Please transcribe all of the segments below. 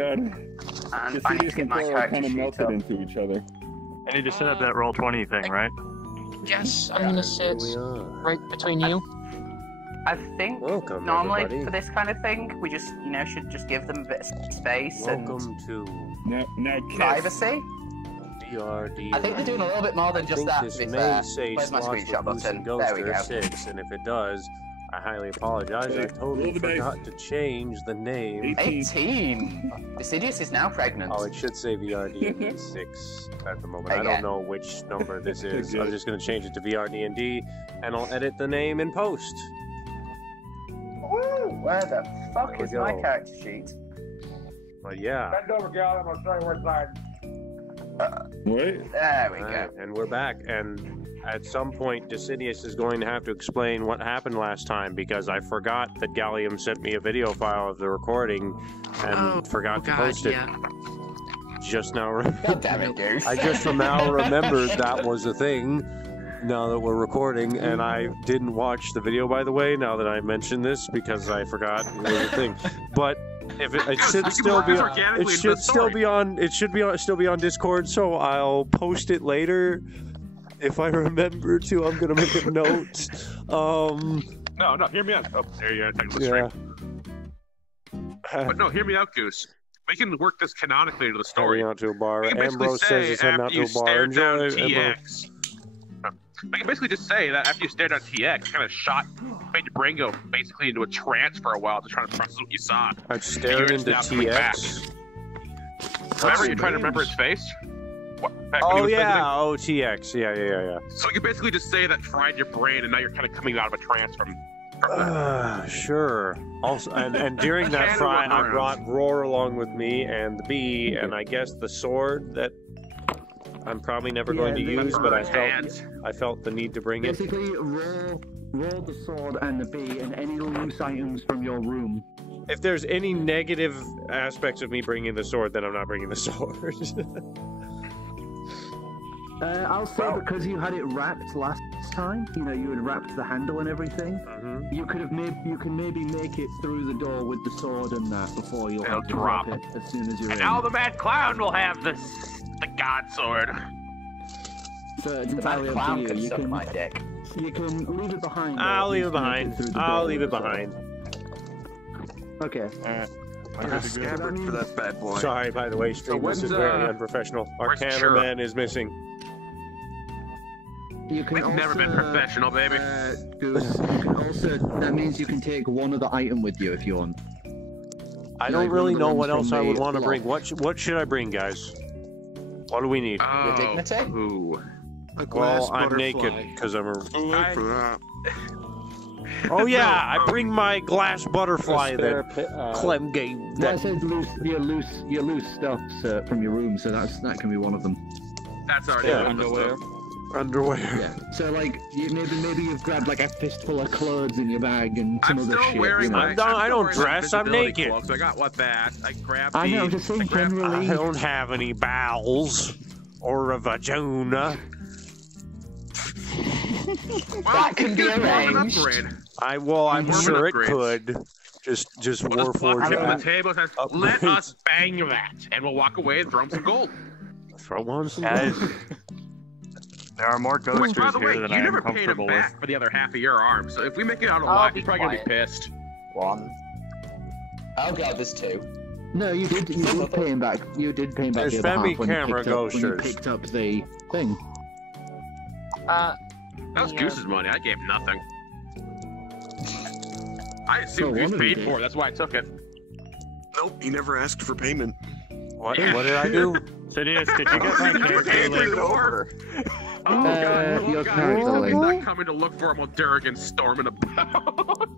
god. And I need to get my character kind of sheet melted up. into each other. I need to set up that Roll20 thing, right? Yes, I'm gonna sit right between you. I think Welcome, normally everybody. for this kind of thing, we just, should just give them a bit of space Welcome to and privacy. VRD. I think they're doing a little bit more than just that, to this be may fair. say Where's my Slots screenshot with Goose button? and Ghost There we or go. 6, and if it does, I highly apologize. I totally forgot to change the name. 18! Decidius is now pregnant. Oh, it should say VRD 6 at the moment. I Again. don't know which number this is. I'm just going to change it to VRD&D, and I'll edit the name in post. Woo! Where the fuck There is we my go. character sheet? But yeah. Bend over, gal. I'm gonna show you where side. What? There we go. Alright, and we're back, and at some point, Decidius is going to have to explain what happened last time, because I forgot that Gallium sent me a video file of the recording, and forgot to post it. Just now, God damn it, Goose. I just now remembered that was a thing, now that we're recording, and I didn't watch the video, by the way, now that I mentioned this, because I forgot it was a thing. But if it should still be on, still be on Discord, so I'll post it later. If I remember to, I'm gonna make a note. No, hear me out. Oh, there you are. Technical stream. But no, hear me out, Goose. We can work this canonically into the story. Heading out to a bar. We can basically Ambrose say says he's heading out after to you a bar. stared down Enjoy, Ambrose. TX. We can basically just say that after you stared down TX, kind of made your brain go basically into a trance for a while to try to process what you saw. I've stared into TX. Remember, you're trying to remember his face? Back when he Oh was yeah, TX. Yeah. So you can basically just say that fried your brain, and now you're kind of coming out of a trance from Sure. Also, and during that fry, I brought Roar along with me and the bee, and I guess the sword that I'm probably never going to use, but I felt the need to bring it. Basically, roll the sword and the bee and any loose items from your room. If there's any negative aspects of me bringing the sword, then I'm not bringing the sword. I'll say because you had it wrapped last time, you had wrapped the handle and everything. You could have you can maybe make it through the door with the sword and that before you'll have to drop it as soon as you're in. And now the Mad Clown will have the God Sword. So it's The entirely Mad up Clown to could you. suck my dick. You can leave it behind. I'll leave it behind. I'll leave it behind. Okay. I got scabbard for that bad boy. Sorry, by the way, stream, this is very unprofessional. Our cameraman is missing. You can We've never been professional, baby. Goose, you can also, that means you can take one other item with you if you want. I don't really know what else I would want to bring. What should I bring, guys? What do we need? Your dignity? Ooh. Well, I'm naked because I'm a. For Oh yeah, I bring my glass butterfly that Clem gave. I said your loose stuff from your room, so that can be one of them. That's already underwear. Underwear. Yeah. So like, maybe you've grabbed like a fistful of clothes in your bag and some other shit. Wearing I don't dress. I'm naked. Cloaks. I got that. I grabbed. I know. I'm just saying generally. I don't have any bowels or a vagina. That can be arranged. I'm sure it could. Just Warforged. On the table says, "Let us bang that," and we'll walk away and throw him some gold. Throw on some Guys, gold. there are more Which, ghosters by the way, here than I you am never paid him comfortable with. back for the other half of your arm. So if we make it out I'll alive, be he's probably gonna be quiet. pissed. One. Oh god, there's two. No, you did pay him back. You did pay him back There's the other Femi half when camera you picked up the thing. That was Goose's money. I gave nothing. I assumed Goose paid for it. That's why I took it. Nope, he never asked for payment. What did I do? Sidious, did you get my character link? Oh god, your God, character he's link. not coming to look for him while Durgan's storming about.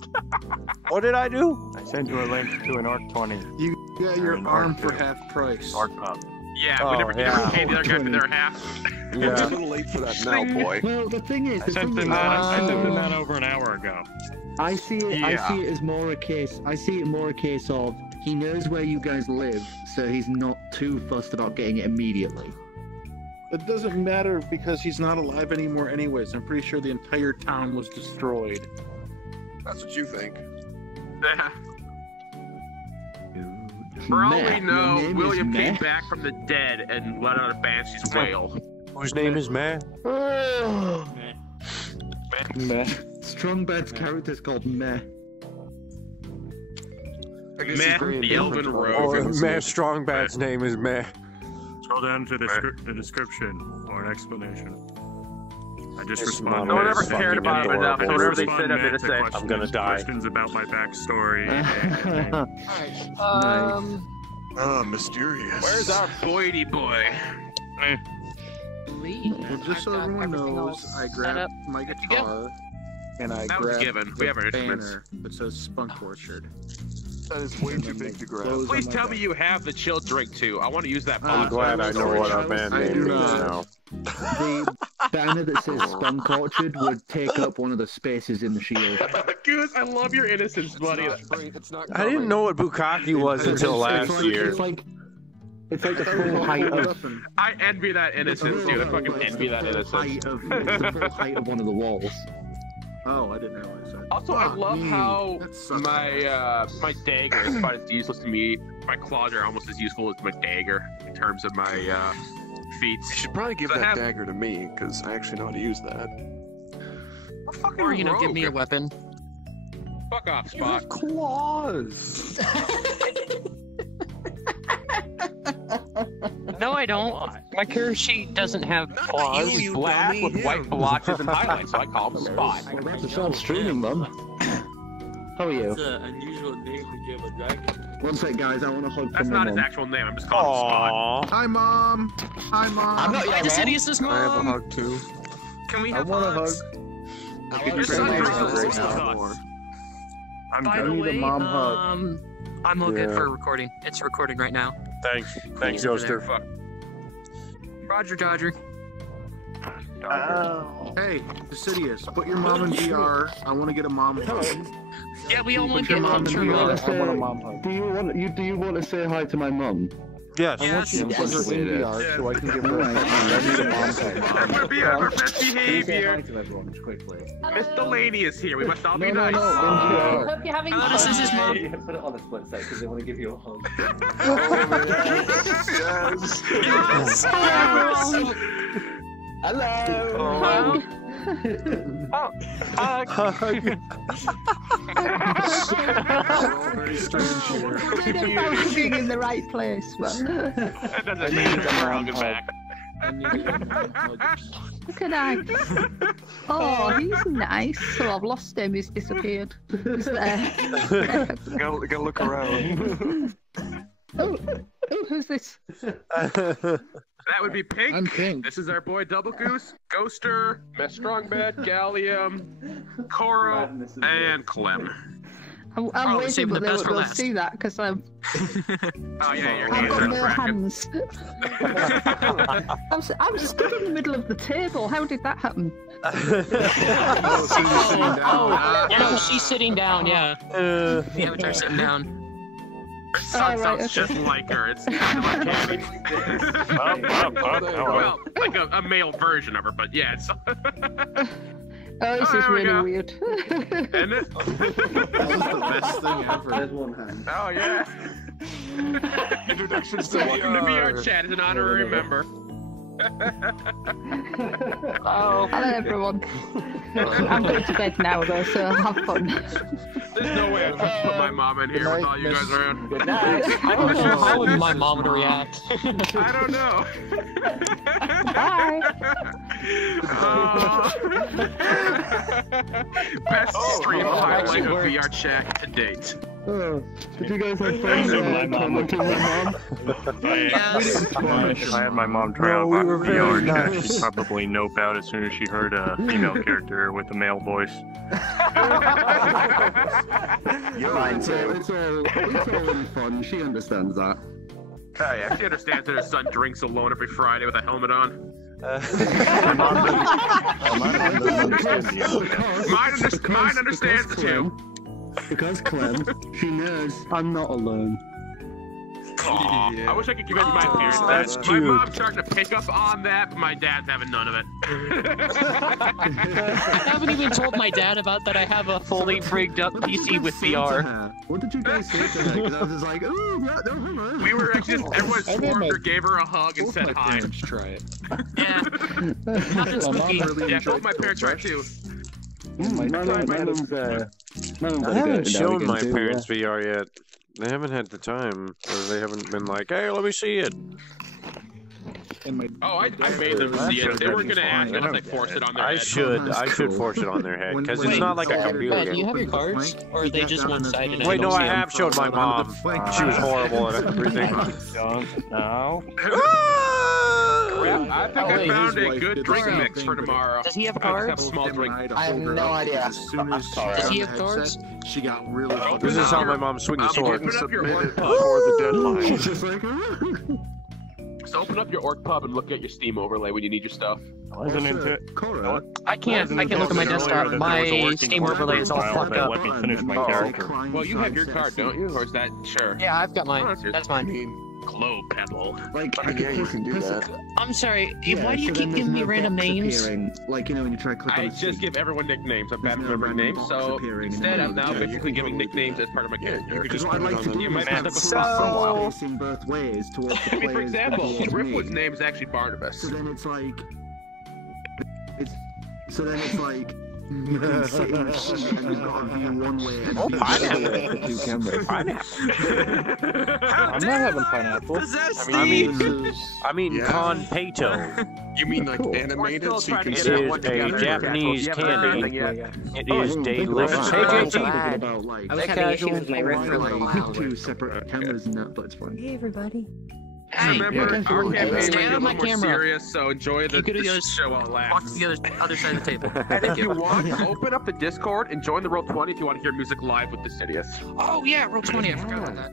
What did I do? I sent you a link to an Orc 20. You got your arm for half price. Orc up. Yeah, we never paid the other guy for their half. It's a little late for that now, boy. Well, the thing is, I sent them that over an hour ago. I see it as more a case. I see it more a case of he knows where you guys live, so he's not too fussed about getting it immediately. It doesn't matter because he's not alive anymore anyways. I'm pretty sure the entire town was destroyed. That's what you think. For all we Meh. know, Your name William is came Meh? back from the dead and let out a banshee's wail. Whose name is Meh? Meh. Strongbad's character's called Meh. Meh, the Elven Oh, Rogue. Meh Strongbad's name is Meh. Scroll down to the description for an explanation. I just This responded. No one ever Fucking cared about him enough, so adorable. whatever they said, I'm gonna say. I'm gonna die. Questions about my backstory. Ah, mysterious. Where's our Boydie boy? Well, just so everyone knows, I grabbed my guitar and I That was grabbed given. the We have our instruments. banner that says Spunk Orchard. That is way too big to grab. Those Please are my tell me you have the chill drink too. I want to use that. I'm glad I know what our band I name do is not. now. The banner that says Spunk Orchard would take up one of the spaces in the shield. Goose, I love your innocence, buddy. I didn't know what Bukkake was until last year. It's like the full height of I envy that innocence, dude. I fucking envy that innocence. height of the full height of one of the walls. Oh, I didn't realize that. Also, I Fuck love me. how That sucks. my dagger is about as useless to me. My claws are almost as useful as my dagger in terms of my feats. You should probably give So I that have- dagger to me, because I actually know how to use that. I'm a fucking Or, you know, give rogue. me a weapon. Fuck off, Spot. Claws! No, I don't. My character sheet doesn't have claws. He's black with white blotches and highlights, so I call him Spot. I'm streaming, Mum. How are you? It's an unusual name to give a dragon. One sec, guys. I want to hug That's from not my his mum. actual name. I'm just calling him Spot. Hi, Mom. Hi, Mom. I'm not your Sidious's I have a mom. hug too. Can we I have want a hugs? hug. Your son Grandma's draws right his now. thoughts. I'm By good. the need a way, mom hug. I'm all good Yeah. for recording. It's recording right now. Thanks, Cool. Yoster. Fuck. Roger, Dodger. Hey, Decidius, put your mom in VR. I want to get a mom hug. Yeah, we all want Put to your get mom hugs in from VR. Roger. I want a mom hug. Do you want to say hi to my mum? Yes. I want you to Yes. put her in VR so I can give her a hug. I need a mom hug. That would be our best Say behavior. hi to everyone quickly. Miss Delaney is here. We must all be No, nice. in VR. Hope you're having Oh, this is his mom. You can put it on a split sec because they want to give you a hug. Yes! Yes! Hello! Very strange here. Hugging in the right place. That doesn't mean you're hugging back. Look at that. Oh, he's nice. So I've lost him. He's disappeared. He's there. Gotta look around. Oh, who's this? That would be Pink. I'm Pink. This is our boy Double Goose, Ghoster, Strongbad, Gallium, Koro, and Clem. I'm Oh, waiting, saving but the best for they'll last. see that because Oh yeah, your I've hands got are no cracking. hands. I'm stood in the middle of the table. How did that happen? No, she's sitting down, yeah. The avatar's sitting down. Her son right, sounds okay. just like her. It's kind of uncanny. Well, like a male version of her, but yeah, it's. Oh, this is there we really go. weird. Isn't it? This is the best thing ever. There's one hand. Oh yeah. Introductions to Welcome to VR. VrChat as an honorary member. Oh, hello everyone. I'm going to bed now though, so have fun. There's no way I could put my mom in here with all you guys around. Good night. I don't know how would my mom would react. I don't know. Bye. Best stream highlight of VrChat to date. Did you guys have fun commenting my mom? Yes. If I had my mom try out we were very VR chat, nice. she'd probably nope out as soon as she heard a female character with a male voice. It's all in fun. She understands that. Oh yeah, she understands that her son drinks alone every Friday with a helmet on. Mine understands too. Because Clem, she knows I'm not alone. I wish I could give my parents That's that. cute. My mom's starting to pick up on that, but my dad's having none of it. I haven't even told my dad about that I have a fully rigged up PC with VR. What did you guys say to her? Because I was just like, ooh, yeah, no, hello. We were actually everyone swarmed her, gave her a hug, and Both said my hi. parents try it. Yeah. Nothing My mom spooky. really Yeah, enjoyed both my parents tried too. My I haven't shown my parents VR yet. They haven't had the time, or they haven't been like, "Hey, let me see it." Oh, I made them see it. They weren't gonna ask unless I forced it on their I head. should force it on their head because it's Wait, not like a computer do you game. have your cards, or are they just one-sided? Wait, no, I have showed my mom. She was horrible at everything. Don't know. I think I found a good drink mix for tomorrow. Does he have I just have a cards? small drink. I have no idea. As soon as she got Does he the have cards? headset, she got really fucking This is how my mom swings a sword. Open up your orc pub. Before the deadline. She's just like, Just open up your orc pub and look at your Steam overlay when you need your stuff. I wasn't into it. Cora, I can't look at my desktop. My Steam overlay is all fucked up. Let me finish my character. Well, you have your card, don't you? Or is that sure? Yeah, I've got mine. That's mine. Glow Pebble. like, Yeah, you can do that. I'm sorry. Yeah, Why do you so keep then giving me there's no random box names? appearing. Like, you know, when you try to click on I the just seat. give everyone nicknames. I'm bad at There's no remembering random names, box so appearing in instead the I'm now middle. basically giving nicknames as part of my character. Because what I'd like to do You is might have have the to process facing both ways towards the I mean, for players example, and towards Riftwood's me. name is actually Barnabas. So then it's like, you can sit in the seat and you've got to view one way and Oh, view pineapple. the other way for two cameras. I'm not having pineapple. I mean Yeah. con peto. You mean like Cool. animated so you can It see is one a together? Japanese candy. It is delicious. Hey, I was JT. thinking about, like, I was having issues with my wrist for a little while. two separate cameras and that, but it's fine. Hey, everybody. Hey, Remember, our campaign stay is a out of little my more camera. serious, so enjoy the You go to the other show while it walk lasts. to the other side of the table. And if you want, open up the Discord and join the Roll20 if you want to hear music live with the Sidious. Oh yeah, roll 20. I forgot about that.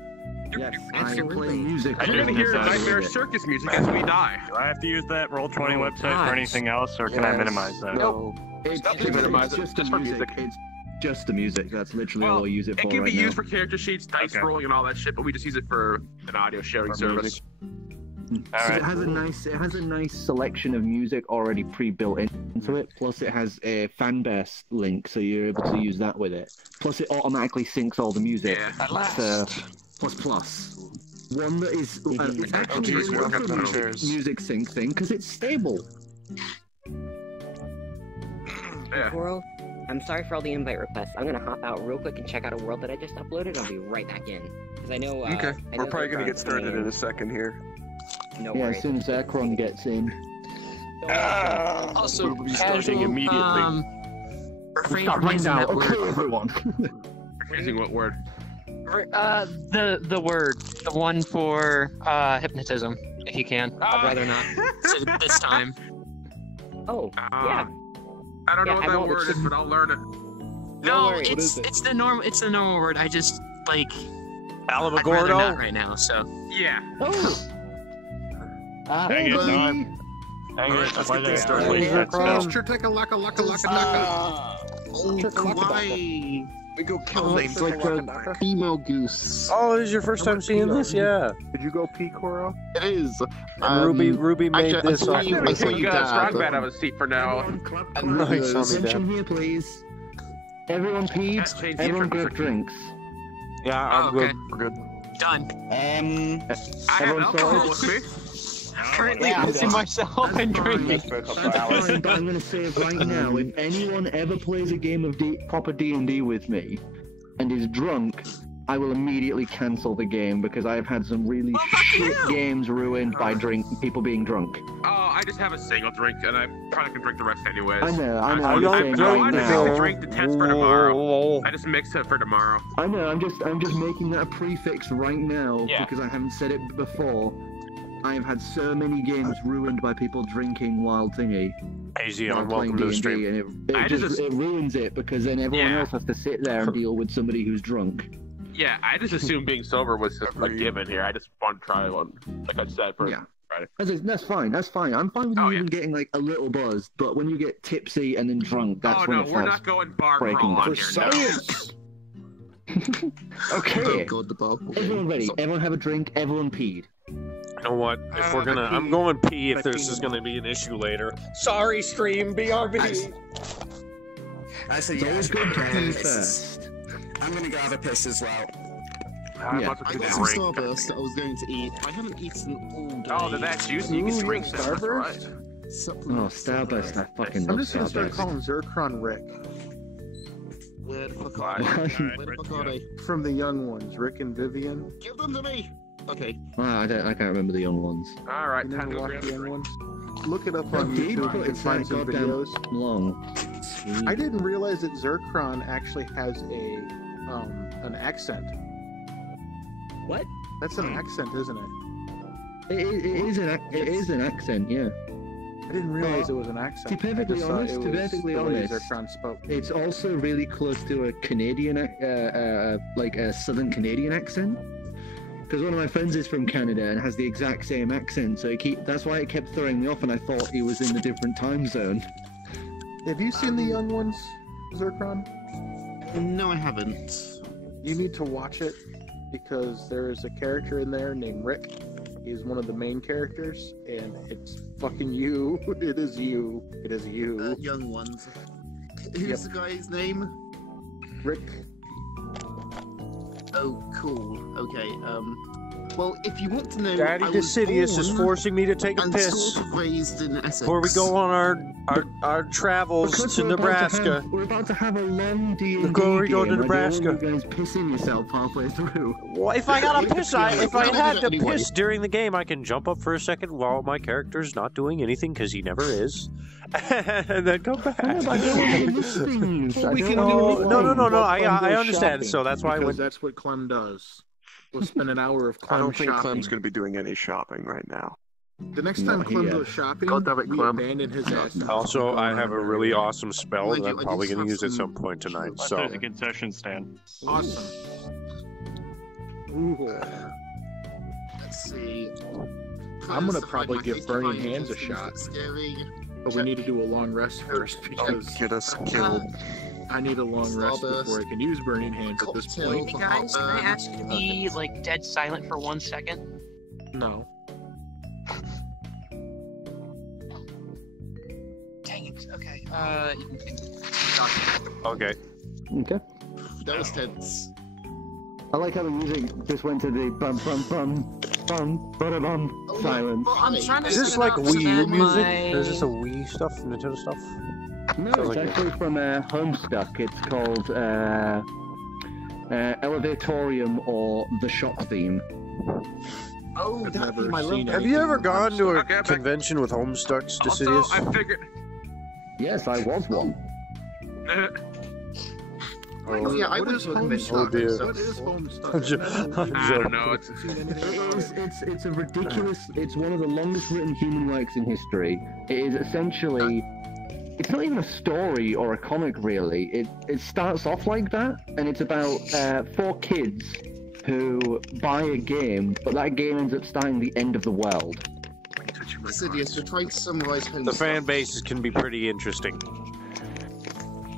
Yes, I play music. And you're going to hear Nightmare Circus music as we die. Do I have to use that Roll20 website for anything else, or can I minimize that? No. It's Stop just, minimize it, it's just just the for music. music. It's just the music. That's literally Well, all I use it for It can right be used now. for character sheets, dice Okay. rolling, and all that shit, but we just use it for an audio sharing For service. music. So Alright. it has a nice selection of music already pre-built into it. Plus it has a fan base link, so you're able to use that with it. Plus it automatically syncs all the music. Yeah. At last. Plus. One that is it's actually geez, really we're good up on chairs. music sync thing because it's stable. Yeah. Coral, I'm sorry for all the invite requests. I'm gonna hop out real quick and check out a world that I just uploaded. I'll be right back in. Because I know. Okay, I we're know probably gonna get Zerkron's started coming in a second here. No Yeah, worries. as soon as Akron gets in. Also, We'll be starting casual, immediately. refrain Stop from right using now, that okay, word. everyone. Using what word? The word, the one for hypnotism, if you can. I'd rather not. So this time. Oh, yeah. I don't know Yeah, what I that won't- word is, but I'll learn it. No, worries. it's the normal word. I just like I'd rather Alamogordo? not right now. So Yeah. Dang it, no, Dang it, let's why get did I this start started. with that It's sound? Kawaii. We go kill names It's like a emo goose. Oh, this is your first time seeing this? Yeah. Did you go pee, Coro? It is. And Ruby made actually, this I up. saw you- I saw you die, Strong but- bad out of a seat for now. Nice, Tommy Attention Dad. here, please. Everyone peed. Change the Everyone intro grab drinks. Yeah, Oh, I'm okay. good. We're good. done. I have Everyone alcohol sorted? with me. Currently pissing myself and drinking. That's fine, but I'm going to say it right now. If anyone ever plays a game of proper D&D with me and is drunk, I will immediately cancel the game because I have had some really shit games ruined by people being drunk. Oh, I just have a single drink, and I probably can drink the rest anyways. I know, I I'm don't saying No, right I just now. make the drink the test for tomorrow. I just mix it for tomorrow. I know, I'm just making that a prefix right now Yeah. because I haven't said it before. I have had so many games ruined by people drinking wild thingy. Easy while on, playing welcome to the D&D, stream. and I it just- it ruins it because then everyone else has to sit there and deal with somebody who's drunk. Yeah, I just assumed being sober was just a given here. I just want to try one, like I said, for Yeah. Friday. That's fine. That's fine. I'm fine with you even getting like a little buzzed, but when you get tipsy and then drunk, that's Oh when no, it we're starts not going bar breaking crawl on down. here. Science! Okay. Oh god, the bar. Everyone ready? Everyone have a drink. Everyone peed. You know what? If we're gonna, I'm going pee if this is gonna be an issue later. Sorry, stream. BRB. I said, It's always good to pee first. I'm gonna go have a piss as well. Yeah. I got some Starburst that I was going to eat. I haven't eaten all day. Oh, they're that juicy. You can drink them. That's right. Oh, Starburst! I fucking I'm love just gonna start Starburst. calling Zircron Rick. Where the fuck are they? Where the fuck are they? From the young ones, Rick and Vivian. Give them to me! Okay. I can't remember the young ones. Alright, You time never to watch grab the a young drink. ones? Look it up on Deep, YouTube but and it's find that some goddamn videos. long. I didn't realize that Zircron actually has an accent. What? That's an accent, isn't it? It is an accent, yeah. I didn't realize it was an accent. To be perfectly honest, Zircron spoke. it's also really close to a Canadian, like a Southern Canadian accent. Because one of my friends is from Canada and has the exact same accent, so that's why it kept throwing me off, and I thought he was in a different time zone. Have you seen the young ones, Zircron? No, I haven't. You need to watch it because there is a character in there named Rick. He's one of the main characters, and it's fucking you. It is you. It is you. Young ones. Who's the guy's name? Rick. Oh, cool. Okay, well, if you want to know, Daddy I was Decidius is born forcing me to take a and piss sort of raised in Essex. before we go on our travels Because to Nebraska. We're about to have a long D&D Before we go to game, Nebraska. I don't want you guys pissing yourself halfway through. Well, if I gotta piss, if I had to Anyway. piss during the game, I can jump up for a second while my character's not doing anything because he never is, and then come back. I don't want to miss things. Well, I we don't can wanna do miss No. things. I understand. So that's why I because went. that's what Clem does. We'll spend an hour of I Clem don't think shopping. Clem's going to be doing any shopping right now. The next time No, Clem he, goes shopping, God damn it, we Clem. abandon his ass. Also, I have a really awesome spell that Mind you, I'm I probably just going to have use at some- some point tonight. There's So a concession stand. Awesome. Ooh. Let's see. I'm gonna Close probably my give face Burning behind Hands a things shot. that's Scary. But we need to do a long rest first because Get us killed. I need a long rest Starburst. before I can use Burning Hands at this Cocktail. point. Hey guys, can I ask you to be like dead silent for 1 second? No. Dang it. Okay. You can continue. okay. Okay. That was tense. I like how the music just went to the bum bum bum bum bum bum silence. I'm trying to Is this set like it up so Wii that U music? my- Or is this a Wii stuff, Nintendo stuff? No, Sounds it's like actually from Homestuck. It's called Elevatorium or the Shop Theme. Oh, I've that'd be never my seen love. Have you ever gone to a Okay, back- convention with Homestucks, Also, Decidius? I figured. Yes, I was one. Oh, yeah, I What went is to a convention. Oh, dear. What is Homestuck? I'm jo- I'm I don't know. It's Seen anything? It's a ridiculous. It's one of the longest written human works in history. It is essentially. It's not even a story or a comic, really. It starts off like that, and it's about 4 kids who buy a game, but that game ends up starting the end of the world. Sidious, you're trying to summarize Homestuck. The fan bases can be pretty interesting.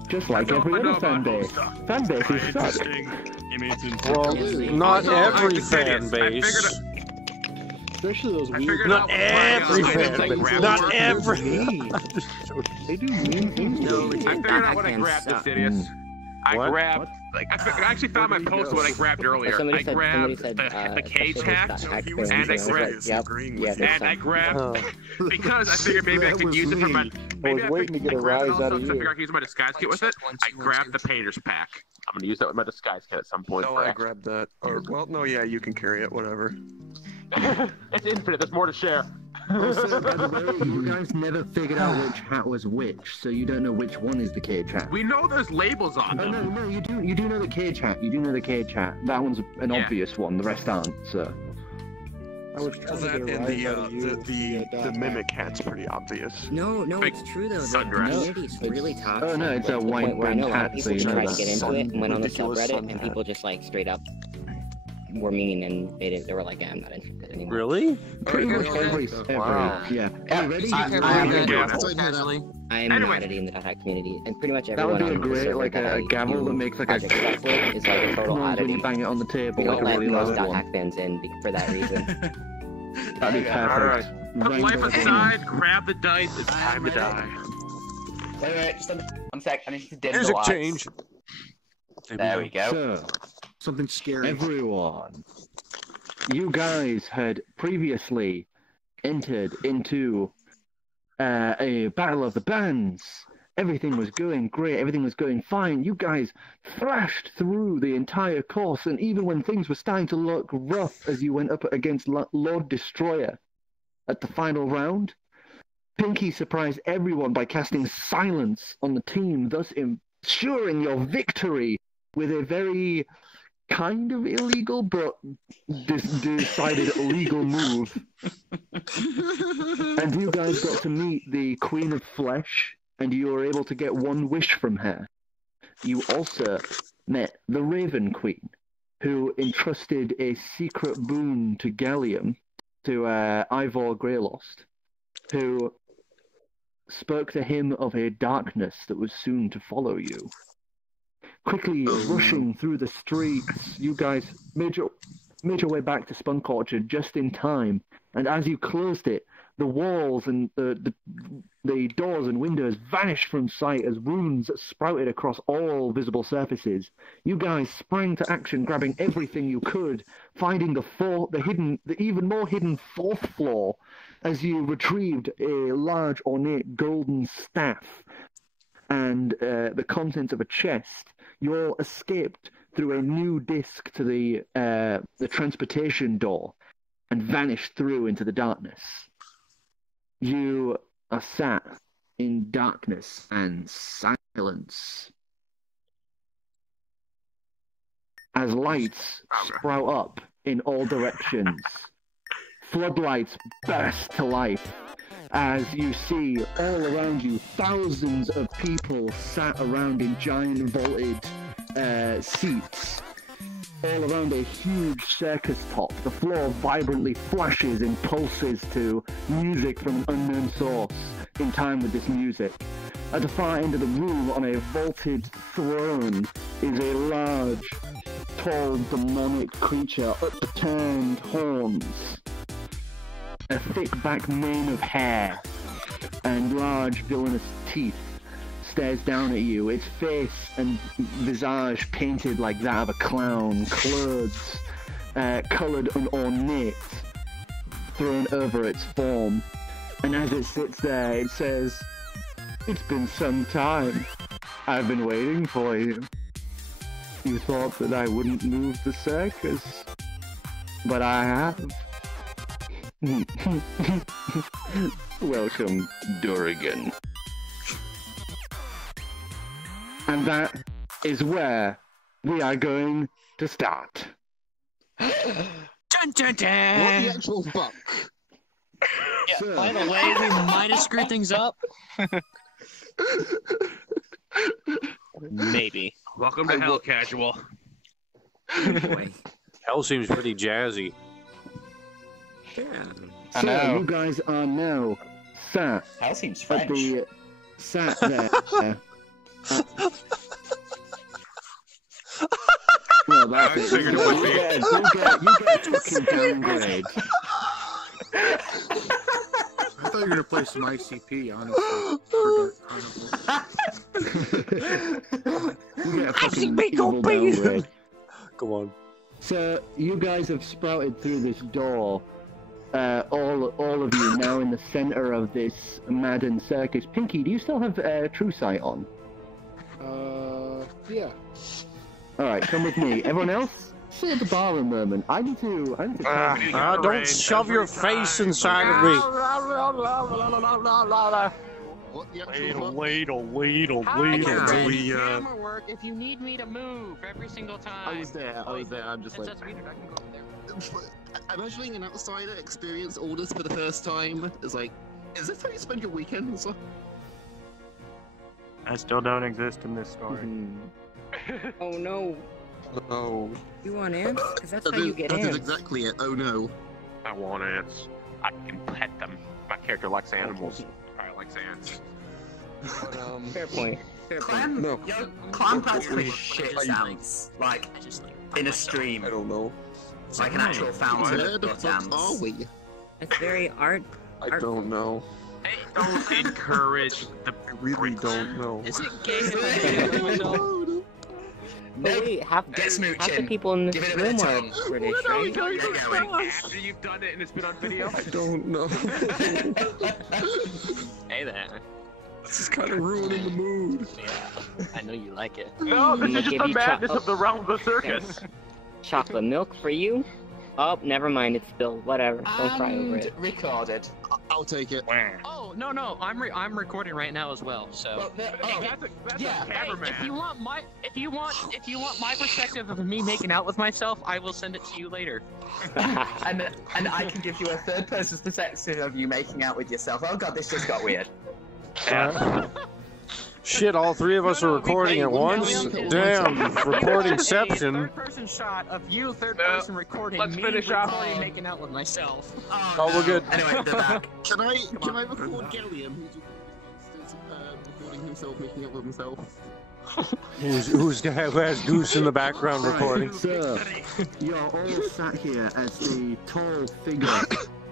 Just like That's all every I know other fan about base. Homestuck. Fan bases suck. Interesting. You mean it's Well, interesting. not Also, every I fan figured it- base. Especially those weird. figured Not out every why I fan like base. grab Not work. every. Mean. They do mean things. No, to you. legit, I figured that out what I can grabbed, suck. Decidius. I What? grabbed. Like, I actually found my post of what I grabbed earlier. Somebody I said, grabbed said, the cage especially hack, those hack and things, I was like, grabbed. yep, yeah, they And I suck. grabbed because I figured maybe I That could was use it for my. me. Maybe I was waiting to get a grabbed it rise out also of because I you. figured I could use my disguise kit with it. I grabbed the painter's pack. I'm gonna use that with my disguise kit at some point. No, I grabbed that. Or, well, no, yeah, you can carry it, whatever. It's infinite. There's more to share. Also, by the way, you guys never figured out which hat was which, so you don't know which one is the cage hat. We know there's labels on Oh them. no, you do know the cage hat. You do know the cage hat. That one's an Yeah. obvious one. The rest aren't. So. I was Well, trying to that get a and rise out of you. the mimic hat's pretty obvious. No, Big it's true though. The sundress. community's really toxic. Oh, no, it's a to the white point where I know a lot of hat, people so you know tried to that. get into it and went on the Ridiculous subreddit, sun and hat. people just like straight up were mean and they were like, yeah, I'm not interested anymore. Really? Pretty much every Wow. yeah. Yeah, Ready? I am an oddity in the .hack community, and pretty much That everyone would be a on the great, server like that a I gavel do that makes like a project stuff with is like a total noise when oddity. you bang it on the table. We don't like a let really most loud one. .hack fans in for that reason. That'd be perfect. Put life aside, grab the dice, it's time to die. Wait, just one sec. I need to dim the Music lights. change. There we go. So, something scary. Everyone, you guys had previously entered into a battle of the bands. Everything was going great. Everything was going fine. You guys thrashed through the entire course, and even when things were starting to look rough as you went up against Lord Destroyer at the final round, Pinky surprised everyone by casting silence on the team, thus ensuring your victory with a very kind of illegal but decided legal move. And you guys got to meet the Queen of Flesh, and you were able to get one wish from her. You also met the Raven Queen, who entrusted a secret boon to Gallium, to Ivor Greylost, who spoke to him of a darkness that was soon to follow you. Quickly rushing through the streets, you guys made your way back to Spunk Orchard just in time, and as you closed it, the walls and the doors and windows vanished from sight as runes sprouted across all visible surfaces. You guys sprang to action, grabbing everything you could, finding the even more hidden fourth floor as you retrieved a large ornate golden staff and the contents of a chest. You all escaped through a new disc to the transportation door and vanished through into the darkness. You are sat in darkness and silence as lights sprout up in all directions. Floodlights burst to life as you see all around you thousands of people sat around in giant vaulted seats all around a huge circus top. The floor vibrantly flashes and pulses to music from an unknown source in time with this music. At the far end of the room, on a vaulted throne, is a large, tall, demonic creature, upturned horns, a thick back mane of hair, and large villainous teeth stares down at you, its face and visage painted like that of a clown, clothes coloured and ornate, thrown over its form. And as it sits there, it says, "It's been some time. I've been waiting for you. You thought that I wouldn't move the circus, but I have." Welcome, Durrigan. And that is where we are going to start. Dun, dun, dun. What the actual fuck? Yeah, by the way, we might have screwed things up. Maybe. Welcome to Hell, Casual. Hell seems pretty jazzy. Yeah. So you guys are now sat Hell seems at French. sat there. Well, that's it. You get a fucking downgrade. I thought you were gonna play some ICP, honestly. For Dark Carnival. You get a fucking evil downgrade. Come on. So you guys have sprouted through this door. All of you now in the center of this maddened circus. Pinky, do you still have True Sight on? Yeah. All right, come with me. Everyone else, sit at the bar a moment. I need to. Don't shove your face inside of me. Wait. Camera work if you need me to move every single time. I was there. I'm just like. Imagining an outsider experience all this for the first time is like, is this how you spend your weekends? I still don't exist in this story. Oh no. No. You want ants? Because that's how That you get is ants. exactly it. Oh no. I want ants. I can pet them. My character likes animals. I likes ants. But, Fair point. Fair point. Clam, No. yo, Clam practically shit sounds like in a stream, I don't know. like an actual fountain Where of the gut fuck are ants. we? It's very art. I don't know. Hey, don't encourage the. I really don't know. Is it gay if I do myself? But wait, half Get the smooching. people in Give this it a bit room of are time. British, Where are we right? going? Get going. After you've done it and it's been on video. I don't know. Hey there. This is kind of ruining the mood. Yeah, I know you like it. No, this I'm is gonna just give the you madness of the realm of the circus. Chocolate milk for you. Oh, never mind. It's spilled. Whatever. Don't cry over And it. recorded. I'll take it. Oh no, I'm recording right now as well. So That's yeah. a cameraman. if you want my perspective of me making out with myself, I will send it to you later. and I can give you a third person's perspective of you making out with yourself. Oh god, this just got weird. Shit, all three of us are recording at once? Damn, recordingception. Third-person shot of you, third-person recording. Let's me finish off. recording, making out with myself. Oh, we're good. Anyway, they're back. Can I record Gilliam, who's recording himself, making up with himself? Who has Goose in the background recording? So, you're all sat here as the tall figure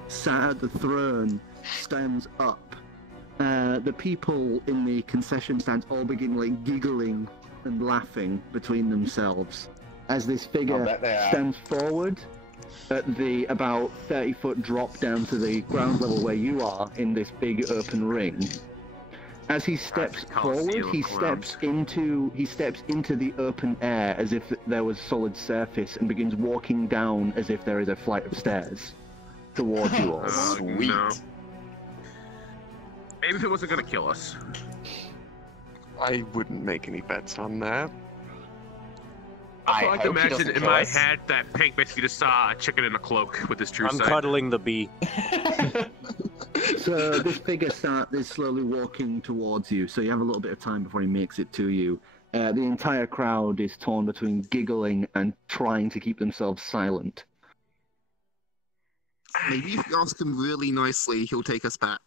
sat at the throne stands up. The people in the concession stands all begin like giggling and laughing between themselves as this figure stands forward at the about 30-foot drop down to the ground level where you are in this big open ring. As he steps forward, he steps into the open air as if there was solid surface and begins walking down as if there is a flight of stairs towards you all. Sweet. No. Maybe if it wasn't gonna kill us. I wouldn't make any bets on that. I like to hope he imagine doesn't in kill my us. head that Pink basically just saw a chicken in a cloak with his true I'm sight. cuddling the bee. So this figure is slowly walking towards you, so you have a little bit of time before he makes it to you. The entire crowd is torn between giggling and trying to keep themselves silent. Maybe if you ask him really nicely, he'll take us back.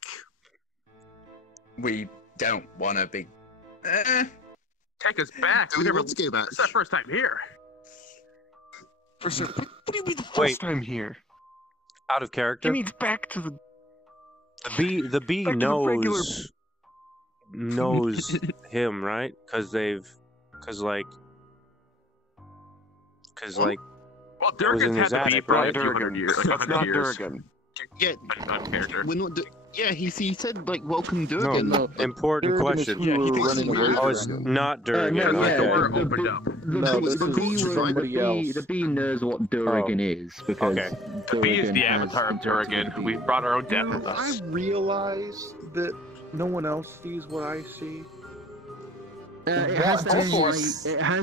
We don't want to be. Take us back. Do We we never. want to go back? It's our first time here. What do you mean the first Wait. time here? Out of character? He means back to the... The bee Back to the regular- knows him, right? Cause like Well, It was in Durgan's had his the bee attic, for like right? a few hundred years, like That's 100 not years. Durgan. Yeah, On character. we're not. Yeah, he said like welcome Durgan. No, important Durgan is question. who we were he running was- away Oh, it's from. not Durgan. no, yeah, okay. Door the opened bee- up. No, was this the is Ghost Rider. somebody else. The bee knows what Durgan is because Okay. The bee is Durgan the has avatar of interacted Durgan. with the We bee. brought our own death with I us. realize that no one else sees what I see. It has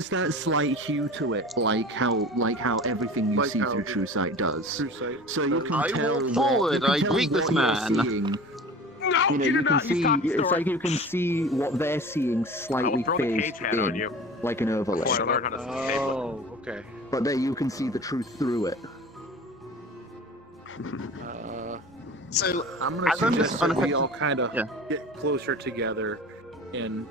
that slight hue to it, like how everything you Like see how- through True Sight does. True sight. So you can I tell. walk that- forward, you can I tell greet this what you're man. seeing. No, You know, you do you can not. You see. stopped the It's story. like you can see what they're seeing I will slightly throw the cage phased hat on in, you. like an overlay. Before I learn how to table Oh, okay. But there you can see the truth through it. So I'm gonna as I'm suggest just that we unaffected- all kind of Yeah. get closer together and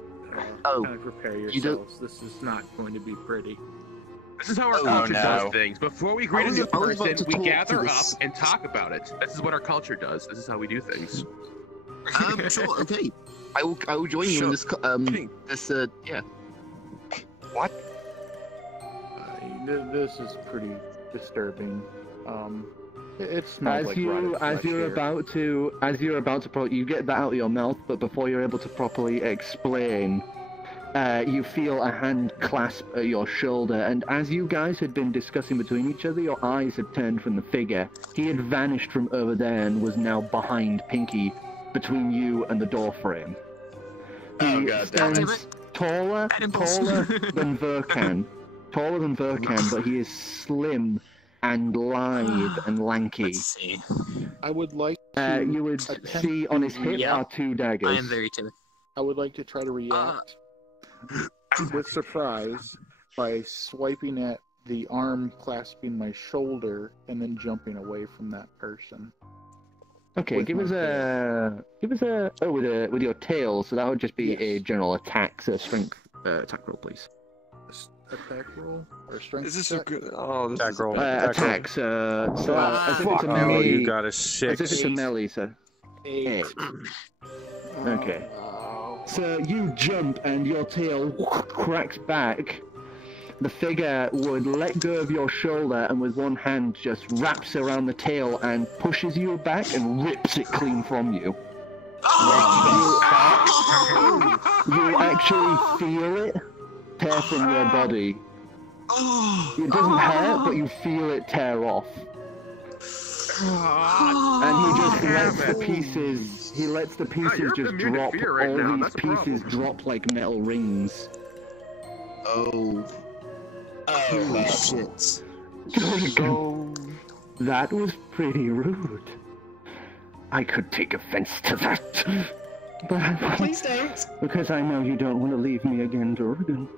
Oh, kind of prepare you yourselves. This is not going to be pretty. This is how our Oh, culture no. does things. Before we greet a new I was about person, to we talk to gather up this- and talk about it. This is what our culture does. This is how we do things. sure, okay. I will join you in this. Yeah. What? This is pretty disturbing. It smells like rotted As flesh you're here. about to you get that out of your mouth, but before you're able to properly explain, you feel a hand clasp at your shoulder, and as you guys had been discussing between each other, your eyes had turned from the figure. He had vanished from over there and was now behind Pinky, between you and the door frame. Oh, He God, stands taller than Verkan, but he is slim and lithe and lanky. Let's see. I would like to You would attempt see on his hip Yep. are two daggers. I am very timid. I would like to try to react with surprise by swiping at the arm clasping my shoulder and then jumping away from that person. Okay, give us a with your tail. So that would just be a general attack, so strength attack roll, please. Attack roll or strength? Is this so good? Oh, this attack is roll. Attacks. So as if it's a Oh, melee. you got a As 6. if it's a melee, so 8. Okay. So you jump and your tail cracks back. The figure would let go of your shoulder and with one hand just wraps around the tail and pushes you back and rips it clean from you. You actually feel it tear from your body. It doesn't hurt, but you feel it tear off. And he just lets the pieces. He lets the pieces just drop. All these pieces drop like metal rings. Oh shit! That was pretty rude. I could take offense to that. But Please don't. Because I know you don't want to leave me again, Durgan.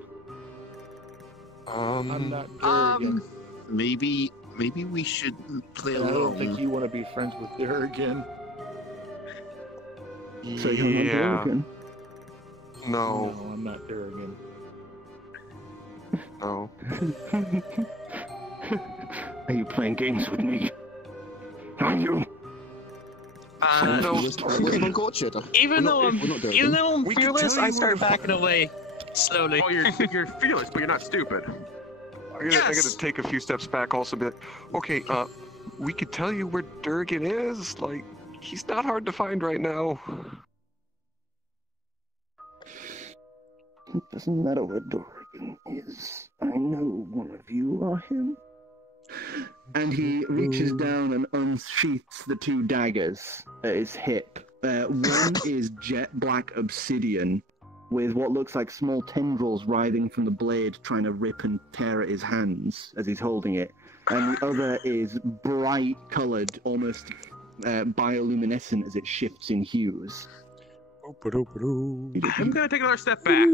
I'm not Durgan. Maybe we should play I along. don't think you want to be friends with Durgan. So you're not Durgan? No. No, I'm not Durgan. No. Are you playing games with me? Are you? No. Even though I'm fearless, I start backing away slowly. Oh, you're fearless, but you're not stupid. I gotta take a few steps back also, but okay, we could tell you where Durgan is. Like, he's not hard to find right now. It doesn't matter where Durgan is. I know one of you are him. And he reaches down and unsheaths the 2 daggers at his hip. One is jet black obsidian, with what looks like small tendrils writhing from the blade, trying to rip and tear at his hands as he's holding it. And the other is bright coloured, almost bioluminescent as it shifts in hues. I'm gonna take another step back.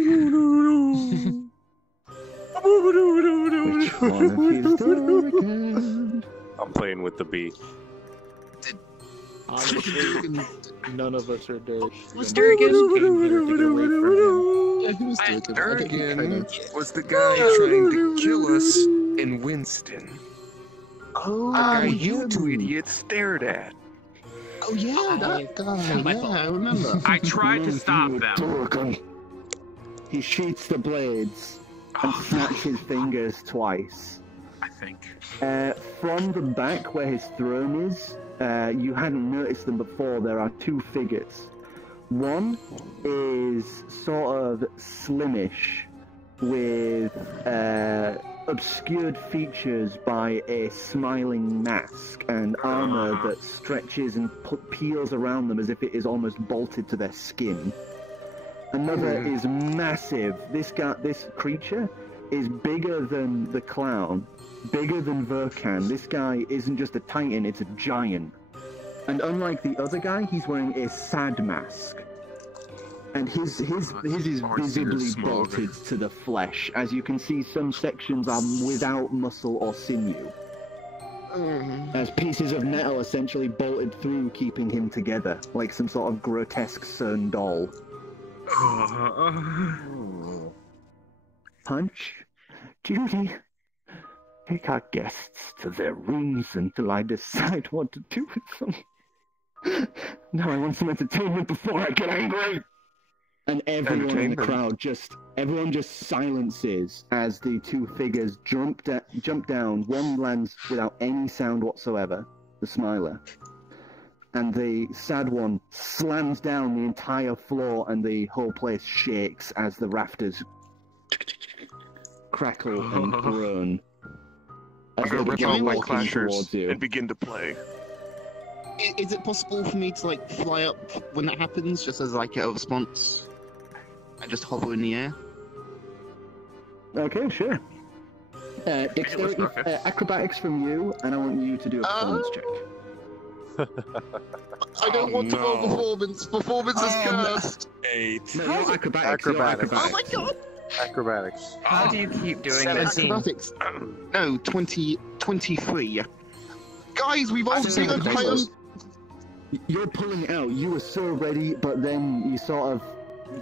Which one of you is Durgan? I'm playing with the bee. Honestly, none of us are Durgan. Was Durgan? Durgan was the guy trying to kill us in Winston. Oh, the guy you 2 idiots stared at. Oh yeah, that guy. Yeah, I remember. I tried to stop them. Durgan. He sheaths the blades and snaps his fingers twice. I think. From the back where his throne is, you hadn't noticed them before, there are 2 figures. One is sort of slimish with obscured features by a smiling mask and armor that stretches and peels around them as if it is almost bolted to their skin. Another is massive. This creature is bigger than the clown, bigger than Verkan. This guy isn't just a titan, it's a giant. And unlike the other guy, he's wearing a sad mask. And his is visibly bolted to the flesh. As you can see, some sections are without muscle or sinew. As pieces of metal essentially bolted through, keeping him together, like some sort of grotesque sewn doll. Punch, Judy, take our guests to their rooms until I decide what to do with them. Now I want some entertainment before I get angry. And everyone in the crowd everyone just silences as the 2 figures jump down. One lands without any sound whatsoever, the smiler. And the sad one slams down the entire floor and the whole place shakes as the rafters crackle and groan. I'm gonna rip out my clashers towards you. and begin to play. Is it possible for me to like fly up when that happens, just as like a response? I just hover in the air. Okay, sure. Dexterity, acrobatics from you, and I want you to do a performance check. I don't want to roll performance. Performance is cursed. 8. No, acrobatics. Oh my god! Acrobatics. How do you keep doing this? 17. Acrobatics. No, 23. Guys, we've all seen a plan. You're pulling out. You were so ready, but then you sort of...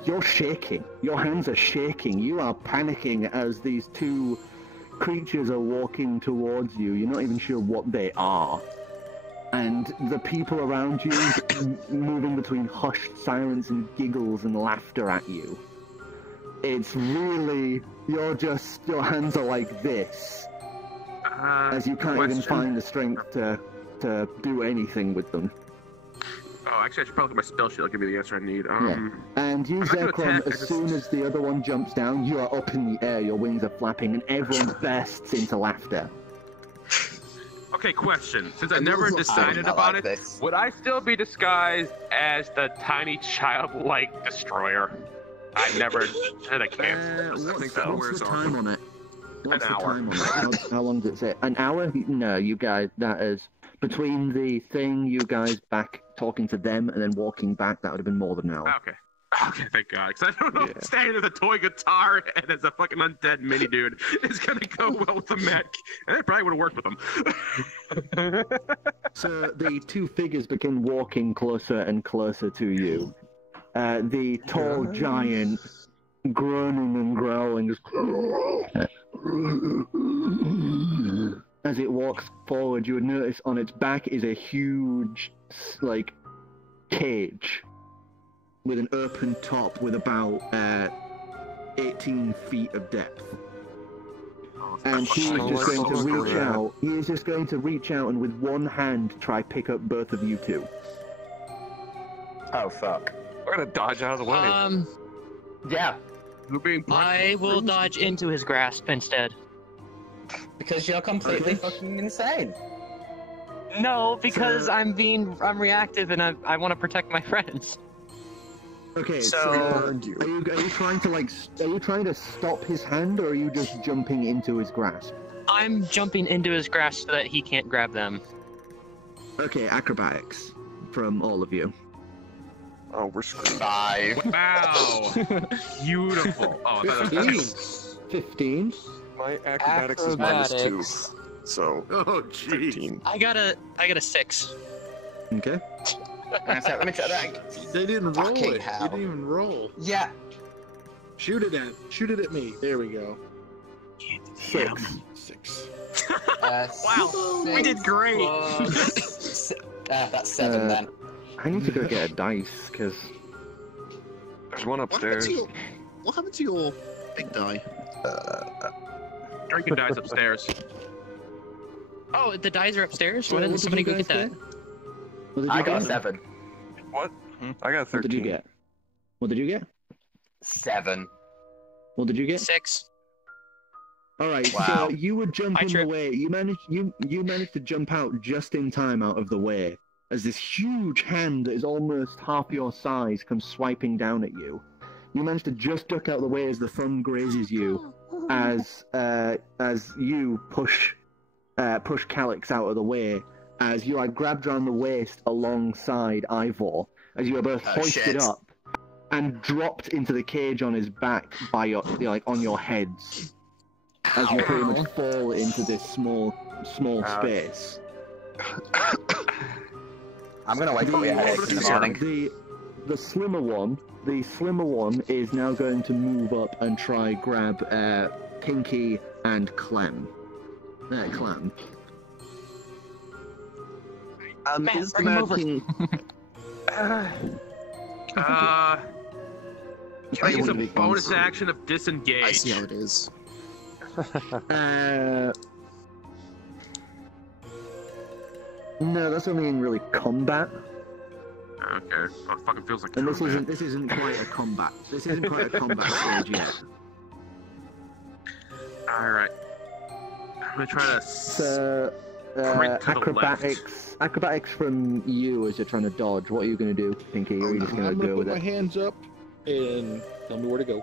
You're shaking. Your hands are shaking. You are panicking as these two creatures are walking towards you. You're not even sure what they are. And the people around you moving between hushed silence and giggles and laughter at you. It's really... Your hands are like this. As you can't even find the strength to do anything with them. Oh, actually, I should probably look at my spell sheet. It'll give me the answer I need. Yeah. And you, Zekrom, as soon as the other one jumps down, you are up in the air, your wings are flapping, and everyone bursts into laughter. Okay, question. Since I never decided about it, would I still be disguised as the tiny childlike destroyer? I never said I can't. What's the time on it? What's the time on it? How long does it say? An hour? No, you guys, that is... Between the thing, you guys back talking to them, and then walking back, that would have been more than an hour. Okay. Okay, thank God. Because I don't know if staying as a toy guitar and as a fucking undead mini dude is going to go well with the mech. And it probably would have worked with them. So the two figures begin walking closer and closer to you. The tall giant, groaning and growling, just... As it walks forward, you would notice on its back is a huge, like, cage with an open top with about 18 feet of depth. And he is just going to reach out. He is just going to reach out and with one hand try pick up both of you two. Oh fuck! We're gonna dodge out of the way. Yeah. I will dodge into his grasp instead. Because you're completely fucking insane. No, because I'm reactive and I want to protect my friends. Okay, so are you trying to are you trying to stop his hand, or are you just jumping into his grasp? I'm jumping into his grasp so that he can't grab them. Okay, acrobatics from all of you. Oh, we're screwed. 5. Wow. Beautiful. Oh, 15. My acrobatics is -2. So. Oh, jeez. I got a 6. Okay. Let me try that. They didn't roll Fucking it. hell. You didn't even roll. Yeah. Shoot it at me. There we go. 6. Wow, we did great. That's 7 then. I need to go get a dice, because... There's one upstairs. What happened to your big die? Drinking dies upstairs. Oh, the dice are upstairs? So Why didn't what somebody did go you get guys that? I got 7. What? I got 13. What did you get? What did you get? 7. What did you get? 6. All right, Wow. so you were jumping the way. You managed to jump out just in time out of the way as this huge hand that is almost half your size comes swiping down at you. You managed to just duck out of the way as the thumb grazes you, as you push Calyx out of the way, as you are grabbed around the waist alongside Ivor, as you are both hoisted up and dropped into the cage on his back by on your heads, as you pretty much fall into this small space. I'm gonna wake up with a headache in the morning. The slimmer one is now going to move up and try grab Pinky and Clem. Clem. Is the Mad King... Can I use a bonus action of disengage? I see how it is. No, that's only in really combat. Okay, well, it fucking feels like. And this isn't quite a combat. This isn't quite a combat stage yet. All right, I'm gonna try to. So, acrobatics from you as you're trying to dodge. What are you gonna do, Pinky? Or are you just gonna go with put it? my hands up and tell me where to go.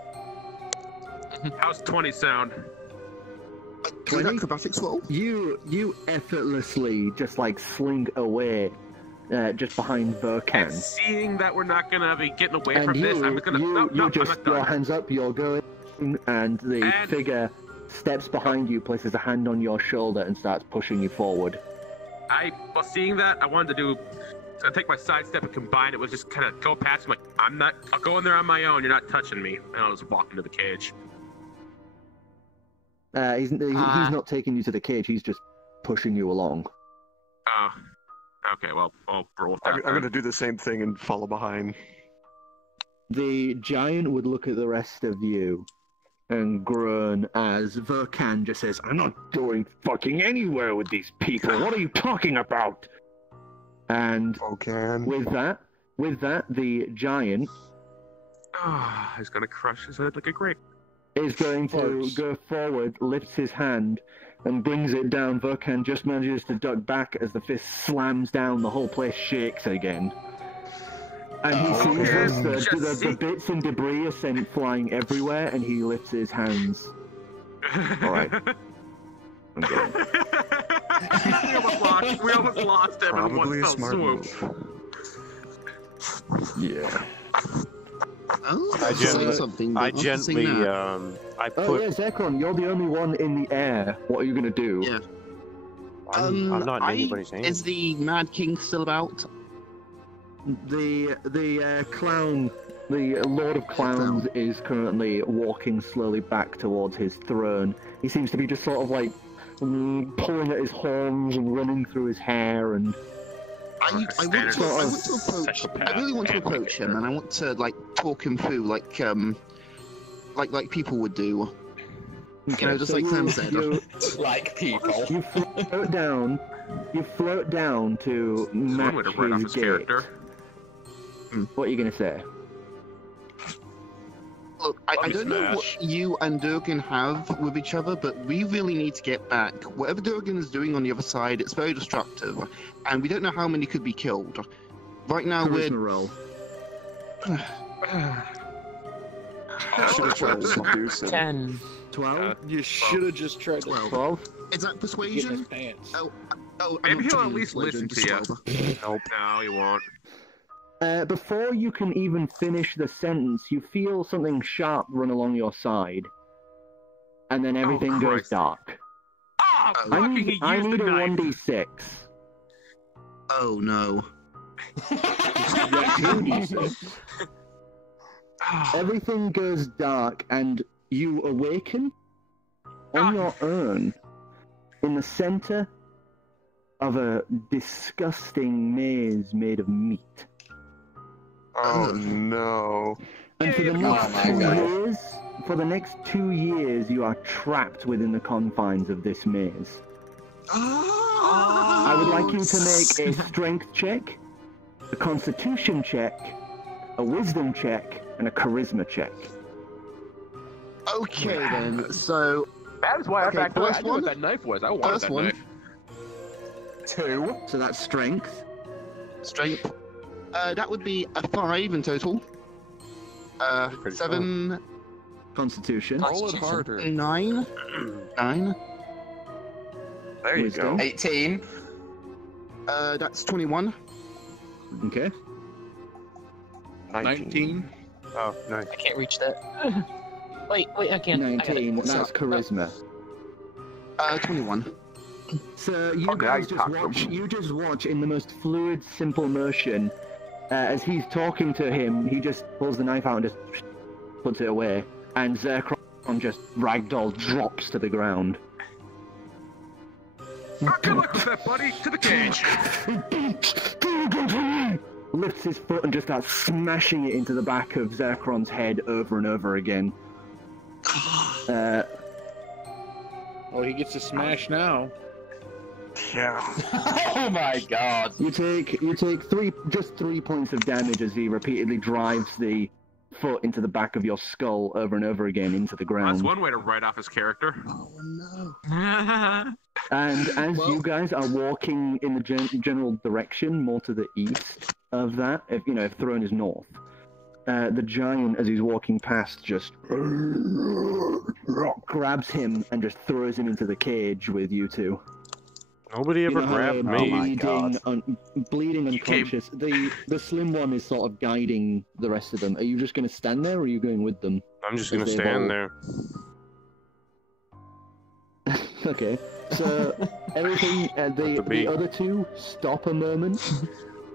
How's 20 sound? Good acrobatics roll. You effortlessly just slink away, just behind Verkan. And seeing that we're not gonna be getting away And from this, I'm just gonna. your hands up. You're going. and the figure steps behind you, places a hand on your shoulder, and starts pushing you forward. Well, seeing that, I wanted to take my sidestep and combine it with just kind of go past him. Like, I'll go in there on my own. You're not touching me. And I'll just walk into the cage. He's not taking you to the cage. He's just pushing you along. Oh, okay. Well, I'll roll with that. I'm going to do the same thing and follow behind. The giant would look at the rest of you and groan as Verkan just says, "I'm not going fucking anywhere with these people. What are you talking about?" And with that, the giant he's going to crush his head like a grape. Is going to go forward, lifts his hand, and brings it down. Verkan just manages to duck back as the fist slams down. The whole place shakes again. And he sees the bits and debris are sent flying everywhere, and he lifts his hands. Alright. I'm going. we almost lost everyone. Probably a smart move. Yeah. I gently, I put... Oh yeah, Zekron, you're the only one in the air. What are you gonna do? Yeah. I'm not in anybody's hand. Is the Mad King still about? The clown, the Lord of Clowns, is currently walking slowly back towards his throne. He seems to be just sort of like pulling at his horns and running through his hair and. I really want to approach him, and I want to like talk him through, like people would do. Okay, you know, just so like Sam said. Like people. You float down to match his gait. What are you gonna say? Look, I don't know what you and Durgan have with each other, but we really need to get back. Whatever Durgan is doing on the other side, it's very destructive, and we don't know how many could be killed. Right now, roll. Should have tried to seduce him. 10. 12? You should have just tried to 12? Is that persuasion? Maybe he'll at least listen to you. Nope. No, he won't. Before you can even finish the sentence, you feel something sharp run along your side. And then everything goes dark. I need a 1d6. Oh no. Everything goes dark and you awaken on your own in the center of a disgusting maze made of meat. Oh no. And for the next 2 years, you are trapped within the confines of this maze. I would like you to make a strength check, a constitution check, a wisdom check, and a charisma check. Okay then, so... That is why I backed away. I first knew one. what that knife was. I wanted that knife. 2. So that's strength. Strength. That would be a 5 in total. 7. Constitution. Roll it harder. 9. 9. There you Wisdom. go. 18. That's 21. Okay. 19. Oh, nice. I can't reach that. Wait, I can't. 19. That's charisma. 21. So you guys just watch in the most fluid, simple motion as he's talking to him. He just pulls the knife out and just puts it away, and Zerkron just ragdoll drops to the ground. Good luck with that, buddy. To the cage. Lifts his foot and just starts smashing it into the back of Zerkron's head over and over again. Oh, he gets to smash now. Yeah. Oh my god. You take 3 points of damage as he repeatedly drives the foot into the back of your skull over and over again into the ground. That's one way to write off his character. Oh no. And as you guys are walking in the general direction, more to the east of that, if Throne is north, the giant, as he's walking past, just grabs him and just throws him into the cage with you two. Nobody ever grabbed me. Bleeding unconscious. The slim one is sort of guiding the rest of them. Are you just going to stand there, or are you going with them? I'm just gonna stand there. Okay, so everything, the other two stop a moment,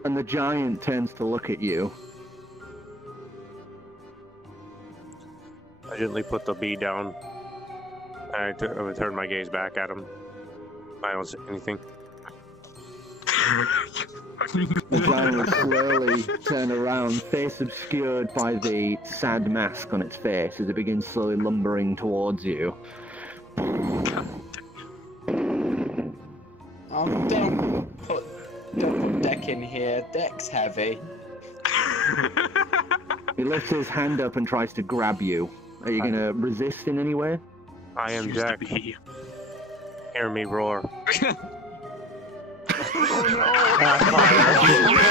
and the giant turns to look at you. I gently put the bee down. I turn my gaze back at him. I don't say anything. The giant will slowly turn around, face obscured by the sad mask on its face as it begins slowly lumbering towards you. Oh, don't put Deck in here. Deck's heavy. He lifts his hand up and tries to grab you. Are you gonna resist in any way? I am Jack. Hear me roar.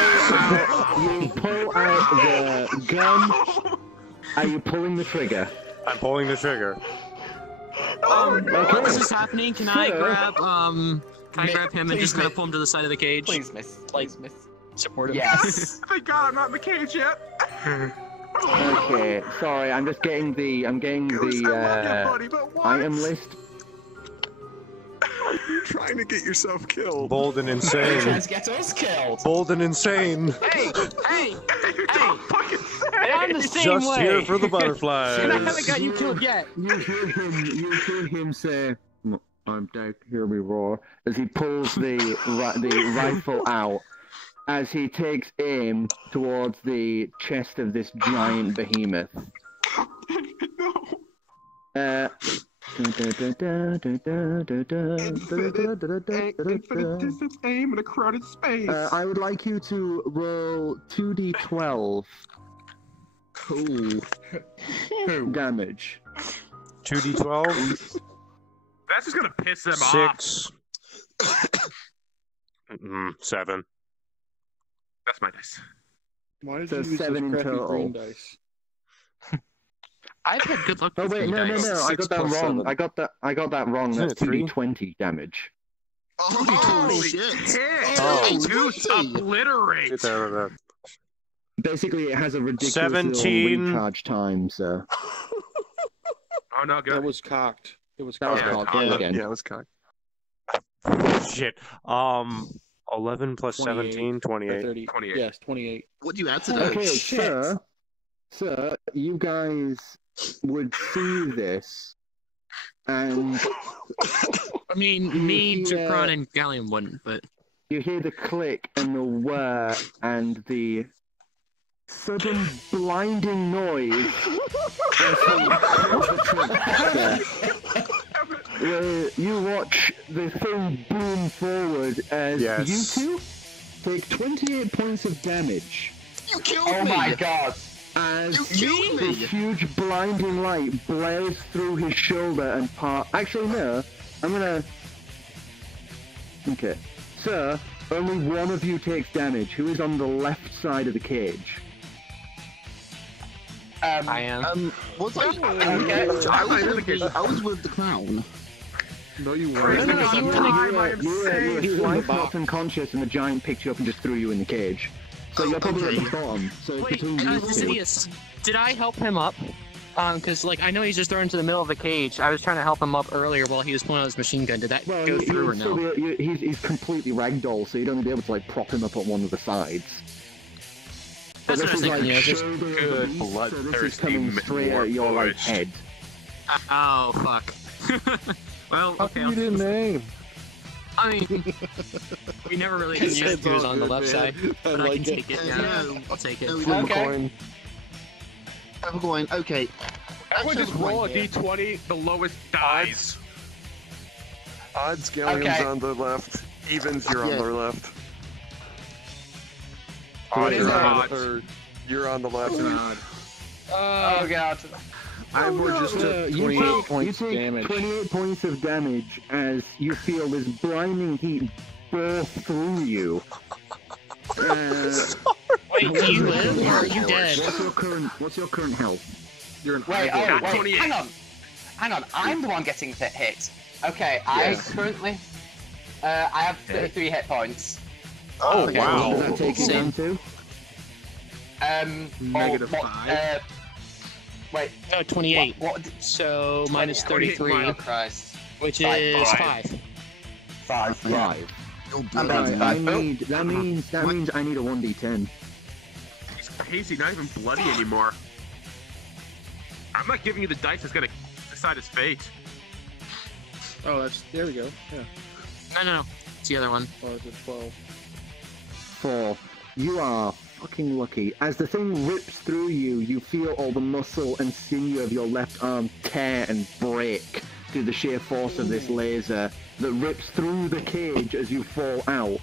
You pull out the gun. Are you pulling the trigger? I'm pulling the trigger. While this is happening, can I grab him and just kind of pull him to the side of the cage? Please, miss. Please, miss. Support him. Yes. Thank God I'm not in the cage yet. Okay, sorry, I'm getting the item list. You're trying to get yourself killed. Bold and insane. Trying to get us killed. Bold and insane. Hey! I'm the same Just way. here for the butterflies. And I haven't got you killed yet. You hear him say, "I'm Deck, hear me roar," as he pulls the rifle out. As he takes aim towards the chest of this giant behemoth. Infinite distance aim in a crowded space. I would like you to roll 2d12. Cool. Damage. 2d12. That's just gonna piss them off. 6. 7. That's my dice. Why did So you use 7 in those crappy total. green dice? I've had good luck Oh with wait, green no, dice. I got that wrong. 7. I got that wrong. Isn't That's it 3? 2d20 damage. Holy shit! Oh. Juice obliterate. Get out of that. Basically, it has a ridiculous 17. recharge time. So Oh no, That good. was cocked. It was that was cocked. called again. Yeah, it was cocked. Shit. 11 plus 17, 28. 30. 28. Yes, 28. What do you add to that? Okay, sir, you guys would see this, and I mean, me, Yeah. Jakron, and Galleon wouldn't, but... you hear the click and the whir and the sudden blinding noise where you watch the thing boom forward as Yes. you two take 28 points of damage. You killed Oh me! my god. As You killed me! this huge blinding light blares through his shoulder and part. Actually, no. I'm gonna. Okay. Sir, only one of you takes damage. Who is on the left side of the cage? I am. Was I? Okay. I was with the clown. No, you No, weren't. no, I'm you alive, were I'm sliced off unconscious, and the giant picked you up and just threw you in the cage. So you're probably at the bottom. So it's Wait, between you two. Sidious, did I help him up? Because, like, I know he's just thrown into the middle of the cage. I was trying to help him up earlier while he was pulling out his machine gun. Did that Well, go through or still no? he's completely ragdoll, so you'd only be able to like prop him up on one of the sides. But That's what I was this is thinking, like yeah, just shoulder of the good beast, so this is bloodthirsty coming straight at your like warforged. head. Oh, fuck. Well, okay. You didn't aim. I mean, we never really did use It's it all on the good, left man. side, I but I like can it. take it. Yeah, No. I'll take it. No, Flip a Okay. coin. I'm going. Okay. I would just roll a Actually, d20, the lowest dies. Odds, Galleon's Okay. on the left. Evens, you're Yeah. on the left. What is You're on odds? the third. You're on the left. Oh god. Ivor just took You 28 points take damage. 28 points of damage as you feel this blinding heat burst through you. Wait, do you live or are you dead? What's your current health? You're an Wait, Ivor. wait, 28. hang on. I'm the one getting hit. Okay, I Yes. currently, I have 33 hit points. Oh, Okay. wow. What does that take you Same. down to? -5? Wait. No, 28. What? So minus 33, Oh, Christ. which is 5. 5. Yeah. 5. I'm down to 5. That means I need a 1d10. He's hazy, not even bloody anymore. I'm not giving you the dice that's gonna decide his fate. Oh, there we go. Yeah. No. It's the other one. Or is it 12? 4. You are fucking lucky. As the thing rips through you, you feel all the muscle and sinew of your left arm tear and break through the sheer force of this laser that rips through the cage as you fall out.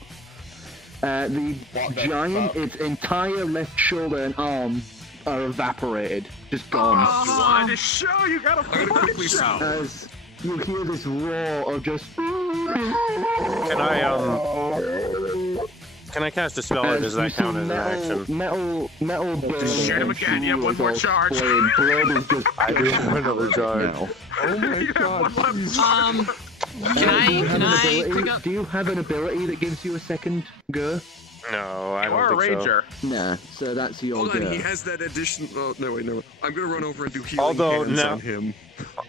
The giant, its entire left shoulder and arm are evaporated, just gone. Oh, you wanted to show, you gotta quickly show. As you hear this roar of just... Can I cast a spell, or does that count as an action? Metal burns. Shoot him again, you have one more charge. Blood is just I do have another charge. now. Oh my god. Do you have an ability that gives you a second go? No, I You don't are a think ranger. Nah, so that's your Hold go. on, he has that addition. Oh, no, wait, no. I'm gonna run over and do healing Although, hands no. on him.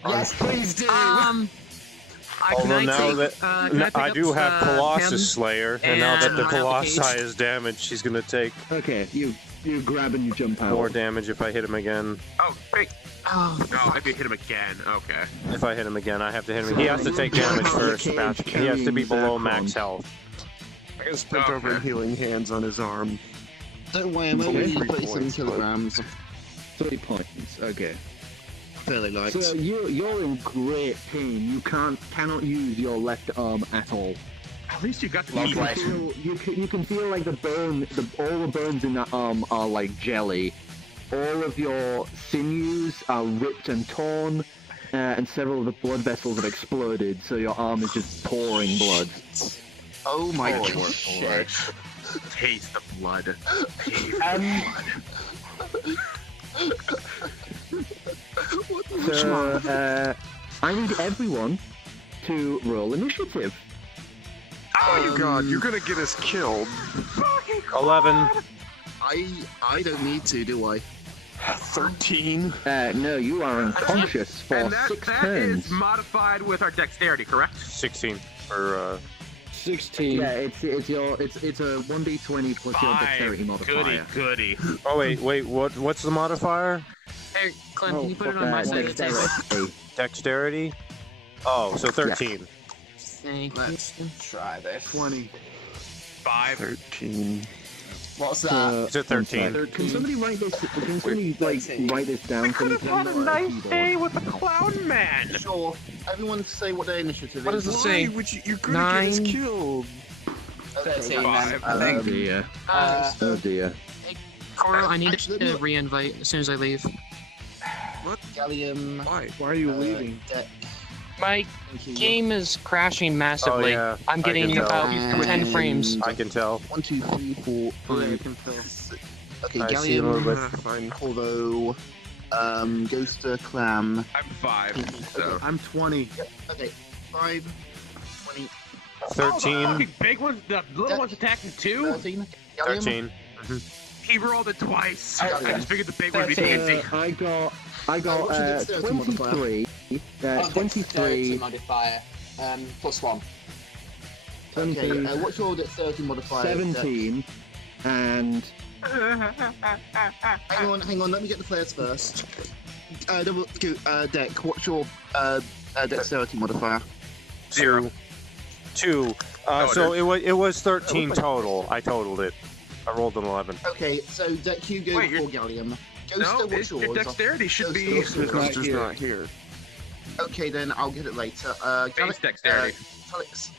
Yes, please do. Although now that I do have Colossus him? Slayer, and now that the And run out the Colossi cage? is damaged, she's gonna take Okay, you grab and you jump out. more damage if I hit him again. Oh, wait. Oh, No, if you hit him again, okay. If I hit him again, I have to hit him. He has to take damage first. He has to be below max health. I gotta sprint over and healing hands on his arm. Don't worry, I'm It's only only 3 37 points, but- kilograms. 3 points, okay. Fairly light. So you're in great pain. You cannot use your left arm at all. At least you got to Long keep way. You can feel like all the bones in that arm are like jelly. All of your sinews are ripped and torn, and several of the blood vessels have exploded, so your arm is just pouring blood. Oh my Holy god. shit. Taste the blood. Taste So, I need everyone to roll initiative. Oh my god, you're gonna get us killed. 11. I don't need to, do I? 13. No, you are unconscious for And 6 that turns. is modified with our dexterity, correct? 16 for 16. Yeah, it's a 1d20 plus your dexterity modifier. Goody. Oh wait, what's the modifier? Hey, Clem, can you put it on my side of the table? Dexterity. Dexterity? Oh, so 13. Thank you. Let's try this. 20. 5. 13. What's that? It's a 13. Can somebody write this? Can somebody write this down? We could have had a nice day with the clown man. Sure. Everyone say what their initiative What is. does it Why say? would you're gonna get us 9. killed. 13 then, Five. I Oh think. dear. Oh dear. Coro, I need Actually, to look. re-invite as soon as I leave. Gallium. Why? Why are you leaving? Deck. My Thank you. game is crashing massively. yeah, I'm I getting can about tell. 10 frames. I can tell. 1, 2, 3, 4, Yeah, I 5. can tell. Okay, I see a little Gallium, bit. Fine. Corvo, Ghoster, Clam. I'm 5. So. I'm 20. Okay, 5, 20, 13. The big ones, the little ones attacking 2? 13. Gallium. 13. He rolled a twice. I just figured the big one would be 13. easy. I got what's your dexterity modifier? 23. Oh, 23. modifier. Plus 1. Okay, 20, what's your dexterity modifier? 17, and Hang on, let me get the players first. Deck, what's your dexterity modifier? 0. 2. So it was 13 total. I totaled it. I rolled an 11. Okay, so Deck, you go Wait, before Gallium. Ghoster, No, what's your yours? dexterity should be. Ghoster, Ghoster's not here. Okay, then I'll get it later. Base dexterity. Alex,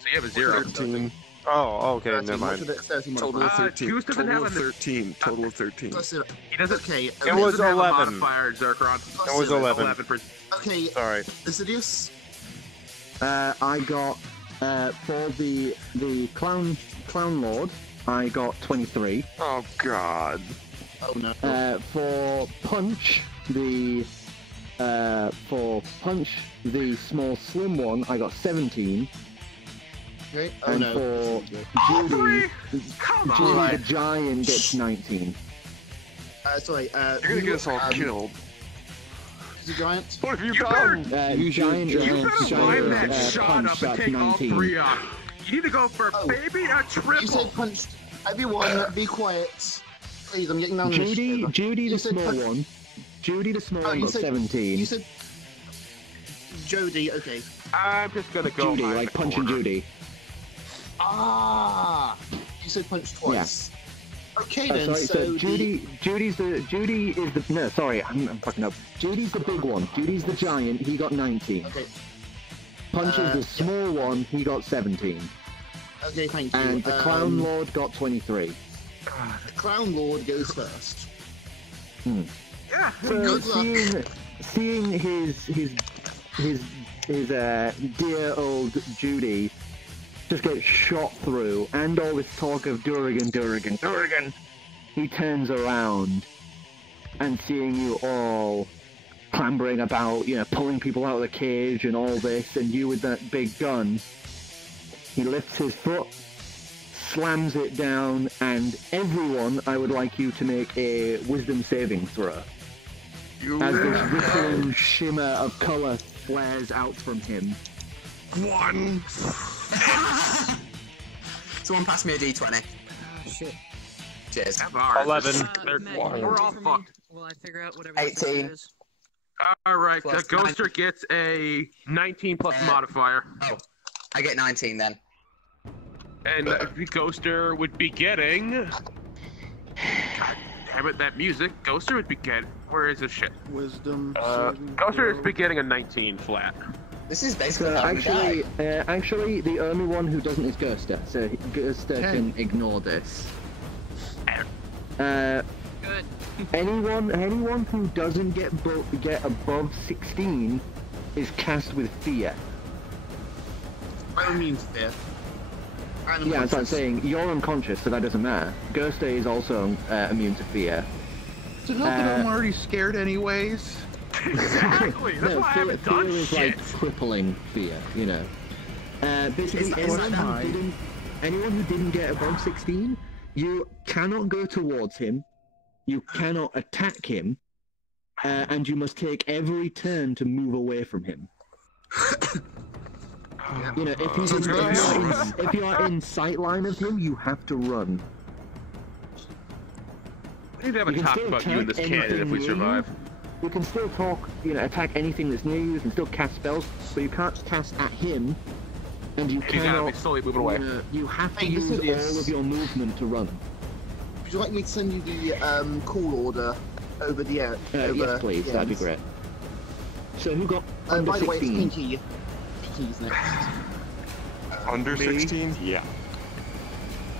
So you have a 0. 13. Oh, okay, 13, never what's mind. your dexterity Total modifier? of 13. Goose doesn't Total have of a- 13. Total of 13. Plus it. He doesn't. Okay, It was doesn't have a 11. modifier, Zerkron. It was 11. 11 for. Okay, Sorry. Assidious. I got for the clown lord. I got 23. Oh god. Oh no. For punch the small slim one, I got 17. Okay. Oh And no. for All Judy, three? Come Judy on. the giant gets 19. Sorry. You're gonna get us all killed. Is a giant? What have you done? You better line that shot up and take all 3 off. You need to go for maybe a triple. You said punch. Everyone, be quiet. Please, I'm getting down on Judy, this. Judy the small one. Judy the small one got 17. You said Jody, okay. I'm just gonna go. Judy, like punching Judy. Ah! You said punch twice. Yeah. Okay then, sorry, so Judy is the no, sorry, I'm fucking up. Judy's the big one. Judy's the giant. He got 19. Okay. Punch is the small one. He got 17. Okay, thank you. And the Clown Lord got 23. The Clown Lord goes first. Yeah. So seeing his dear old Judy just get shot through, and all this talk of Durrigan, he turns around and seeing you all clambering about, pulling people out of the cage and all this, and you with that big gun, he lifts his foot, slams it down, and everyone, I would like you to make a wisdom saving throw. As this rippling shimmer of colour flares out from him. 1. Someone pass me a d20. Shit. Cheers. 11. We're all fucked. Will I figure out whatever 18. is? Alright, the Plus Ghoster gets a 19 plus modifier. Oh, I get 19 then. And the Ghoster would be getting... God damn it, that music. Ghoster would be getting... Where is this shit? Wisdom. Ghoster would be getting a 19 flat. This is basically actually, the only one who doesn't is Gerster, so Gerster can ignore this. Good. Anyone who doesn't get above 16 is cast with fear. By all means, fear. Yeah, that's what I'm saying. You're unconscious, so that doesn't matter. Gerster is also immune to fear. So not that I'm already scared anyways. Exactly. That's why I haven't done fear is shit. like crippling fear, Basically, anyone who didn't get above 16, you cannot go towards him, you cannot attack him, and you must take every turn to move away from him. If you are in sight line of him, you have to run. We need to have a talk about you and this cannon if we survive. You can still talk, attack anything that's near you. You can still cast spells, but you can't cast at him, and you cannot. Be slowly moving away. You have to use all of your movement to run. Would you like me to send you the call order over the air? Yes, please. That'd be great. So who got under by the 16? way, it's Pinky. Pinky's next. Under 16? Yeah.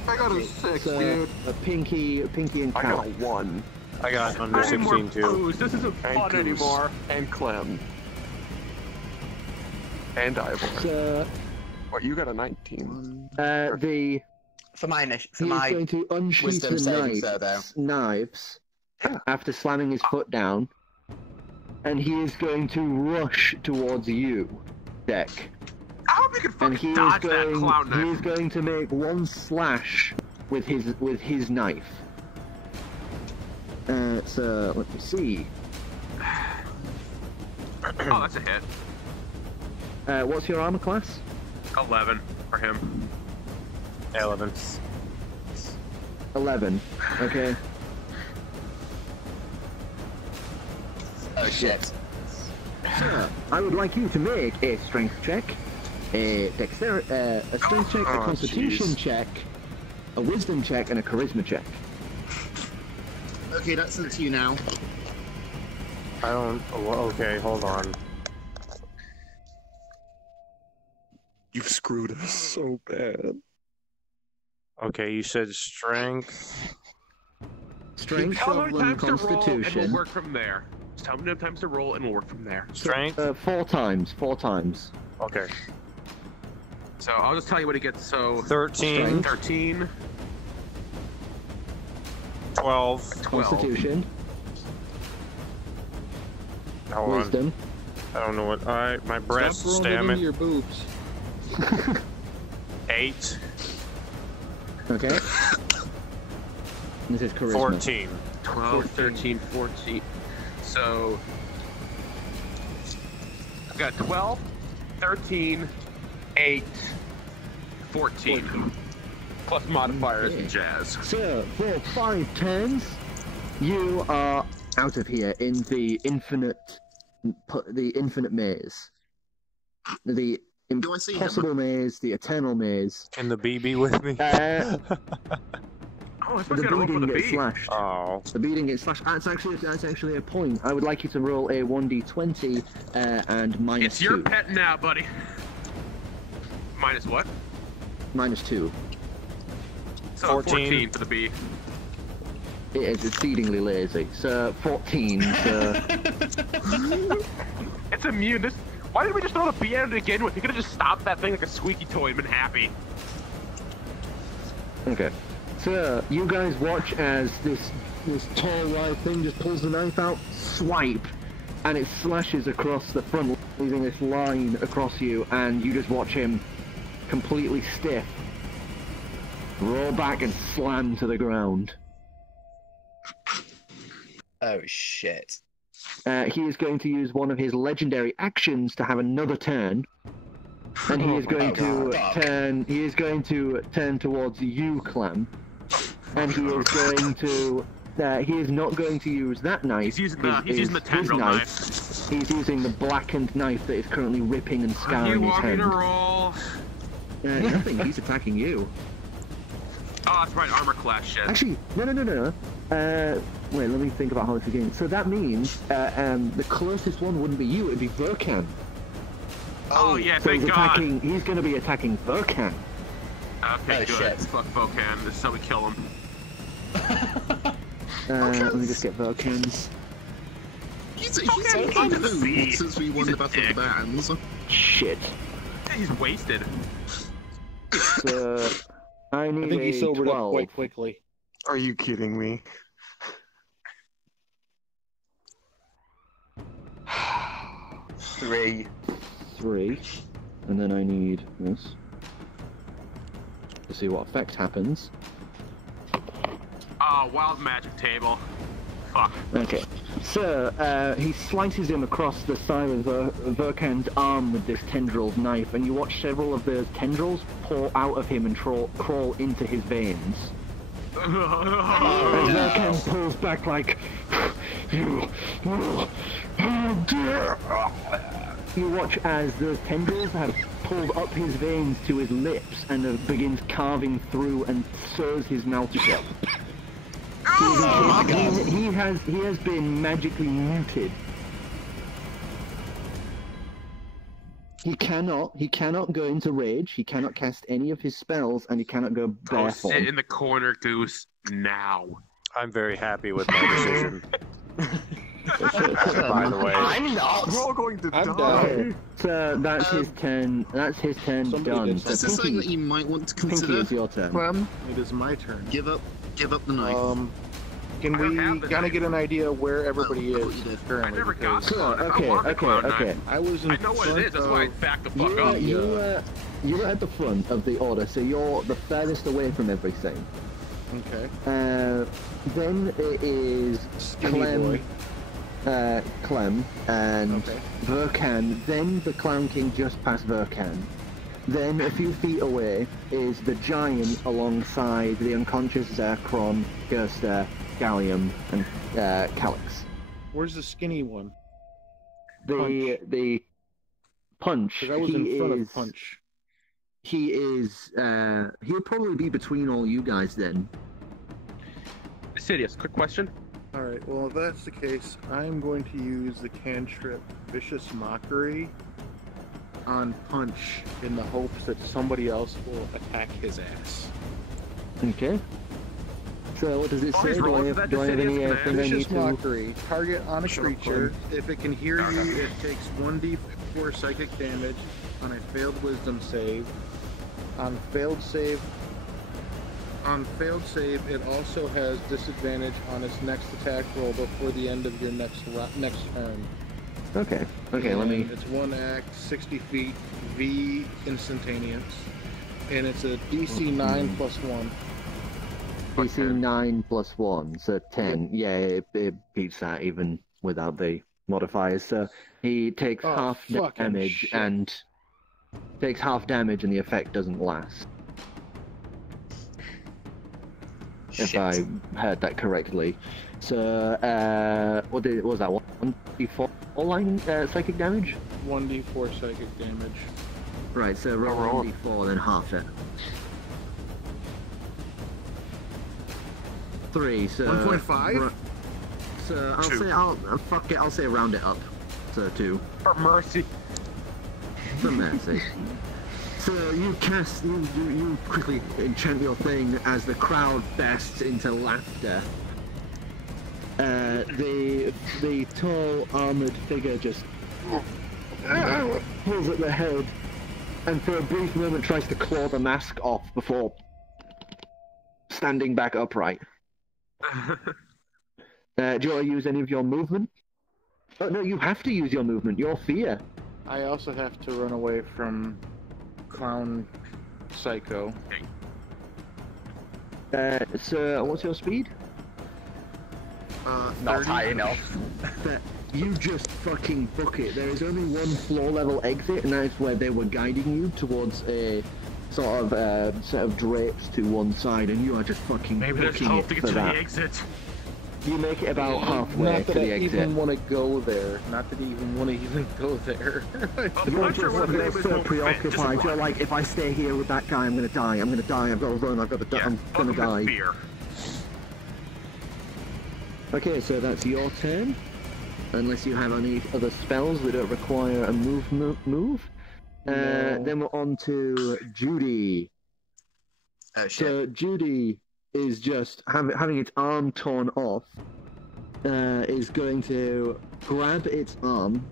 I got a 6, so, dude. Pinky and I Cal. got a 1. I got under 16 too. This isn't fun Goose. anymore. And Clem. And Ivor. So, What, you got a 19? For my he's going to unsheath the knives after slamming his foot down, and he is going to rush towards you, Deck. I hope you can fucking dodge that clown knife. He is going to make one slash with his knife. So let me see. Oh, that's a hit. What's your armor class? 11 for him. 11. 11. Okay. Oh shit. So, I would like you to make a strength check, a strength check, a constitution check, a wisdom check, and a charisma check. Okay, that's to you now. I don't. Okay, hold on. You've screwed us so bad. Okay, you said strength. Strength, Tell me and times to roll, and constitution. we'll work from there. Just tell me the times to roll, and we'll work from there. Strength? 4 times. 4 times. Okay. So I'll just tell you what he gets. So 13. 13. 12. Constitution. Hold on. Wisdom. I don't know what. Alright, my breast, Stop rolling stamina. into your boobs. 8. Okay. This is charisma. 14. 12, 13, 14. So I've got 12, 13, 8, 14. Plus modifiers and jazz. So, for 5 turns, you are out of here in the infinite maze. The impossible maze, the eternal maze. Can the bee be with me? Oh, I The supposed to roll for beating the gets bee. slashed. Oh. The beating gets slashed. That's actually a point. I would like you to roll a 1d20 and minus It's your 2. pet now, buddy. Minus what? Minus 2. So 14 for the bee. It is exceedingly lazy. So 14. So It's immune. Why did we just throw the bee at it to begin with? You could have just stopped that thing like a squeaky toy and been happy. okay. So you guys watch as this tall white thing just pulls the knife out, swipe, and it slashes across the front, leaving this line across you, and you just watch him completely stiff, roll back and slam to the ground. Oh shit. He is going to use one of his legendary actions to have another turn, and he is going to turn. He is going to turn towards you, Clem, and he is going to. He is not going to use that knife. He's using the tendril knife. He's using the blackened knife that is currently ripping and You scouring his want me hand. to roll? Nothing. He's attacking you. Oh, that's right, armor class shit. Actually, no. Wait, let me think about how this is going. So that means the closest one wouldn't be you; it'd be Verkan. Oh yeah, So thank God. he's going to be attacking Verkan. Okay, good. shit. Fuck Vokan. This is how we kill him. Let me just get Verkan's. He's kind of food since we won the Battle of the Bands. Shit. He's wasted. So I need I think he a sobered 12. up quite quickly. Are you kidding me? Three. 3, and then I need this to see what effect happens. Oh, wild magic table. Fuck. Okay, so he slices him across the side of Verkan's arm with this tendril knife, and you watch several of those tendrils pour out of him and crawl into his veins. As Verkan pulls back like, you will, oh dear. You watch as those tendrils have pulled up his veins to his lips and begins carving through and sews his mouth shut. He has been magically muted. He cannot go into rage, he cannot cast any of his spells, and he cannot go Go barefoot. sit in the corner, Goose, now. I'm very happy with my decision. By the way. I'm not. We're all going to I'm die. down. So that's his turn. That's his turn done. So This is something that Pinky, you might want to Pinky, consider. it's your turn. It is my turn. Give up the knife. Can we kind of get an idea where everybody is currently? I never got because one. I Okay, want the cloud okay. knife. I was in I know what it front is, that's why I of- backed the fuck up. You were at the front of the order, so you're the furthest away from everything. Okay. Then it is Skinny Clem and Okay. Verkan. Then the Clown King just past Verkan. Then a few feet away is the giant alongside the unconscious Zerkron, Gerster, Gallium, and Calyx. Where's the skinny one? The Punch. 'Cause I was in front of Punch. He is. He'll probably be between all you guys then. Sidious, quick question. Alright, well, if that's the case, I'm going to use the cantrip Vicious Mockery on Punch in the hopes that somebody else will attack his ass. Okay. So what does it Oh, say? he's Do I rolling have, for that do I have any Decidious thing I need Vicious to... Mockery. Target on a creature. If it can hear you, it takes 1d4 psychic damage on a failed wisdom save. On failed save, it also has disadvantage on its next attack roll before the end of your next turn. Okay. Okay, let me... It's 1 act, 60 feet, V instantaneous, and it's a DC 9 plus 1. DC 9 plus 1, so 10. Yeah, it beats that even without the modifiers. So he takes half damage and the effect doesn't last. If I heard that correctly. So, what was that? 1d4 line psychic damage? 1d4 psychic damage. Right, so roll 1d4, then half it. 3, so... 1.5? So, I'll say round it up. So, 2. For mercy. For mercy. So you quickly enchant your thing as the crowd bursts into laughter. The tall armored figure just pulls at the head, and for a brief moment tries to claw the mask off before standing back upright. Do you want to use any of your movement? Oh no, you have to use your movement. Your fear. I also have to run away from Clown Psycho. So what's your speed? Not high enough. You just fucking book it. There is only one floor level exit, and that's where they were guiding you towards a sort of set of drapes to one side, and you are just fucking Maybe there's booking hope it to get for to that. the exit. You make it about halfway Not to that the I exit. even want to go there. Not that I even want to even go there. You're just so preoccupied. You're like, if I stay here with that guy, I'm gonna die. I'm gonna die. I've got to run. I'm gonna die. Fear. Okay, so that's your turn. Unless you have any other spells that don't require a move. No. Then we're on to Judy. Oh shit. So Judy is just having its arm torn off. Is going to grab its arm,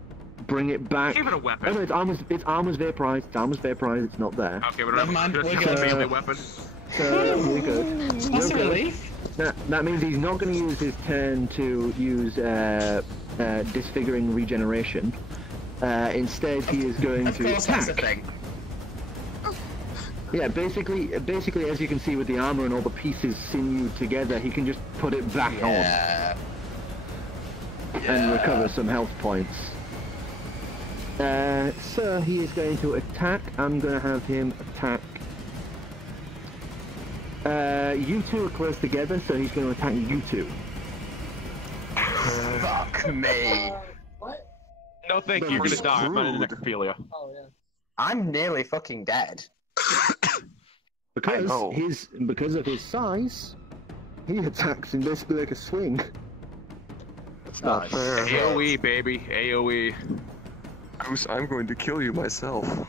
bring it back. Give it a weapon. Oh no, its arm was vaporized. Its arm was vaporized. It's not there. Okay, but I'm just use a melee weapon. So we're good. That's a relief. That means he's not going to use his turn to use disfiguring regeneration. Instead, he is going to attack. That's a thing. Yeah, basically, as you can see with the armor and all the pieces sinewed together, he can just put it back on and recover some health points. So he is going to attack. I'm going to have him attack. You two are close together, so he's going to attack you two. Fuck me. No, thank you. You're gonna die. I'm not in necrophilia. Oh, yeah. I'm nearly fucking dead. Because of his size, he attacks in basically like a swing. That's not fair. AoE, baby. AoE. Goose, I'm going to kill you myself.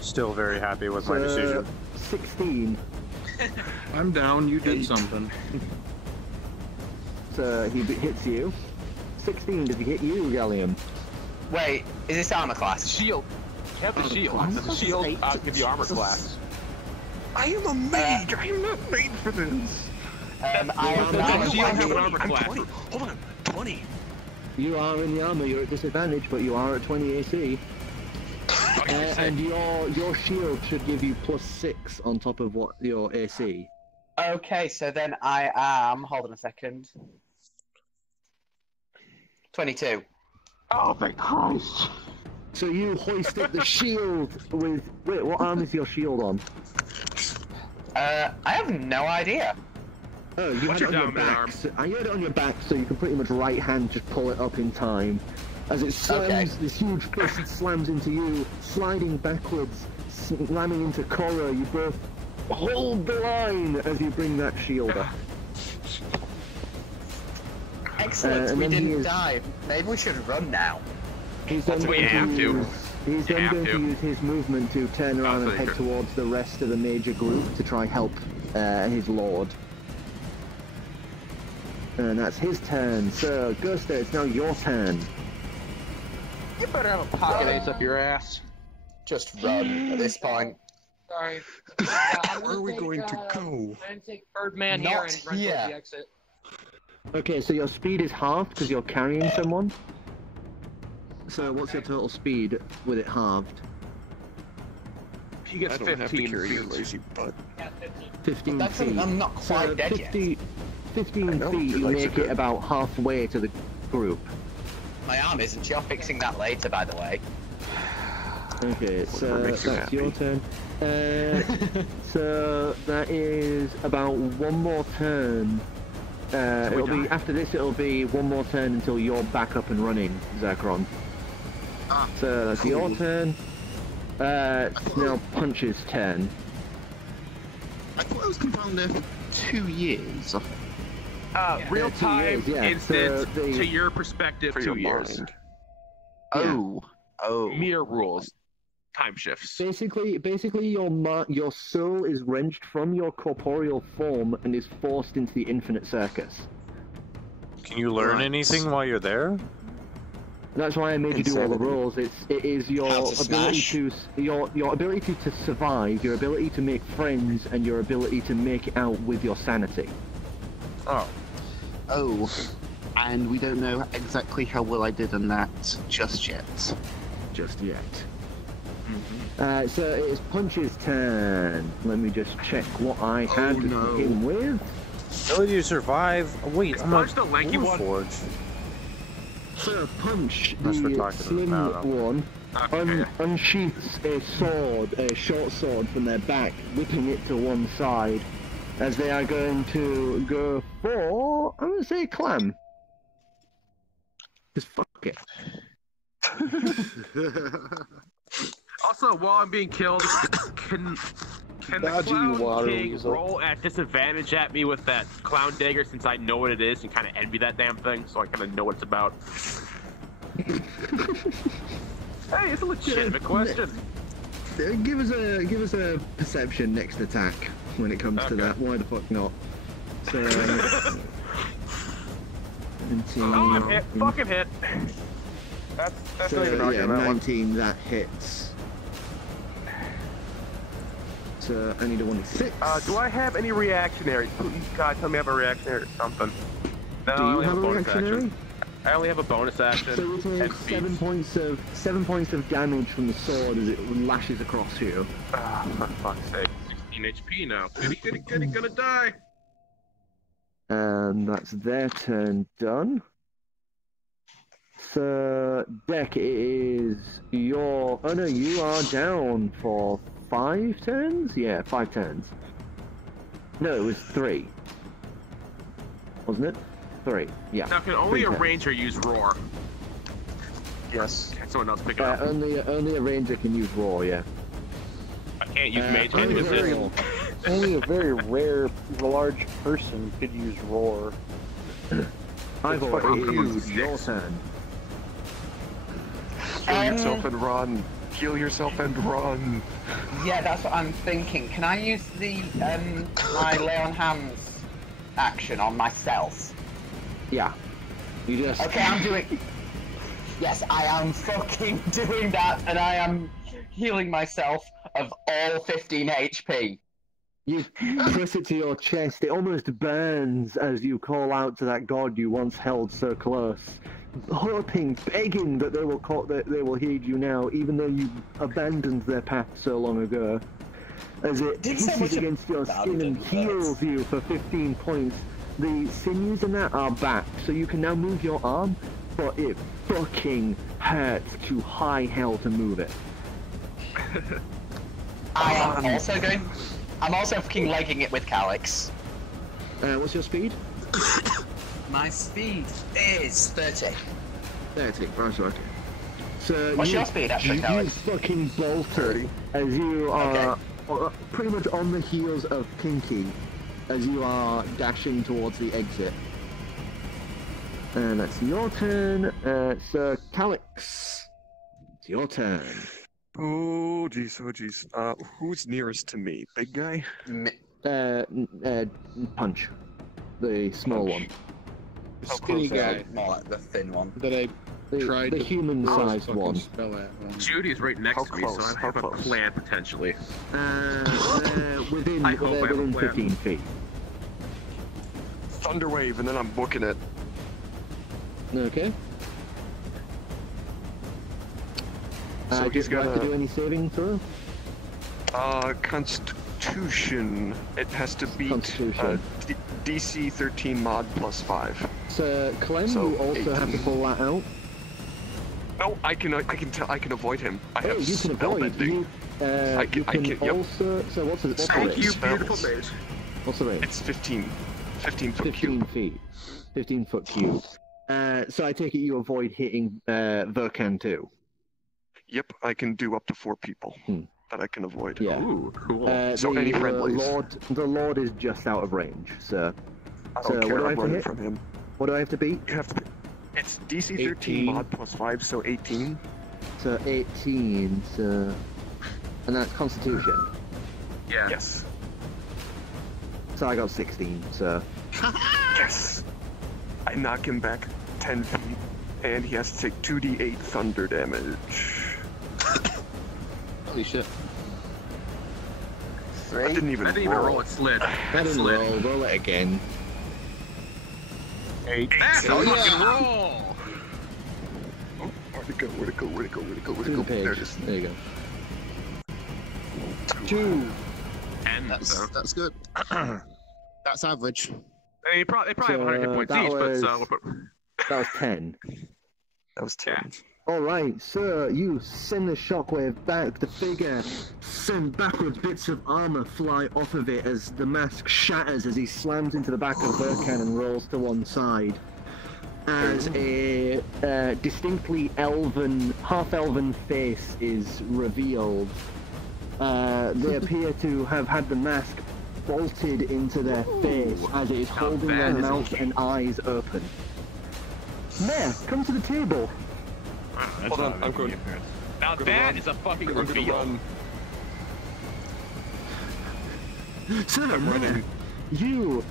Still very happy with my decision. 16. I'm down, you did something. So he hits you. 16, does he hit you, Gallium? Wait, is this armor class? Shield. You have the shield. The shield give you armor class. I am a mage! I am not made for this! armor class. 20. Hold on, 20. You are in the armor, you're at disadvantage, but you are at 20 AC. And your shield should give you +6 on top of what your AC. Okay, so then I am... Hold on a second. 22. Oh, thank Christ. So you hoist up the shield with... Wait, what arm is your shield on? I have no idea. Oh, you had it on your back. You had it on your back, so you can pretty much right hand just pull it up in time. As it slams, this huge fist slams into you, sliding backwards, slamming into Korra. You both hold the line as you bring that shield up. Excellent, we didn't die. Maybe we should run now. He's then going to use his movement to turn around and head towards the rest of the major group to try help his lord. And that's his turn. So, Gusta, it's now your turn. You better have a pocket ace up your ass. Just run at this point. Sorry. Where are we going to go? I'm gonna take Birdman here and run to the exit. Okay, so your speed is halved because you're carrying someone. So what's your total speed with it halved? He gets I don't have to 15 carry your feet. lazy butt. 15 That's feet. I'm not quite So dead 50, 15 I know, feet, your you legs are make it good. about halfway to the group. My arm isn't. You're fixing that later, by the way. Okay, so Whatever makes you that's your happy. turn. So that is about one more turn. It'll be after this. It'll be one more turn until you're back up and running, Zakron. So that's your turn. It's now Punch's turn. I thought I was confined there for 2 years. Real 2 time years, yeah. instant So the- to your perspective, For 2 your years. mind. Oh. Mere rules. Time shifts. Basically, your soul is wrenched from your corporeal form and is forced into the infinite circus. Can you learn Right. anything while you're there? That's why I made you do all the Insanity. rules. It is your How to ability smash. to your ability to survive, your ability to make friends, and your ability to make it out with your sanity. Oh. Oh. And we don't know exactly how well I did in that just yet. Just yet. So it is Punch's turn. Let me just check what I had to no. hit him with. Ability to survive. Wait, I'm Punch the lanky one. Warforged. So Punch, Unless we're the talking slim about- one, Okay. unsheaths a sword, a short sword from their back, whipping it to one side, as they are going to go for, I'm going to say Clam. Just fuck it. Also, while I'm being killed, can the Dodgy Clown water King weasel. roll at disadvantage at me with that clown dagger since I know what it is and kind of envy that damn thing, so I kind of know what it's about? Hey, it's a legitimate question. Give us a perception next attack when it comes to Okay. that. Why the fuck not? So, 17. Oh, I'm hit. Fucking hit. That's So, not even yeah, arguing that one. 19, that hits. So, I need a 1d6. Do I have any reactionaries? Please, God, tell me I have a reactionary or something. No, Do I you only have a bonus reactionary? action. I only have a bonus action. So you take and speed. 7 points of damage from the sword as it lashes across you. Ah, for fuck's sake. 16 HP now. Goody, gonna die. And that's their turn done. So, Deck, it is your... Oh no, you are down for 5 turns? Yeah, 5 turns. No, it was 3. Wasn't it? 3, yeah. Now, can only 3 a turns. ranger use roar? Yes. Can someone else pick it up? Only a ranger can use roar, yeah. I can't use mage hand only to a very- assist. Only a very rare, large person could use roar. Ivor, fucking it is huge. your turn. Heal yourself and run. Heal yourself and run. Yeah, that's what I'm thinking. Can I use the my lay on hands action on myself? Yeah. You just... Okay, I'm doing. Yes, I am fucking doing that, and I am healing myself of all 15 HP. You press it to your chest. It almost burns as you call out to that god you once held so close, hoping, begging that they will heed you now, even though you abandoned their path so long ago. As it Didn't say hisses much against your skin and abandoned, heals you for 15 points. The sinews in that are back, so you can now move your arm, but it fucking hurts to high hell to move it. I'm also fucking legging it with Calyx. What's your speed? My speed is 30. 30, right, okay. So What's your speed, actually, you Calyx? fucking bolted as you are pretty much on the heels of Pinky as you are dashing towards the exit. And that's your turn. So Calyx, it's your turn. Oh jeez, oh jeez. Who's nearest to me? Big guy? Punch, the small one. How Skinny close guy. More like the thin one. That I tried The to human-sized fucking one. spell at. Judy's right next How to me, so close? I How have a close? plan potentially. Within I hope I have a within plan. 15 feet. Thunderwave, and then I'm booking it. Okay. So Do he's you have to got do any saving throw? Constitution. It has to beat Constitution. DC 13 mod +5. So, Clem, So, you also 18. have to pull that out. No, I can avoid him. I have you can avoid. spellbending. You can also. So what's the Thank range? you, beautiful mage. What's the range? It's 15 foot 15 cube. feet. 15 foot cube. So I take it you avoid hitting Verkan too. Yep, I can do up to 4 people that I can avoid. Yeah. Ooh, cool. So any friendlies. The Lord is just out of range. So, I so don't what care, do I I'm have to running hit? from him. What do I have to beat? You have to. It's DC 13 18. mod +5, so 18. So 18. So, and that's Constitution. Yeah. Yes. So I got 16. So. Yes. I knock him back 10 feet, and he has to take 2d8 thunder damage. Holy shit. I didn't even roll. It slid. I didn't roll. Roll it again. 8. That's a fucking roll! Where'd it go? Where'd it go? Where'd it go? Where'd it go? Where'd To it the go? page. There it is. There you go. 2. And That's good. That's average. They probably have 100 hit points that each, was- but we'll put... That was 10. That was 10. Alright, sir, you send the shockwave back. The figure send backwards. Bits of armor fly off of it as the mask shatters as he slams into the back of Verkan and rolls to one side. As a distinctly half-elven face is revealed. They appear to have had the mask bolted into their face as it is holding their bad is mouth and eyes open. Mayor, come to the table. Hold on, I'm going. Now that is a fucking I'm gonna reveal. run. Sir, Mayor, you,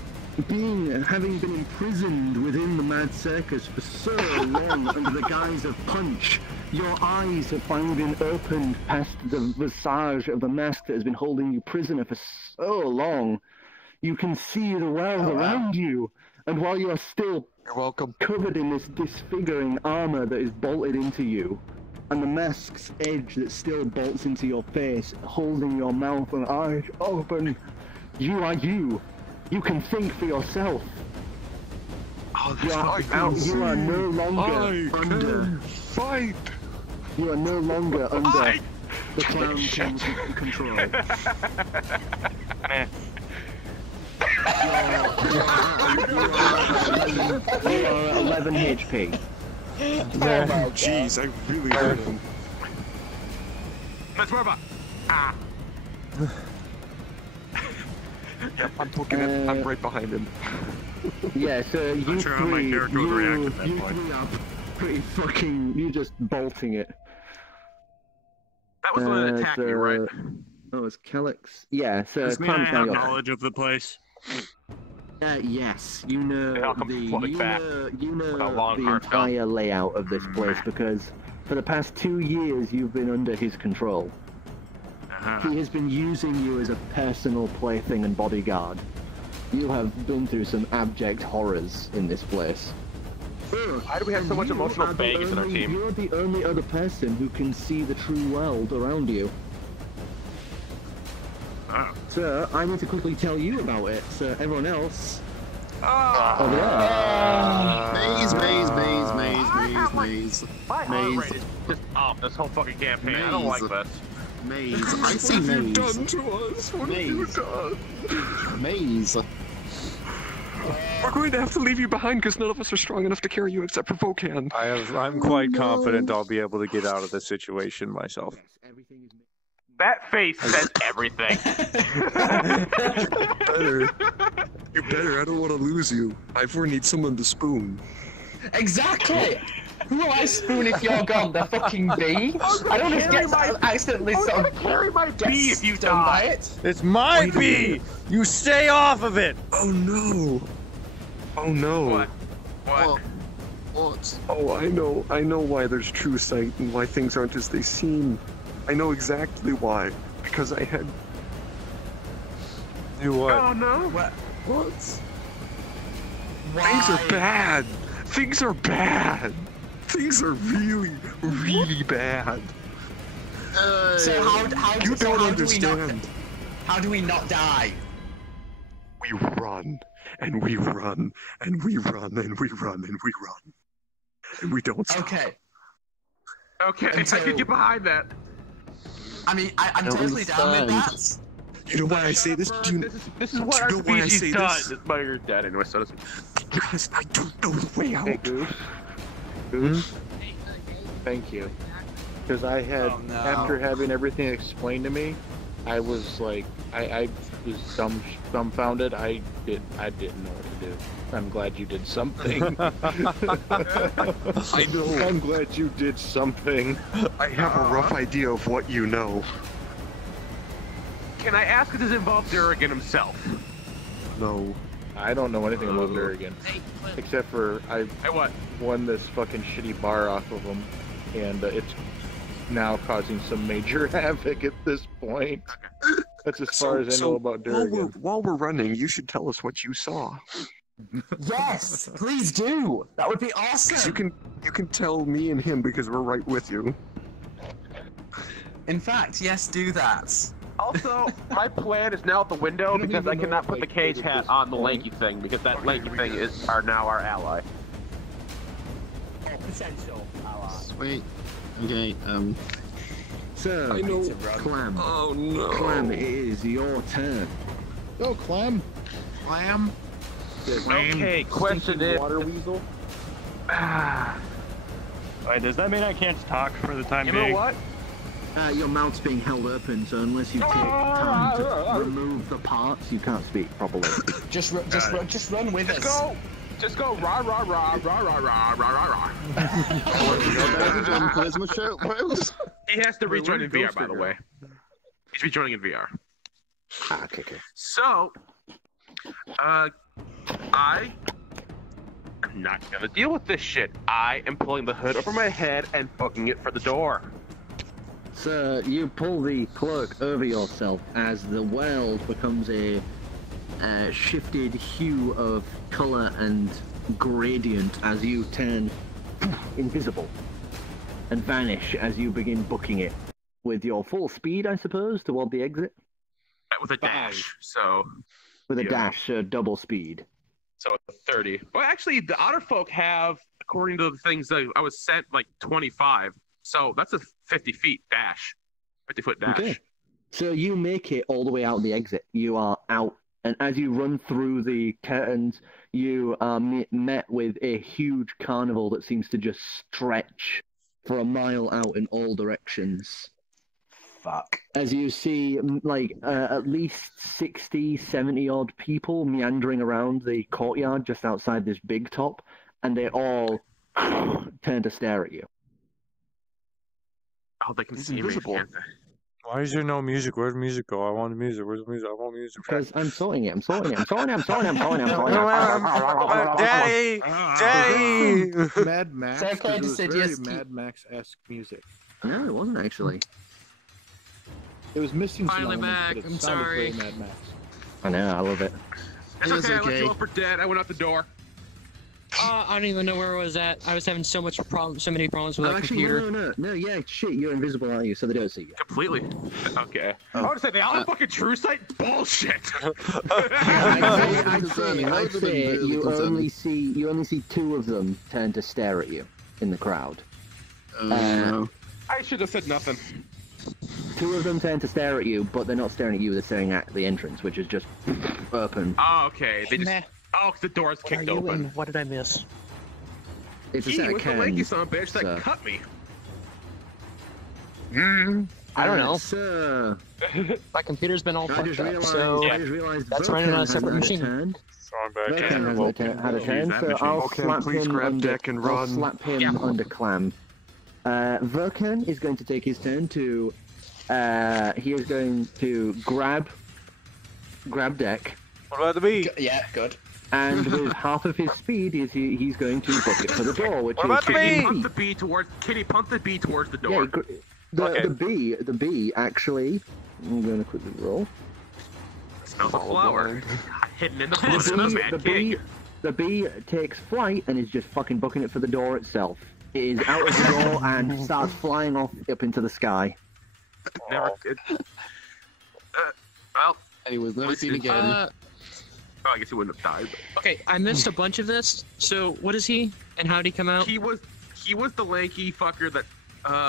having been imprisoned within the Mad Circus for so long under the guise of punch, your eyes have finally been opened past the visage of the mask that has been holding you prisoner for so long. You can see the world around you, and while you are still You're welcome. covered in this disfiguring armor that is bolted into you, and the mask's edge that still bolts into your face, holding your mouth and eyes open, you are you. You can think for yourself. Oh, You are no longer under. Fight. You are no longer under the Clown King's control. You are at 11 HP. Jeez, I really hurt him. Let's move on. Ah. Yep, I'm poking it. I'm right behind him. Yeah, so you sure how my three, character would react at that you point. three are pretty fucking, you just bolting it. That was the one that attacked me, right? That was Calyx. Yeah, so Does mean I Clam's now have your knowledge of the place? Yes, you know I'll come floating back with a long the hard entire layout of this place because for the past 2 years you've been under his control. He has been using you as a personal plaything and bodyguard. You have been through some abject horrors in this place. Why do we have so much emotional baggage in our team? You're the only other person who can see the true world around you. Sir, I need to quickly tell you about it, so everyone else... over there. Maze. My heart rate is just off this whole fucking campaign. I don't like this. Maze. I see What have you Maze. done to us? What have you done? Maze. We're going to have to leave you behind because none of us are strong enough to carry you except for Volcan. I'm quite confident I'll be able to get out of this situation myself. That face says everything. You better. I don't want to lose you. I need someone to spoon. Exactly! Who will I spoon if you're gone? The fucking bee? I don't want to get accidentally sort of carry my bee if you stung by die. it. It's my bee! You stay off of it! Oh no! Oh no! What? Oh, I know why there's true sight and why things aren't as they seem. I know exactly why. Because I had... Do what? Oh no! What? Things are bad! Things are bad! Things are really, really bad! So how You so don't how understand. How do we not die? We run, and we run, and we run, and we run, and we run. And we don't stop. Okay. Okay, Until- I can get behind that. I mean, I'm totally down with that. You know why I say this? This is what our species does. But you're dead anyway, so doesn't. Because I don't know the way out. Hey, Goose. Thank you. Because I had, after having everything explained to me, I was like, I was dumbfounded. I didn't know what to do. I'm glad you did something. I know. I'm glad you did something. I have a rough idea of what you know. Can I ask if this involves Durgan himself? No. I don't know anything about Durgan. Except for I won this fucking shitty bar off of him. And it's now causing some major havoc at this point. That's as far as I know about Durgan. While we're running, you should tell us what you saw. Yes, please do. That would be awesome. You can tell me and him because we're right with you. In fact, yes, do that. Also, my plan is now out the window because I cannot put the cage hat on the lanky thing because that lanky thing is now our ally. Potential ally. Sweet. Okay, So, I know. Clam. Oh no. Clam, it is your turn. Go, Clam. Clam. Okay, question is. Water weasel. Wait, does that mean I can't talk for the time You being? know what? Your mouth's being held open, so unless you take time to remove the parts, you can't speak properly. Just run with us. Just go rah rah rah rah rah rah rah rah rah. He has to rejoin in VR, by the way. He's rejoining in VR. Okay. So, I am not gonna deal with this shit. I am pulling the hood over my head and booking it for the door. So you pull the cloak over yourself as the world becomes a shifted hue of color and gradient as you turn invisible and vanish as you begin booking it with your full speed, I suppose, toward the exit. With a dash, so... With a dash, double speed. So 30. Well, actually, the Otter folk have, according to the things that I was sent, like 25. So that's a 50 feet dash. 50-foot dash. Okay. So you make it all the way out the exit. You are out, and as you run through the curtains, you are met with a huge carnival that seems to just stretch for a mile out in all directions. Fuck. As you see, like, at least 60, 70 odd people meandering around the courtyard just outside this big top, and they all turn to stare at you. Oh, they can see me. Why is there no music? Where'd the music go? I want the music. Where's the music? I want music. Because I'm sorting it. Daddy! Daddy! Mad Max. So okay, It was just very yes, Mad Max-esque music. No, it wasn't actually. It was missing some Finally elements, back, but it I'm sounded sorry. very Mad Max. I know, I love it. It's okay, I let you up for dead. I went out the door. I don't even know where I was at. I was having so many problems with the Actually, computer. no, yeah, shit, you're invisible, aren't you? So they don't see you. Completely. Okay. I want to say, they all have fucking true sight? Bullshit! I'd say you only see two of them turn to stare at you in the crowd. I should have said nothing. Two of them turn to stare at you, but they're not staring at you, they're staring at the entrance, which is just open. Oh, okay. They just... Oh, the door's kicked open. What did I miss? It's a He set of was the lanky cans. son of a bitch that so- cut me. I don't know. So, My computer's been all I fucked just up, realized, so I just realized that's Vulcan running on a hasn't separate machine. returned. Going back in. Vulcan hasn't had a turn, so I'll slap him deck and I'll run. slap him under Clam. Vulcan is going to take his turn to... he is going to grab Deck. What about the bee? Yeah, good. And with half of his speed, he's going to book it for the door, which What is about the 50 bee? feet. Punt the bee towards the door. Yeah, Okay. the bee actually. I'm going to quickly roll. Smells a flower. Hidden in the bush of the mad king. The bee takes flight and is just fucking booking it for the door itself. It is out of the door and starts flying off up into the sky. Never. Well. Anyways, never seen again. Oh, I guess he wouldn't have died. But... Okay, I missed a bunch of this. So what is he, and how did he come out? He was the lanky fucker that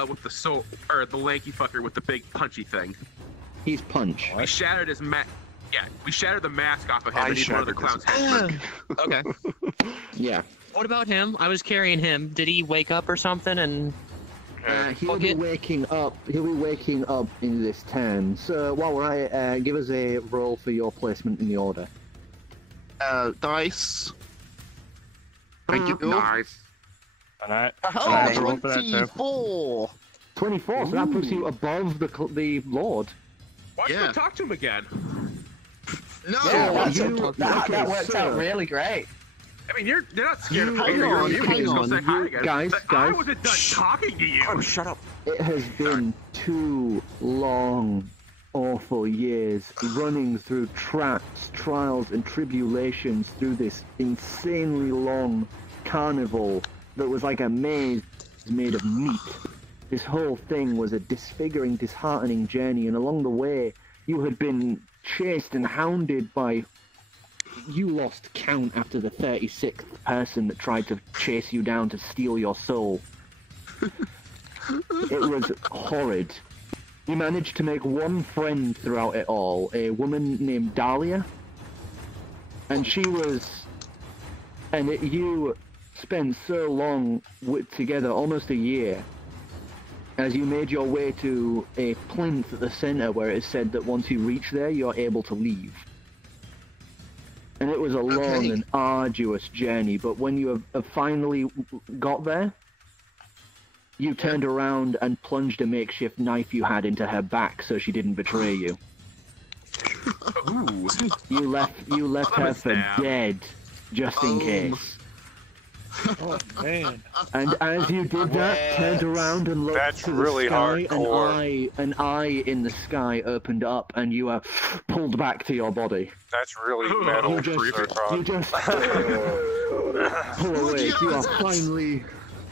with the the lanky fucker with the big punchy thing. He's Punch. We shattered his Yeah, we shattered the mask off of him, and he's one of the clown's henchmen. Okay. Yeah. What about him? I was carrying him. Did he wake up or something? And he'll be waking up. He'll be waking up in this turn. So while we're at it, give us a roll for your placement in the order. Dice. Thank you. Nice. And I Oh, for that too. 24! 24, so that puts you above the Lord. Why don't you talk to him again? No! Yeah, that worked out really great. I mean, you're not scared of hang Peter. on, You're hang just on. gonna say hi again. Guys, I wasn't done talking to you. Oh, shut up. It has been 2 long, awful years running through traps, trials, and tribulations through this insanely long carnival that was like a maze made of meat. This whole thing was a disfiguring, disheartening journey, and along the way, you had been chased and hounded by... You lost count after the 36th person that tried to chase you down to steal your soul. It was horrid. You managed to make one friend throughout it all, a woman named Dahlia. And she was... And you spent so long together, almost a year, as you made your way to a plinth at the center where it is said that once you reach there, you're able to leave. And it was a long and arduous journey, but when you have finally got there, you turned around and plunged a makeshift knife you had into her back so she didn't betray you. Ooh. You left her for dead, just in case. Oh man! And as you did that, turned around and looked to the really sky, hardcore. an eye in the sky opened up, and you were pulled back to your body. That's really metal. You just pull away.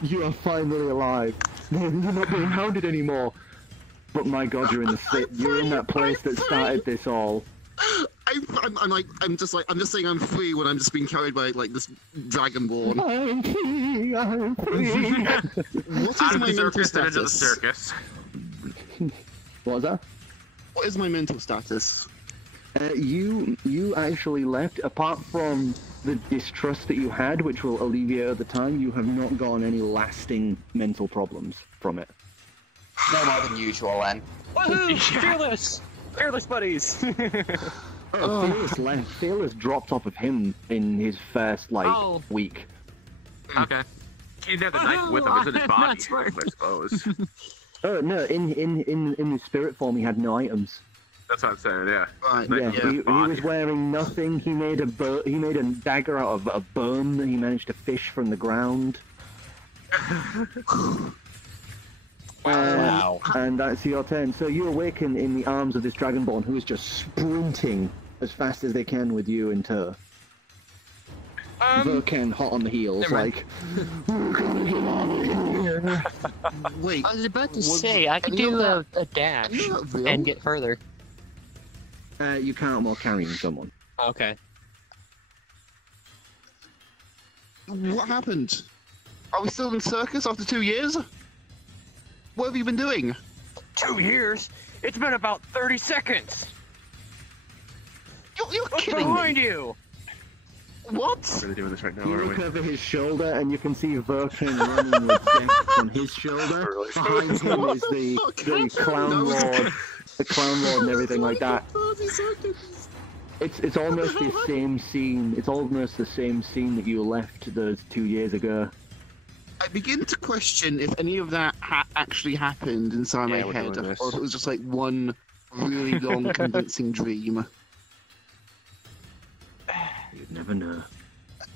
You are finally alive. You're not being hounded anymore. But my God, you're in that place that started this all. I'm just saying I'm free when I'm just being carried by like this dragonborn. I'm free. What is my mental status? Into the circus. What was that? What is my mental status? You actually left, apart from the distrust that you had, which will alleviate at the time, you have not gotten any lasting mental problems from it. No more than usual, then. Woohoo! Fearless! Fearless buddies! Fearless left. Fearless dropped off of him in his first, week. Okay. He didn't have the knife with him, it was in his body, I suppose. Oh, no, in his spirit form, he had no items. That's what I'm saying, yeah. Right, Yeah, he was wearing nothing. He made a dagger out of a bone that he managed to fish from the ground. Wow. And that's your turn. So you awaken in the arms of this dragonborn who is just sprinting as fast as they can with you in tow. Vulcan hot on the heels, like... Wait. I was about to say, I could do a dash and get further. You can't while carrying someone. Okay. What happened? Are we still in circus after 2 years? What have you been doing? 2 years? It's been about 30 seconds! You're What's kidding behind me. you? What? We're really doing this right now, You aren't look we? over his shoulder and you can see Vulcan running with death on his shoulder. Behind him is the clown lord, and everything like that. It's almost the same scene. It's almost the same scene that you left those 2 years ago. I begin to question if any of that actually happened inside my head, or if it was just like one really long, convincing dream. You'd never know.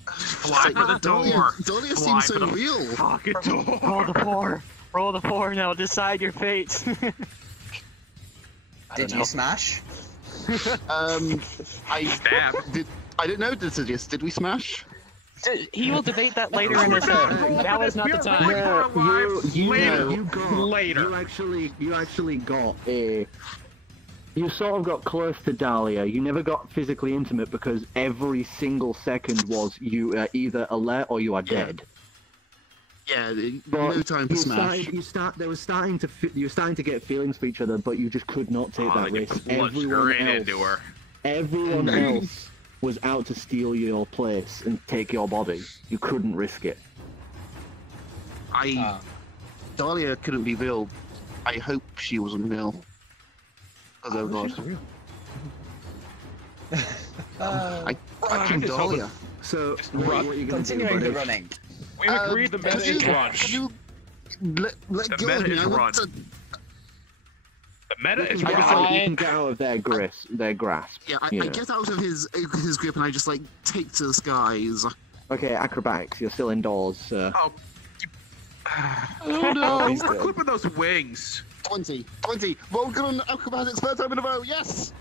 Fly for the door! Dahlia seems so real. Fucking door! Roll the 4. Roll the 4 and I'll decide your fate. Did you smash? I didn't know this. Did we smash? He will debate that later in his now is not the time. You actually got a. You sort of got close to Dahlia. You never got physically intimate because every single second was you either alert or you are dead. Yeah, But no time for smash. you were starting to get feelings for each other, but you just could not take that risk. Everyone else was out to steal your place and take your body. You couldn't risk it. Dahlia couldn't be real. I hope she wasn't real. Oh god. I killed Dahlia. So, what are you going to do? Continuing the running. We agreed the meta is run. Let The go of meta me. is I run. want to... The meta is You run. can get out of their grasp. Yeah, I you know. get out of his grip and I just like take to the skies. Okay, acrobatics. You're still indoors, sir. Oh. Oh no! We're clipping those wings. 20. Roll good on acrobatics, third time in a row. Yes.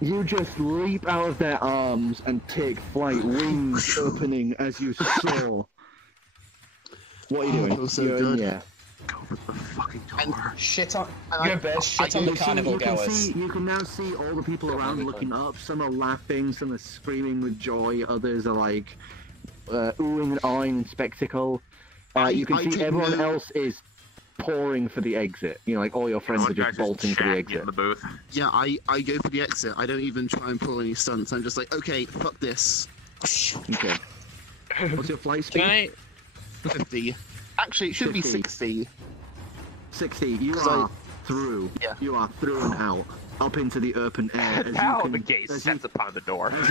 You just leap out of their arms and take flight, wings opening as you soar. What are you doing? Feels so You're good. in the air. Go for the fucking door. Shit on the carnival goers. You can now see all the people around looking up. Some are laughing, some are screaming with joy, others are like oohing and awing in spectacle. You can see everyone else is pouring for the exit. You know, like all your friends are just bolting for the exit. In the booth. Yeah, I go for the exit. I don't even try and pull any stunts. I'm just like, okay, fuck this. Okay. What's your flight speed? 50. Actually, it should be 50. 60. 60. You are through. Yeah. You are through and out. Up into the open air. Now the gate sets upon the door. As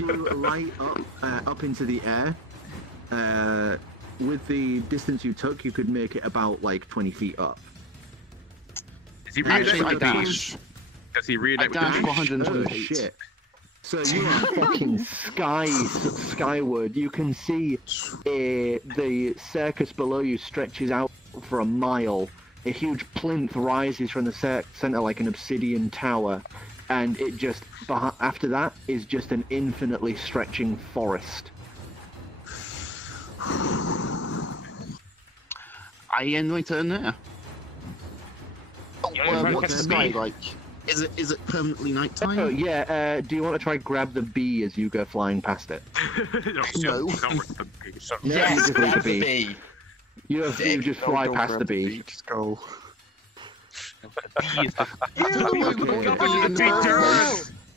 you light up into the air, with the distance you took, you could make it about like 20 feet up. Is he reading Actually, it I with the dash. beach? Does he read I it with the dash beach? 120 Oh feet. shit. So you are fucking skyward. You can see the circus below you stretches out for a mile. A huge plinth rises from the center like an obsidian tower, and it just after that is just an infinitely stretching forest. I end my turn there. What's the sky like? Is it permanently nighttime? Oh yeah. Do you want to try grab the bee as you go flying past it? No. Yes, you grab just the bee. You just fly past the bee. Just go.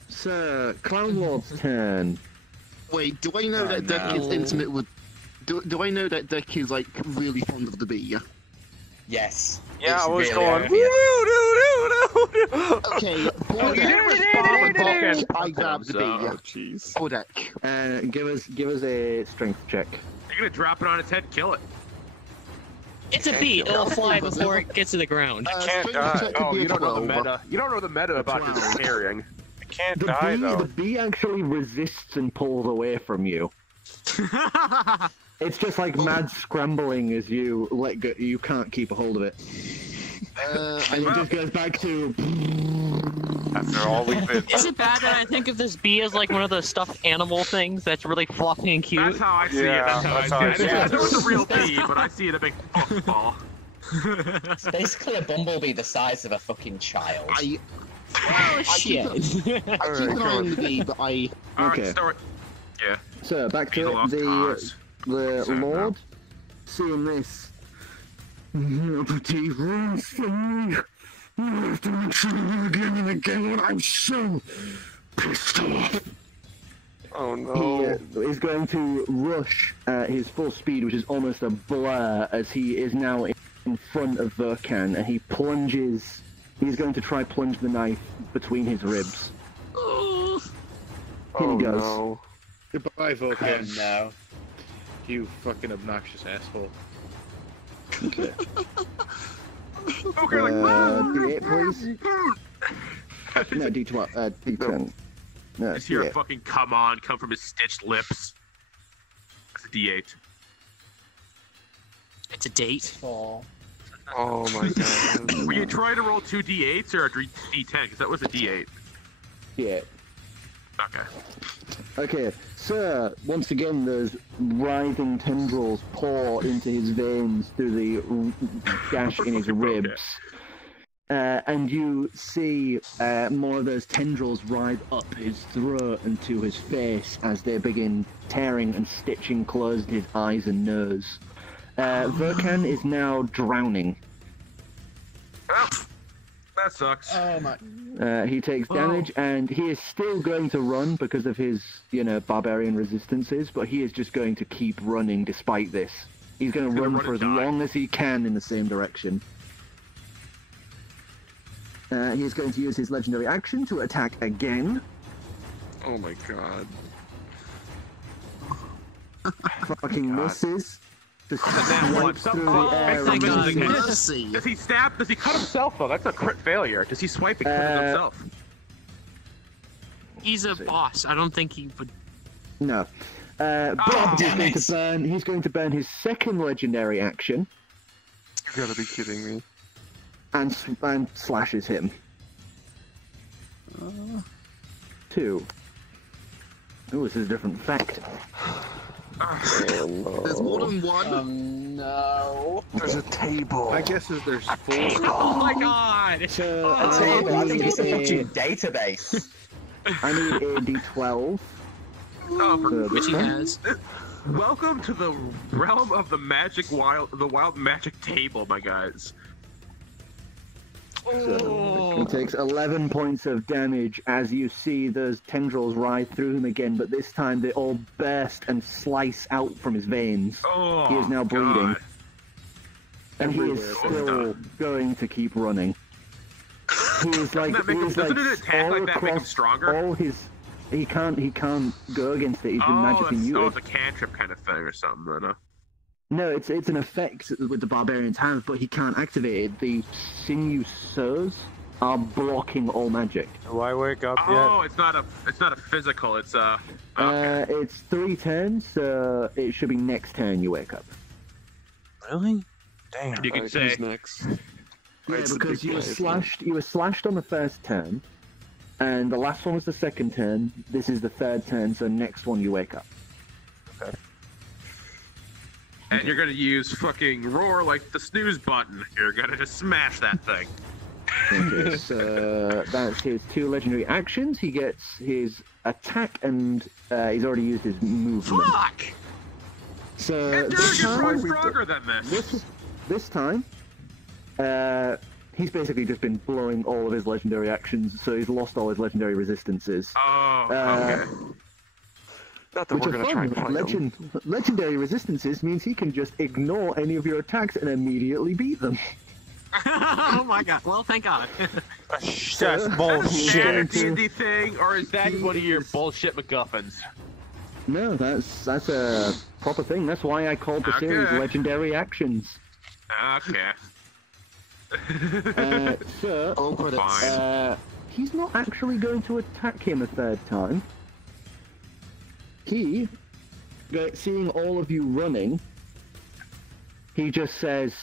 Sir, Clown Lord's turn. Wait, do I know that Deck is intimate with... Do I know that Deck is, like, really fond of the bee? Yes. Yeah, It's I was really going. obvious. Okay, for Deck, I grab the bee. Jeez. For Deck. Give us a strength check. You're gonna drop it on its head, kill it. It's a bee. It'll fly before it gets to the ground. Can't die. Oh, you don't know the meta. You don't know the meta about his carrying. I can't die though. The bee actually resists and pulls away from you. It's just like mad scrambling as you let go. You can't keep a hold of it. And it just goes back to. After all we've been. Is it bad that I think of this bee as like one of those stuffed animal things that's really fluffy and cute? That's how I see it. That's how I see it. I know it's a real bee, but I see it a big ball. It's basically a bumblebee the size of a fucking child. Oh shit! I keep an eye on the bee, but I... Okay. Yeah. So back to Lost the cause. Lord. Seeing this. Nobody runs from me. I have to make sure again and again when I'm so pissed off. Oh no. He is going to rush his full speed, which is almost a blur, as he is now in front of Verkan, and he plunges. He's going to try plunge the knife between his ribs. Here he goes. No. Goodbye, Vulcan. Oh no. You fucking obnoxious asshole. Okay. Okay, D8, please. No, D12. D10. No, Just hear a D8. fucking come on come from his stitched lips. That's a D8. It's a date. 4. Oh my god. Were you trying to roll 2 D8s or a D10? Because that was a D8. Yeah. Okay. Okay, sir, once again those writhing tendrils pour into his veins through the gash in his ribs. And you see more of those tendrils writhe up his throat and to his face as they begin tearing and stitching closed his eyes and nose. Verkan is now drowning. That sucks. Oh my. He takes damage, and he is still going to run because of his, barbarian resistances, but he is just going to keep running despite this. He's going to run for as long as he can in the same direction. He is going to use his legendary action to attack again. Oh my god. Fucking misses. Just swipes through the air and misses. Does he stab? Does he cut himself though? That's a crit failure. Does he swipe and cut himself? He's a boss. I don't think he would. No. But he's going to burn his second legendary action. You gotta be kidding me. And slashes him. 2. Oh, this is a different fact. There's more than one. No. There's a table. My guess is there's 4. Oh my god! A table. I think it's a fucking database. I need a D12. Which he has. Welcome to the realm of the wild magic table, my guys. So he takes 11 points of damage as you see those tendrils writhe through him again, but this time they all burst and slice out from his veins. He is now bleeding. And he is still going to keep running. He is like, doesn't an attack like that make him stronger? All his, he can't go against it. He's been magically muted. Oh, it's a cantrip kind of thing or something, then, huh? No, it's an effect that the barbarians have, but he can't activate it. The sinew surs are blocking all magic. Do I wake up yet? Oh, it's not a physical. It's okay. It's 3 turns, so it should be next turn you wake up. Really? Damn. You can say next. Yeah, because you were slashed on the first turn, and the last one was the second turn. This is the third turn, so next one you wake up. Okay. And you're gonna use fucking roar like the snooze button. You're gonna just smash that thing. Okay, so that's his 2 legendary actions. He gets his attack, and he's already used his movement. Fuck! So Dude, you're probably stronger than this. This time, he's basically just been blowing all of his legendary actions, so he's lost all his legendary resistances. Oh, okay. Not that we're gonna try and fight him. Legendary resistances means he can just ignore any of your attacks and immediately beat them. Oh my god! Well, thank God. That's bullshit. Is that a D&D thing, or is that one of your bullshit MacGuffins? No, that's a proper thing. That's why I called the series Legendary Actions. Okay. He's not actually going to attack him a third time. He, seeing all of you running, he just says,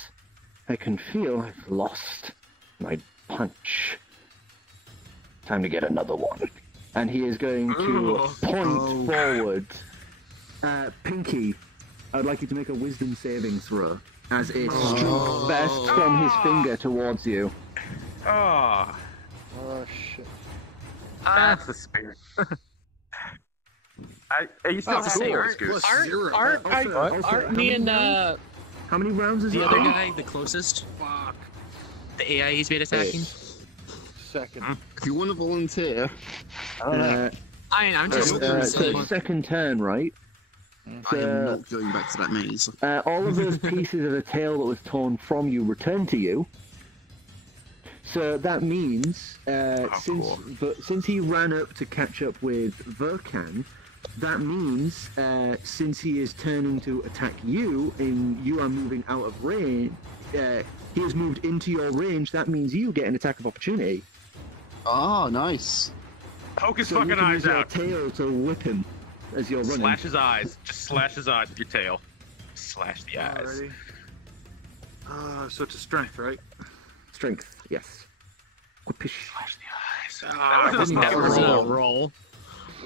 I can feel I've lost my punch. Time to get another one. And he is going to point forward. Pinky, I'd like you to make a wisdom saving throw as it bursts from his finger towards you. Oh. Oh, shit. That's the spirit. You still aren't me and how many rounds is the other guy the closest? Fuck. The AI he's been attacking. Second. If you want to volunteer. I'm just. Second turn, right? I am not going back to that maze. All of those pieces of the tail that was torn from you return to you. So that means, since he ran up to catch up with Verkan, that means since he is turning to attack you and you are moving out of range, he has moved into your range. That means you get an attack of opportunity. Oh, nice. Poke his So fucking you can eyes use your out. tail to whip him as you're running. Slash his eyes. Just slash his eyes with your tail. Slash the eyes. So it's a strength, right? Strength, yes. Whippish. Slash the eyes. Never roll.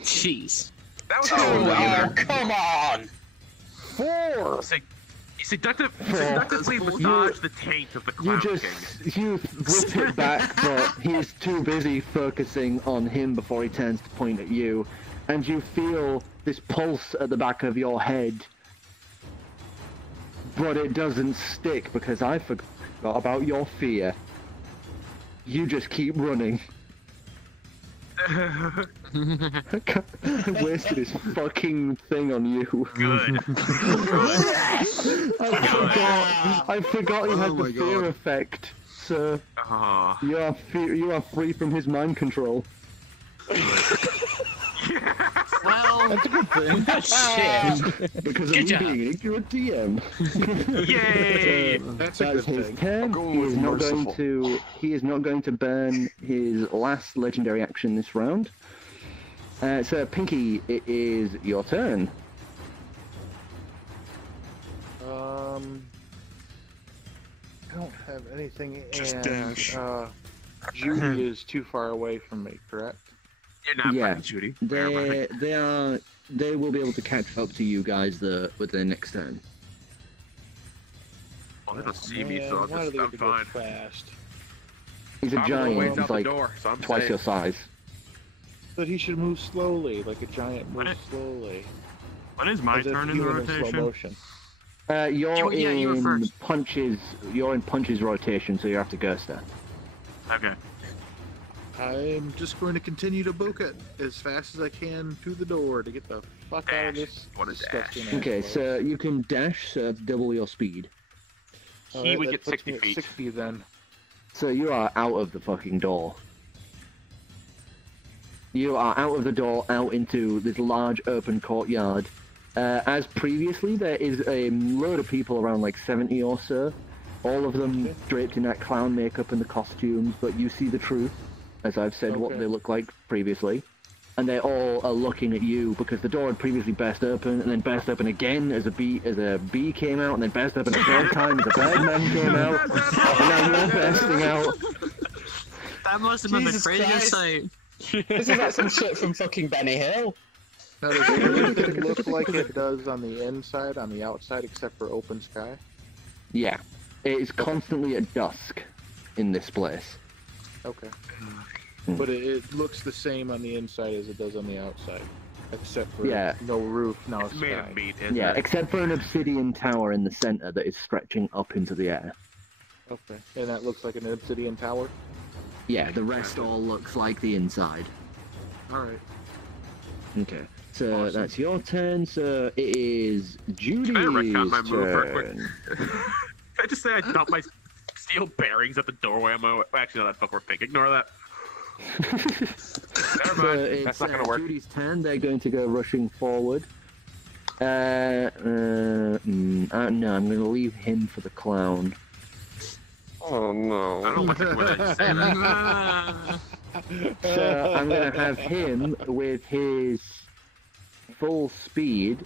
Jeez. That was come on! 4! You seductively massage the taint of the Clown King. You whip it back, but he is too busy focusing on him before he turns to point at you, and you feel this pulse at the back of your head, but it doesn't stick because I forgot about your fear. You just keep running. I wasted his fucking thing on you. Good. I forgot he had the fear effect. So you are free from his mind control. Well, that's a good thing. Shit. Because of me being an ignorant DM. Yay! That's his turn. He is not going to burn his last legendary action this round. So Pinky, it is your turn. I don't have anything, and Judy is too far away from me, correct? You're not fighting Judy. They will be able to catch up to you guys with their next turn. Well, they don't see me, so I'm fine. Fast. He's a giant. He's like twice your size. But he should move slowly, like a giant moves slowly. When is my turn in the rotation? You're in Punch's. You're in Punch's rotation, so you have to go there. Okay. I'm just going to continue to book it as fast as I can to the door to get the fuck out of this disgusting. Okay, so you can dash, so that's double your speed. He would get 60 feet. 60 then. So you are out of the fucking door. You are out of the door, out into this large open courtyard. As previously, there is a load of people around, like 70 or so. All of them draped in that clown makeup and the costumes, but you see the truth, as I've said what they look like previously. And they all are looking at you because the door had previously burst open, and then burst open again as a bee came out, and then burst open a third time as a birdman came out, and now you're bursting out. That must have been the craziest sight. This is like some shit from fucking Benny Hill. Now, does everything look like it does on the inside, on the outside, except for open sky? Yeah. It is constantly at dusk in this place. Okay. But it looks the same on the inside as it does on the outside. Except for no roof, no sky. Made of meat, Yeah, except for an obsidian tower in the center that is stretching up into the air. Okay. And that looks like an obsidian tower? Yeah, the rest all looks like the inside. Alright. Okay. So that's your turn, so it is Judy's Can turn. I just say I dump my steel bearings at the doorway? Actually, no, that's what we're thinking. Ignore that. Never mind. So That's not going to work. Judy's turn. They're going to go rushing forward. No, I'm going to leave him for the clown. Oh no. I don't like it when I say that. So I'm going to have him with his full speed.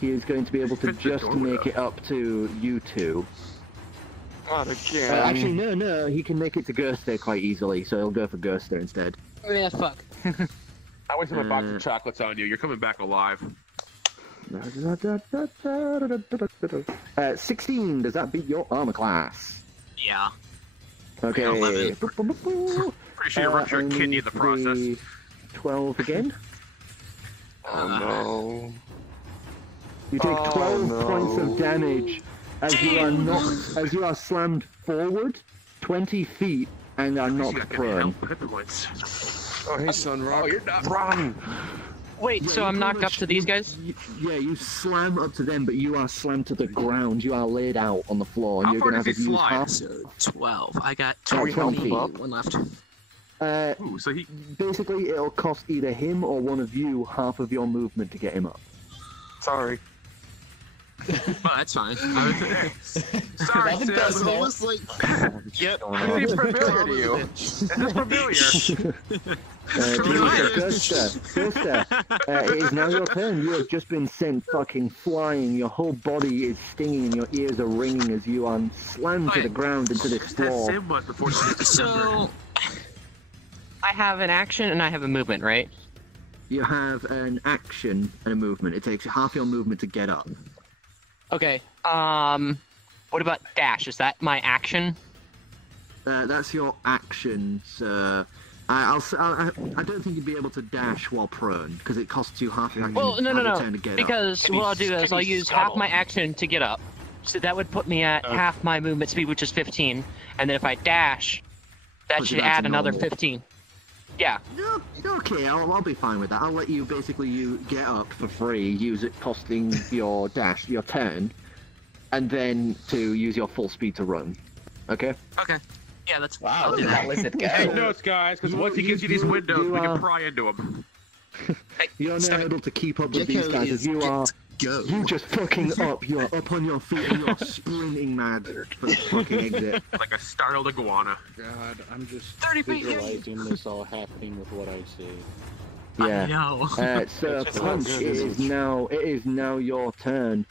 He is going to be able to just make it up to you two. Not again. Actually, no, he can make it to Ghoster quite easily, so he'll go for Ghoster instead. Oh yeah, fuck. I wasted my box of chocolates on you. You're coming back alive. 16, does that beat your armor class? Yeah. Okay. 11. Pretty sure you ruptured a kidney in the process. 12 again. Oh no. You take 12 points of damage as you are slammed forward 20 feet and are knocked prone. Oh hey son, run! Wait, so I'm knocked up to these guys? Yeah, you slam up to them, but you are slammed to the ground. You are laid out on the floor, and you're going to have to use half. So 12. I got 20. One left. Ooh, so basically, it'll cost either him or one of you half of your movement to get him up. Sorry. Oh, that's fine. Sorry, Sid. Almost like... Yep. It seems familiar to you. Is this familiar? Ghoster, it is now your turn. You have just been sent fucking flying. Your whole body is stinging and your ears are ringing as you are slammed to the ground into this floor. So, I have an action and I have a movement, right? You have an action and a movement. It takes half your movement to get up. Okay. What about dash? Is that my action? That's your action, sir. I don't think you'd be able to dash while prone because it costs you half your action. Well, no. turn to get Because up. what I'll do is I'll use half my action to get up. So that would put me at half my movement speed, which is 15. And then if I dash, that should add another 15. Yeah. Okay, I'll be fine with that. I'll let you get up for free, use it costing your dash, your turn, and then to use your full speed to run. Okay? Okay. Yeah, that's wow. Look at that lizard go. Take notes, guys, because once he gives you these windows, we can pry into them. You're not able to keep up with these guys as you are. You just fucking up. You are up on your feet and you are sprinting mad for the fucking exit. Like a startled iguana. God, I'm just 30 feet. visualizing this all happening with what I see. Yeah. I know. So Punch, it is now your turn.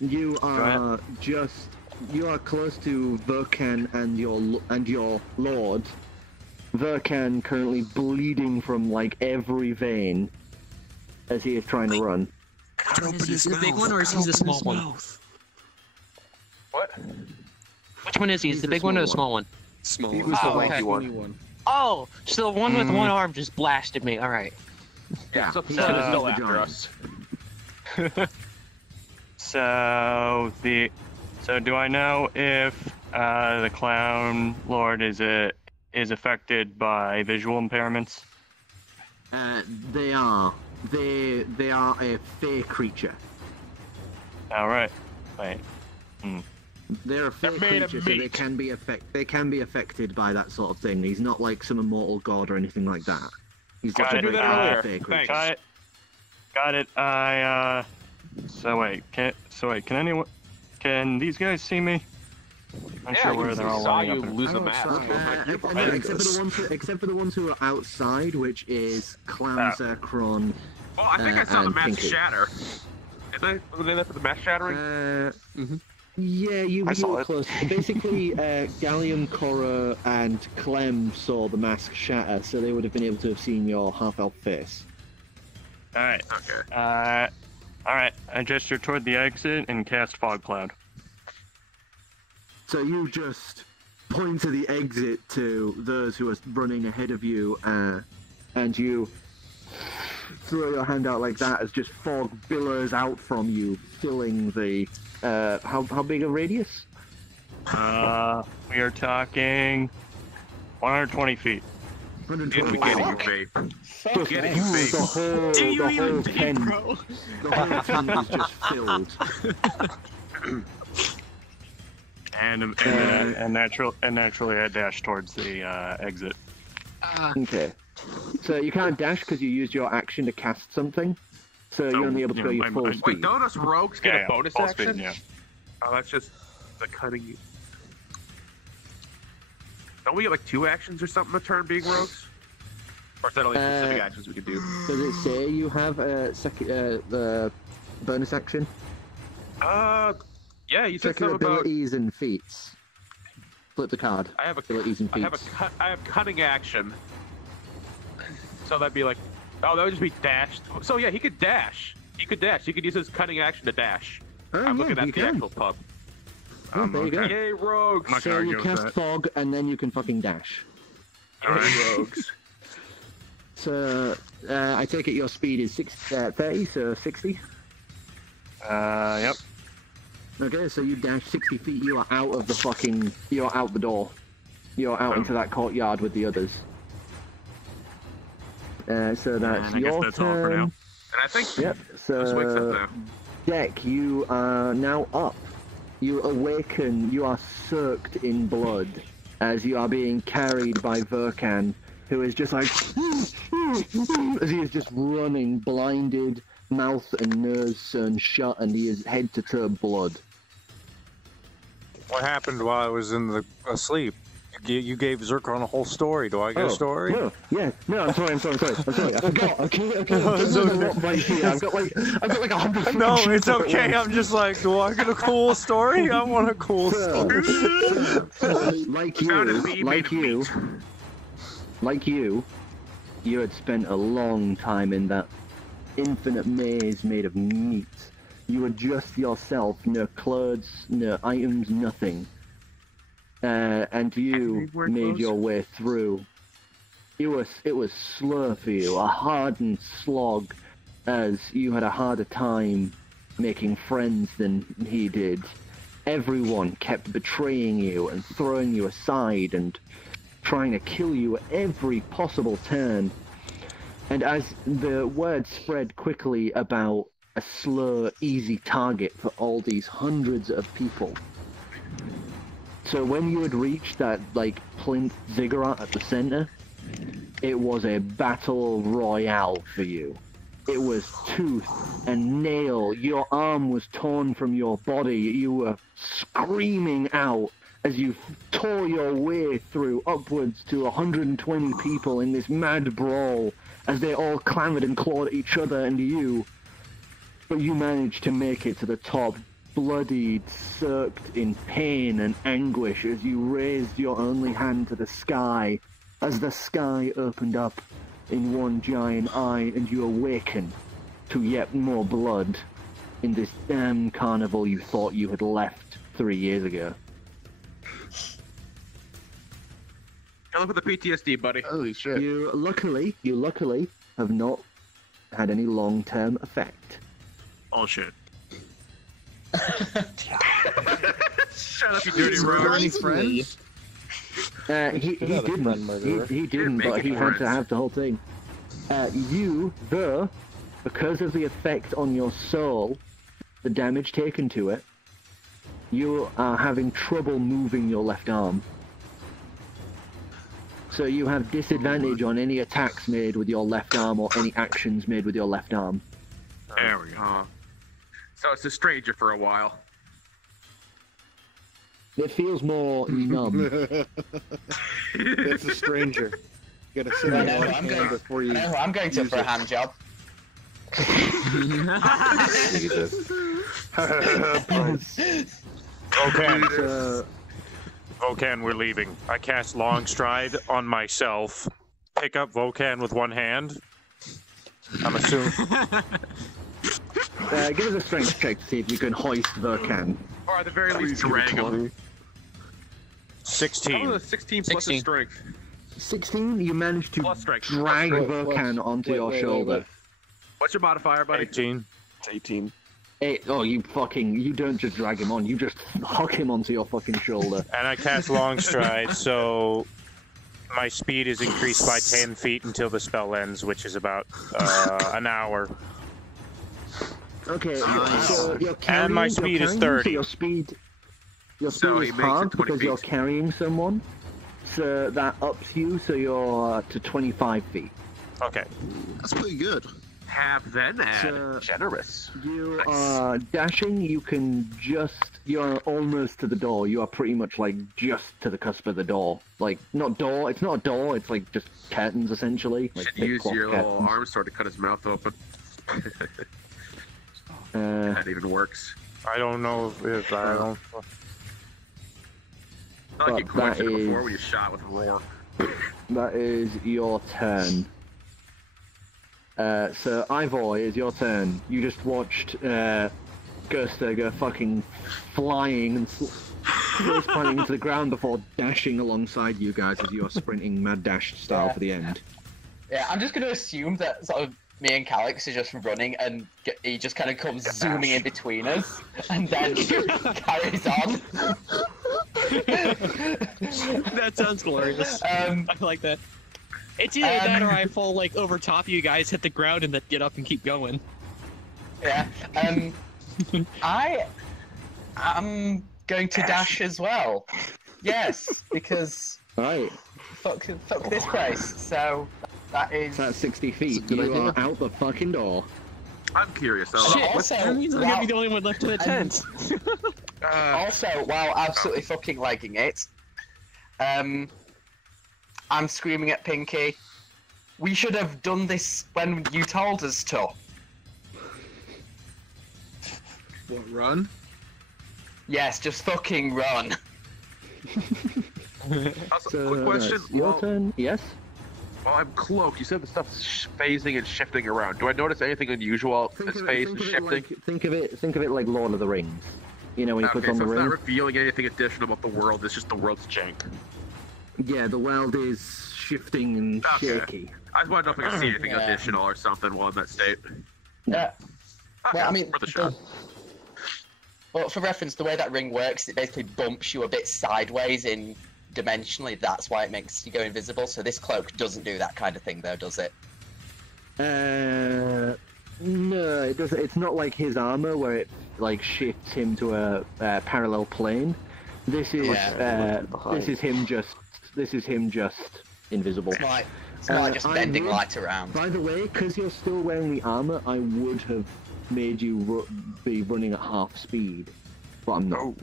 You are close to Verkan and your lord. Verkan currently bleeding from like every vein as he is trying to run. Is he the big one or is he the small one? What? Which one is he? Is the big one or the small one? Small one. Oh, okay. One. Oh, so the one with one arm just blasted me. All right. Yeah, so still after us. So do I know if the Clown Lord is affected by visual impairments? They are. They are a fey creature. All right. Wait. They're a fey creature, so they can be affected by that sort of thing. He's not like some immortal god or anything like that. He's just a regular fey creature. Got it. Can these guys see me? I'm sure where they're all lining up. Lose a mask. Except for the ones who are outside, which is Clown, Zekron. Well, I think I saw the mask Pinky. shatter. Were they there for the mask shattering? Yeah, you were close. Basically, Galleon, Korra, and Clem saw the mask shatter, so they would have been able to have seen your half-elf face. Alright. Okay. Alright, I gesture toward the exit and cast Fog Cloud. So you just point to the exit to those who are running ahead of you, and you throw your hand out like that as just fog billows out from you, filling the... how big a radius? We are talking 120 feet. 120 feet. Getting you, vape. The whole 10 is just filled. And naturally I dash towards the exit. Okay. So you can't dash because you used your action to cast something. So you're only able to go your full speed. Wait, don't us rogues get a bonus action? Speed, yeah. Oh, that's just the cutting. Don't we get like 2 actions or something a turn being rogues? Or is that only specific actions we can do? Does it say you have a the bonus action? Yeah, you said check your something about abilities and feats. Flip the card. I have abilities and feats. I have cutting action. So that'd be like, oh, that would just be dash. So yeah, he could dash. He could dash. He could use his cutting action to dash. I'm looking at the actual pub. Oh, there you go. Yay, rogues! So you cast fog, and then you can fucking dash. Alright, rogues. So, I take it your speed is 30, so 60? Yep. Okay, so you dash 60 feet, you are out of the fucking... You're out the door. You're out into that courtyard with the others. So that's your turn. All for now. And I think... Yep, so... Deck, you are now up. You awaken, you are soaked in blood as you are being carried by Verkan, who is just like... as he is just running, blinded, mouth and nose sewn shut, and he is head to toe blood. What happened while I was asleep? You gave Zircon a whole story. Do I get a story? No, yeah, no. I'm sorry. I forgot. Okay. I've got like 100. No, it's okay. I'm just like, do I get a cool story? I want a cool story. Like you, You had spent a long time in that infinite maze made of meat. You were just yourself, no clothes, no items, nothing. And you made your way through. It was slow for you, a hardened slog, as you had a harder time making friends than he did. Everyone kept betraying you and throwing you aside and trying to kill you at every possible turn. And as the word spread quickly about a slow, easy target for all these hundreds of people. So when you had reached that, like, plinth ziggurat at the center, it was a battle royale for you. It was tooth and nail. Your arm was torn from your body. You were screaming out as you tore your way through upwards to 120 people in this mad brawl as they all clamored and clawed at each other and you. But you managed to make it to the top, bloodied, soaked in pain and anguish as you raised your only hand to the sky, as the sky opened up in one giant eye and you awaken to yet more blood in this damn carnival you thought you had left 3 years ago. Good luck with the PTSD, buddy. Holy shit. You luckily have not had any long-term effect. Oh shit. Shut up, you dirty rogue. Any friends? He didn't, but he had to have the whole thing. You, though, because of the effect on your soul, the damage taken to it, you are having trouble moving your left arm. So you have disadvantage on any attacks made with your left arm or any actions made with your left arm. There we go. So it's a stranger for a while. It feels more numb. It's a stranger. You gotta sit on your left hand before you. I'm going to for a hand job. Jesus. Volcan, we're leaving. I cast Long Stride on myself. Pick up Volcan with one hand. I'm assuming. Give us a strength check to see if you can hoist Volcan. Or at the very least, drag him. 16. 16 plus his strength. 16, you managed to drag Volcan onto your shoulder. What's your modifier, buddy? 18. It's 18. You don't just drag him on, you just hook him onto your fucking shoulder. And I cast Long Stride, so my speed is increased by 10 feet until the spell ends, which is about an hour. Okay, so you're carrying, and my speed is 30. So your speed is hard because you're carrying someone. So that ups you, so you're to 25 feet. Okay. That's pretty good. Have then add. So generous. You are dashing, you're almost to the door. You are pretty much like just to the cusp of the door. Like, it's not a door, it's like just curtains essentially. Like Should use your little arm sword to cut his mouth open. That even works. I don't know if I don't. I like you questioned before when you shot with roar. That is your turn. So Ivor, it's your turn. You just watched Gerster go fucking flying and planting into the ground before dashing alongside you guys as you're sprinting mad dash style for the end. Yeah, I'm just going to assume that sort of me and Calix are just running and he just kind of comes zooming in between us and then carries on. That sounds glorious. I like that. It's either that or I fall like over top of you guys, hit the ground, and then get up and keep going. Yeah. I'm going to dash as well. Yes, because fuck this place. So that is. That's 60 feet. You are out the fucking door. I'm curious. That means I'm gonna be the only one left to the tent. Also, while absolutely fucking liking it, I'm screaming at Pinky. We should have done this when you told us to. What, run? Yes, just fucking run. Also, quick question. Your turn, yes? Well, I'm cloaked. You said the stuff's phasing and shifting around. Do I notice anything unusual as phase and shifting? Think of it like Lord of the Rings. You know when you put on the it's ring. not revealing anything additional about the world. It's just the world's jank. Yeah, the world is shifting and shaky. I just want to know if I can see anything additional or something while in that state. Yeah. Well, I mean, worth a shot. Well, for reference, the way that ring works, it basically bumps you a bit sideways in dimensionally. That's why it makes you go invisible. So this cloak doesn't do that kind of thing, though, does it? No, it doesn't. It's not like his armor where it like shifts him to a parallel plane. This is him just invisible. It's not just bending light around. By the way, because you're still wearing the armor, I would have made you be running at half speed, but I'm not.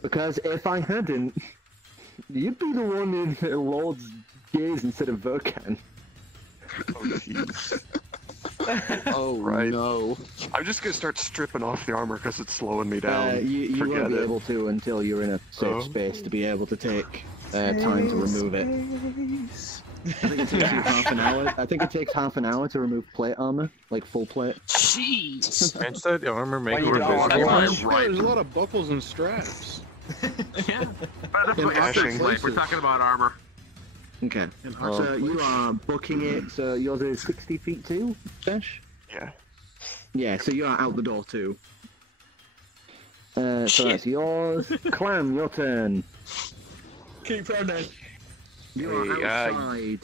Because if I hadn't, you'd be the one in Lord's gaze instead of Verkan. Oh, jeez. Oh, no. I'm just gonna start stripping off the armor because it's slowing me down. You won't be able to until you're in a safe space to be able to take time to remove it. I think it takes you half an hour. I think it takes half an hour to remove plate armor, like full plate. Jeez. Instead, armor make you There's invisible. a lot of buckles and straps. Yeah. We're talking about armor. Okay. So you are booking it. So yours is 60 feet too, Dash? Yeah. Yeah. So you are out the door too. So that's yours. Clam, your turn. Keep running. You are outside.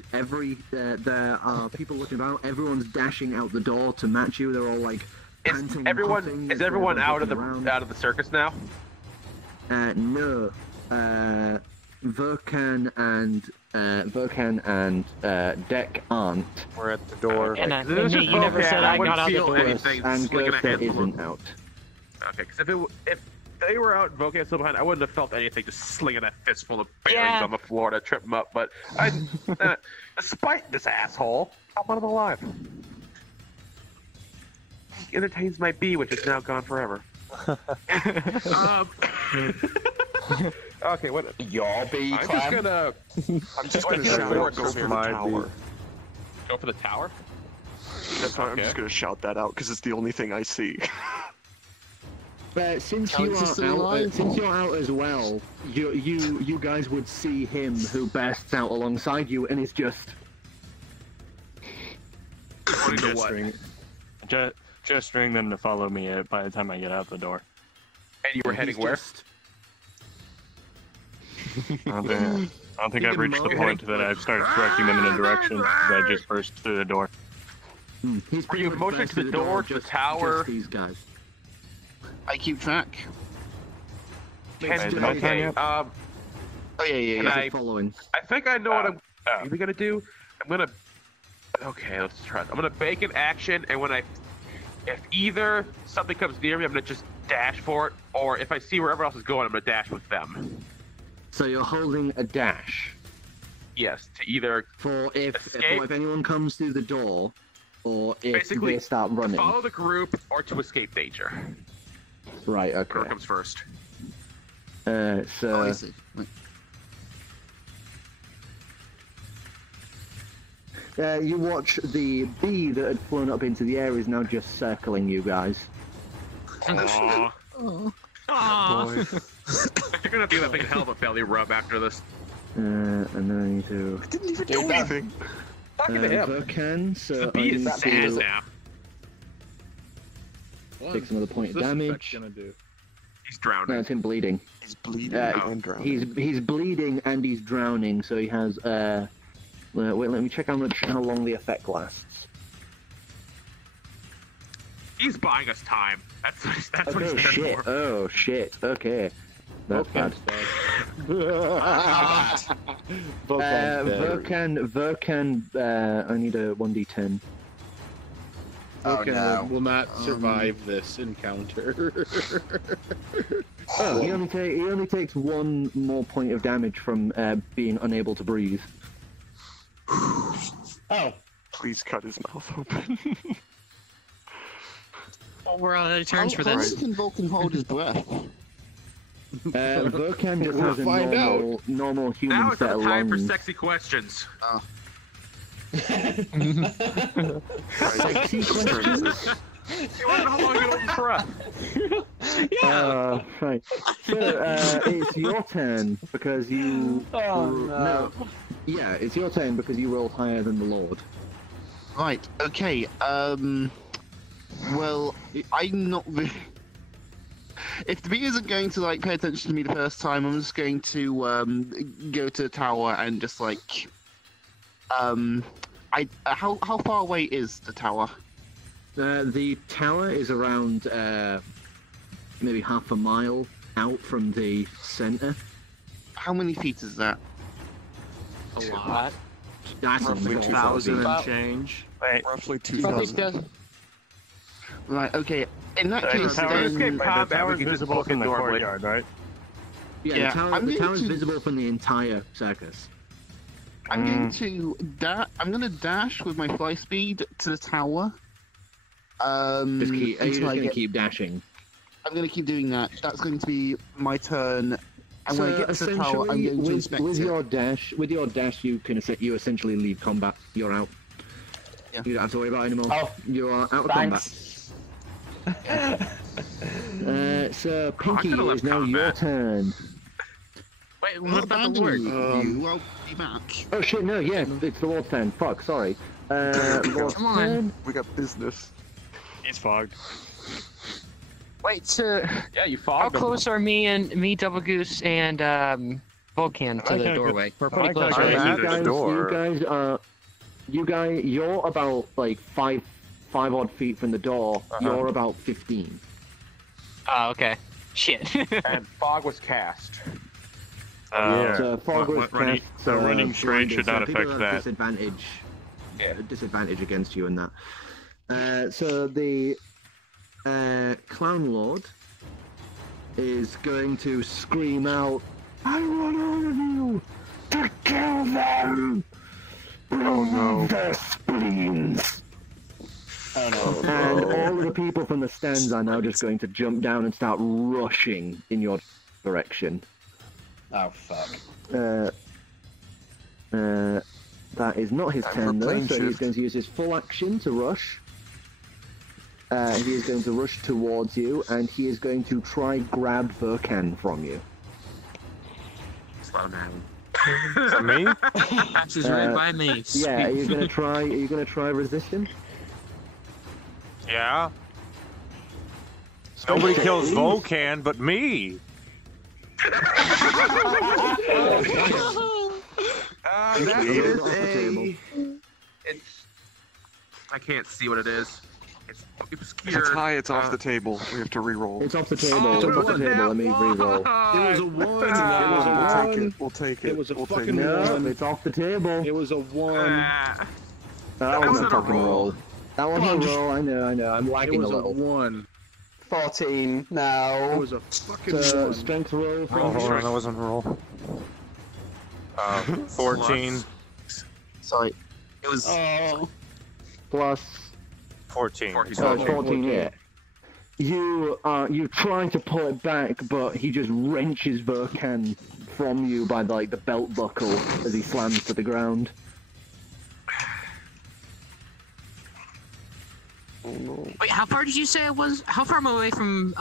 There are people looking about. Everyone's dashing out the door to match you. They're all like. Is everyone out of the circus now? No. Verkan and Deck aren't. We're at the door. And you never said I got out the door. And Gersta isn't out. Okay, because if they were out and Vokan still behind, I wouldn't have felt anything just slinging a fistful of bearings on the floor to trip them up. But despite this asshole, I'm out of alive. He entertains my bee, which is now gone forever. Okay, what? Your bee, I'm just gonna shout out, go for the tower. Go for the tower? That's fine, I'm just gonna shout that out because it's the only thing I see. But since you're out as well, you guys would see him who bursts out alongside you and is just gesturing them to follow me by the time I get out the door. And you were heading where? I don't think I've reached the point that I've started directing them in a direction. I just burst through the door. Were you motioning to the door, to the tower? These guys. I keep track. Okay. Oh yeah. Following. I think I know what I'm really gonna do. Okay, let's try. I'm gonna bake an action, and if either something comes near me, I'm gonna just dash for it, or if I see where everyone else is going, I'm gonna dash with them. So you're holding a dash. Yes, to either for if anyone comes through the door, or if they start running. To follow the group or to escape danger. Right. Okay. Whoever comes first. So. I see. You watch the bee that had flown up into the air is now just circling you guys. Aww. Aww. You're gonna do that thing a hell of a belly rub after this. And then I need to. I didn't even do anything. Talking to him. Verkan, so the bee is sad now. Take another point of damage. He's drowning. That's him bleeding. He's bleeding and drowning. He's bleeding and he's drowning, so he has. Wait, let me check how long the effect lasts. He's buying us time. That's what Oh he's shit! for. Oh shit! Okay, that's bad. Verkan. I need a 1d10. Verkan will not survive this encounter. He only takes one more point of damage from being unable to breathe. Oh. Please cut his mouth open. Well, we're out of turns for How this. long can Vulcan hold his breath? Vulcan just has a find normal human Now it's set the of time for lungs. sexy questions. Sexy questions? You want to know how long you hold breath? Right. So, it's your turn because you... no. Yeah, it's your turn because you rolled higher than the Lord. Right, okay, well, I'm not really... If the bee isn't going to, like, pay attention to me the first time, I'm just going to, go to the tower and just, like... how far away is the tower? The tower is around, maybe half a mile out from the center. How many feet is that? A lot. That's Roughly 2,000 and change. Wait. Roughly 2,000. Right, okay. In that case, the tower's visible from the courtyard, right? Yeah, Yeah, the tower's visible from the entire circus. I'm going to dash with my fly speed to the tower. Are you just until I going to get... keep dashing? I'm going to keep doing that. That's going to be my turn. And when I get to the tower, I'm going to inspect with it. your dash, you can you essentially leave combat. You're out. Yeah. You don't have to worry about it anymore. Oh, you are out of thanks. combat. So Pinky, could've it left is now your combat. turn. Wait, what about the word? I'll be back. Oh shit! No, yeah, it's the Lord's turn. Fuck, sorry. Lord's Come on. turn. We got business. He's fogged. Wait, so Yeah, you how fogged them. close are me, Double Goose, and Vulcan to the doorway? We're pretty close, gotta right? get to the door. You're about like five odd feet from the door. You're about 15. Oh, okay. Shit. And fog was cast. So fog was running, cast, so running straight blinded, should not so people affect have that. disadvantage against you in that. So the Clown Lord is going to scream out, "I want all of you to kill them! Remove their spleens!" And all of the people from the stands are now just going to jump down and start rushing in your direction. Oh, fuck. That is not his Time turn for though, plane so he's shift. going to use his full action to rush. He is going to rush towards you, and he is going to try grab Vulcan from you. Slow down. Is that me? She's right by me. Yeah, are you going to try? Are you going to try resisting? Yeah. Nobody kills Vulcan but me. That is a... It's... I can't see what it is. It's obscure. It's high, it's off the table. We have to re-roll. It's off the table. Oh, it's off the no, table. Let me that re-roll. It was a 1. We'll take it. We'll take it. It was a we'll fucking take it. No, 1. it's off the table. It was a 1. That wasn't wasn't a a fucking roll. roll. That wasn't a roll. I know. I'm It lagging was a a little. 1. 14. No. It was a fucking So 1. strength roll Oh, from hold on, that wasn't a roll. 14 Sorry. It was... plus 14. 14. Yeah. You try to pull it back, but he just wrenches Vulcan from you by the belt buckle as he slams to the ground. Wait, how far did you say it was? How far am I away from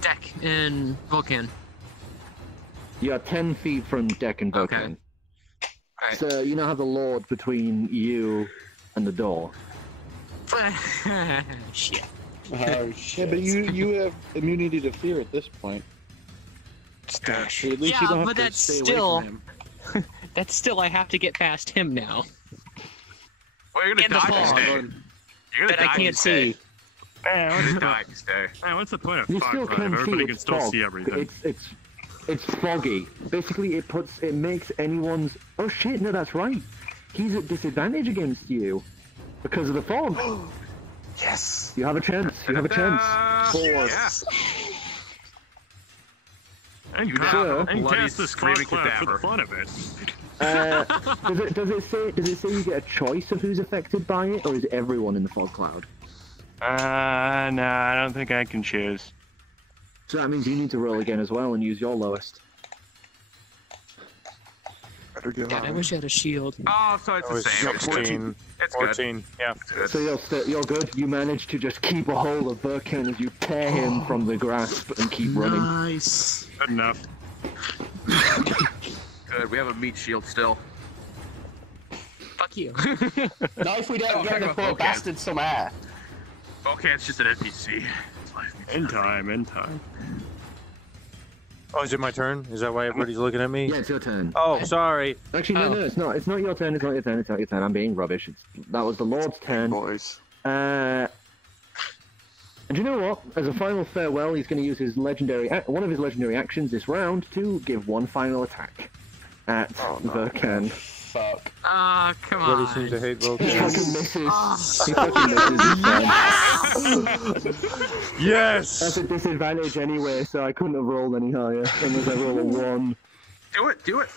Deck and Vulcan? You're 10 feet from Deck and Vulcan. Alright. So you now have the Lord between you and the door. Shit. Oh, shit. Yeah, but you have immunity to fear at this point. Stash. So at least you Yeah, don't but have to that's stay still away from him. that's still I have to get past him now. Well, you're gonna In the die if you fog. stay. You're gonna That die I if you can't stay. see. You're gonna die if you stay. Man, what's the point of You fog still drive? can Everybody see can it's still fog. see everything. It's foggy. Basically, it makes anyone's. Oh shit! No, that's right. He's at disadvantage against you because of the fog. Yes. You have a chance. You have a chance. Yeah. And you Sure. and Bloody cast this screaming fog cloud for the cadaver. fun of it. Does it say you get a choice of who's affected by it, or is it everyone in the fog cloud? No, I don't think I can choose. So that means you need to roll again as well and use your lowest. God, I wish I had a shield. Oh, so it's the same. 16, It's 14, good. yeah. So you're good. You managed to just keep a hold of Birkin as you tear him from the grasp and keep running. Nice. Good enough. Good, we have a meat shield still. Fuck you. Not if we don't get the poor bastard some air. Okay, it's just an NPC. In time. Oh, is it my turn? Is that why everybody's looking at me? Yeah, it's your turn. Oh, sorry. Actually, no, it's not. It's not your turn. It's not your turn. It's not your turn. I'm being rubbish. That was the Lord's turn. Boys. And you know what? As a final farewell, he's going to use his one of his legendary actions this round to give one final attack at Verkan. Fuck. Ah, come on. Everybody seems to hate He Vulcan. fucking misses. He fucking misses. Yes! That's a disadvantage anyway, so I couldn't have rolled any higher unless I roll a 1. Do it. Do it.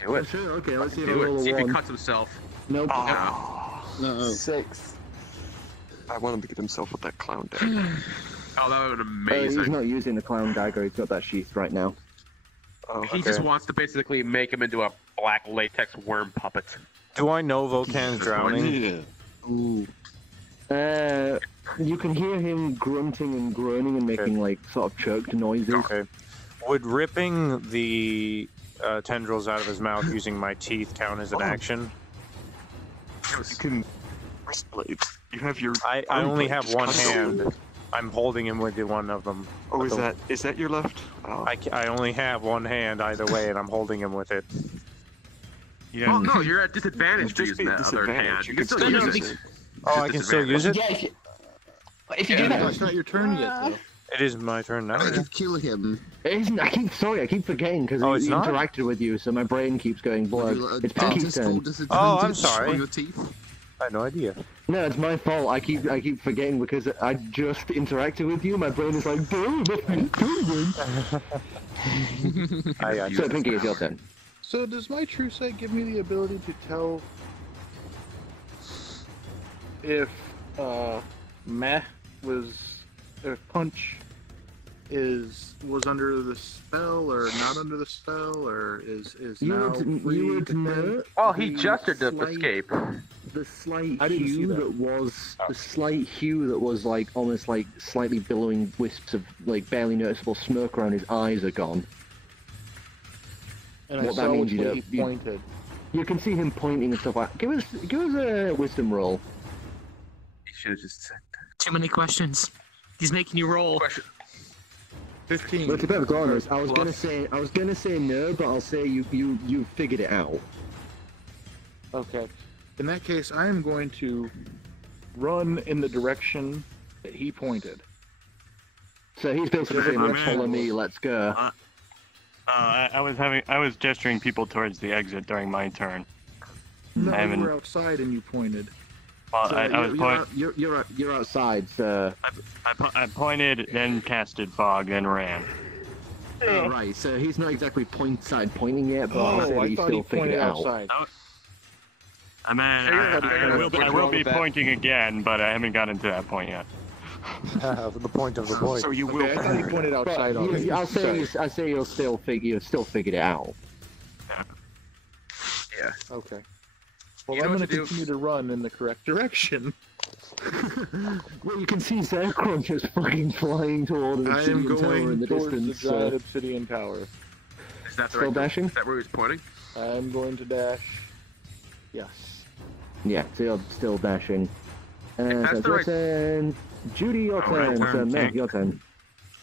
Sure, okay, let's see if I Do roll it. a See if 1. he cuts himself. Nope. No. 6. I want him to get himself with that clown dagger. Oh, that would have been amazing. He's not using the clown dagger. He's got that sheath right now. Oh, He just wants to basically make him into a black latex worm puppet. Do I know Vulcan's drowning? Ooh. You can hear him grunting and groaning and making like sort of choked noises. Okay. Would ripping the tendrils out of his mouth using my teeth count as an action? You can wrist blades. You have your. I only have one hand. I'm holding him with one of them. Oh, is that your left? Oh. I only have one hand either way, and I'm holding him with it. Yeah. Oh no, you're at disadvantage to Just using be that other disadvantage. hand. You You can can still still use use it. it. Oh, I can still use it? Yeah, if you do that. It's not your turn yet, though. It is my turn now. I could kill him. I keep forgetting because Oh, he it's not? interacted with you, so my brain keeps going blurred. It's Pinky's turn. Oh, I'm sorry. On your teeth. I had no idea. No, it's my fault. I keep forgetting because I just interacted with you. My brain is like, damn, So Pinky, it's your turn. So does my true sight give me the ability to tell if if punch was under the spell or not under the spell or is now free to know. Oh, he gestured to escape. The slight I didn't see hue that. the slight hue that was like almost like slightly billowing wisps of like barely noticeable smoke around his eyes are gone. And What I that saw means was you that don't- he pointed. You can see him pointing and stuff like. Give us a wisdom roll. He should have just said Too many questions. He's making you roll. question. 15. But to be honest, I was Plus- gonna say no, but I'll say you figured it out. Okay. In that case, I am going to run in the direction that he pointed. So he's basically saying, "Let's follow me. Let's go." I was gesturing people towards the exit during my turn. No, I you haven't- were outside and you pointed. Well, So I was you're outside, so. I pointed, then casted fog, then ran. Oh, right, so he's not exactly pointing yet, but I'll say Oh, that I he thought still he figured pointed it out. outside. I mean, I will be pointing again, but I haven't gotten to that point yet. The point of the point. So you will. Okay, I thought he pointed outside But already. I'll say you'll still figured it out. Yeah. Okay. Well, You know I'm what going to to do. continue to run in the correct direction. Well, you can see Zerkron just fucking flying toward an I am obsidian tower in going the towards distance. the giant obsidian tower. Is that the Still right? dashing? Is that where he was pointing? I'm going to dash. Yes. Yeah, so you're still dashing. that's So it's the your right- turn. Judy, your Oh, right turn. So turn, Matt, okay. your turn.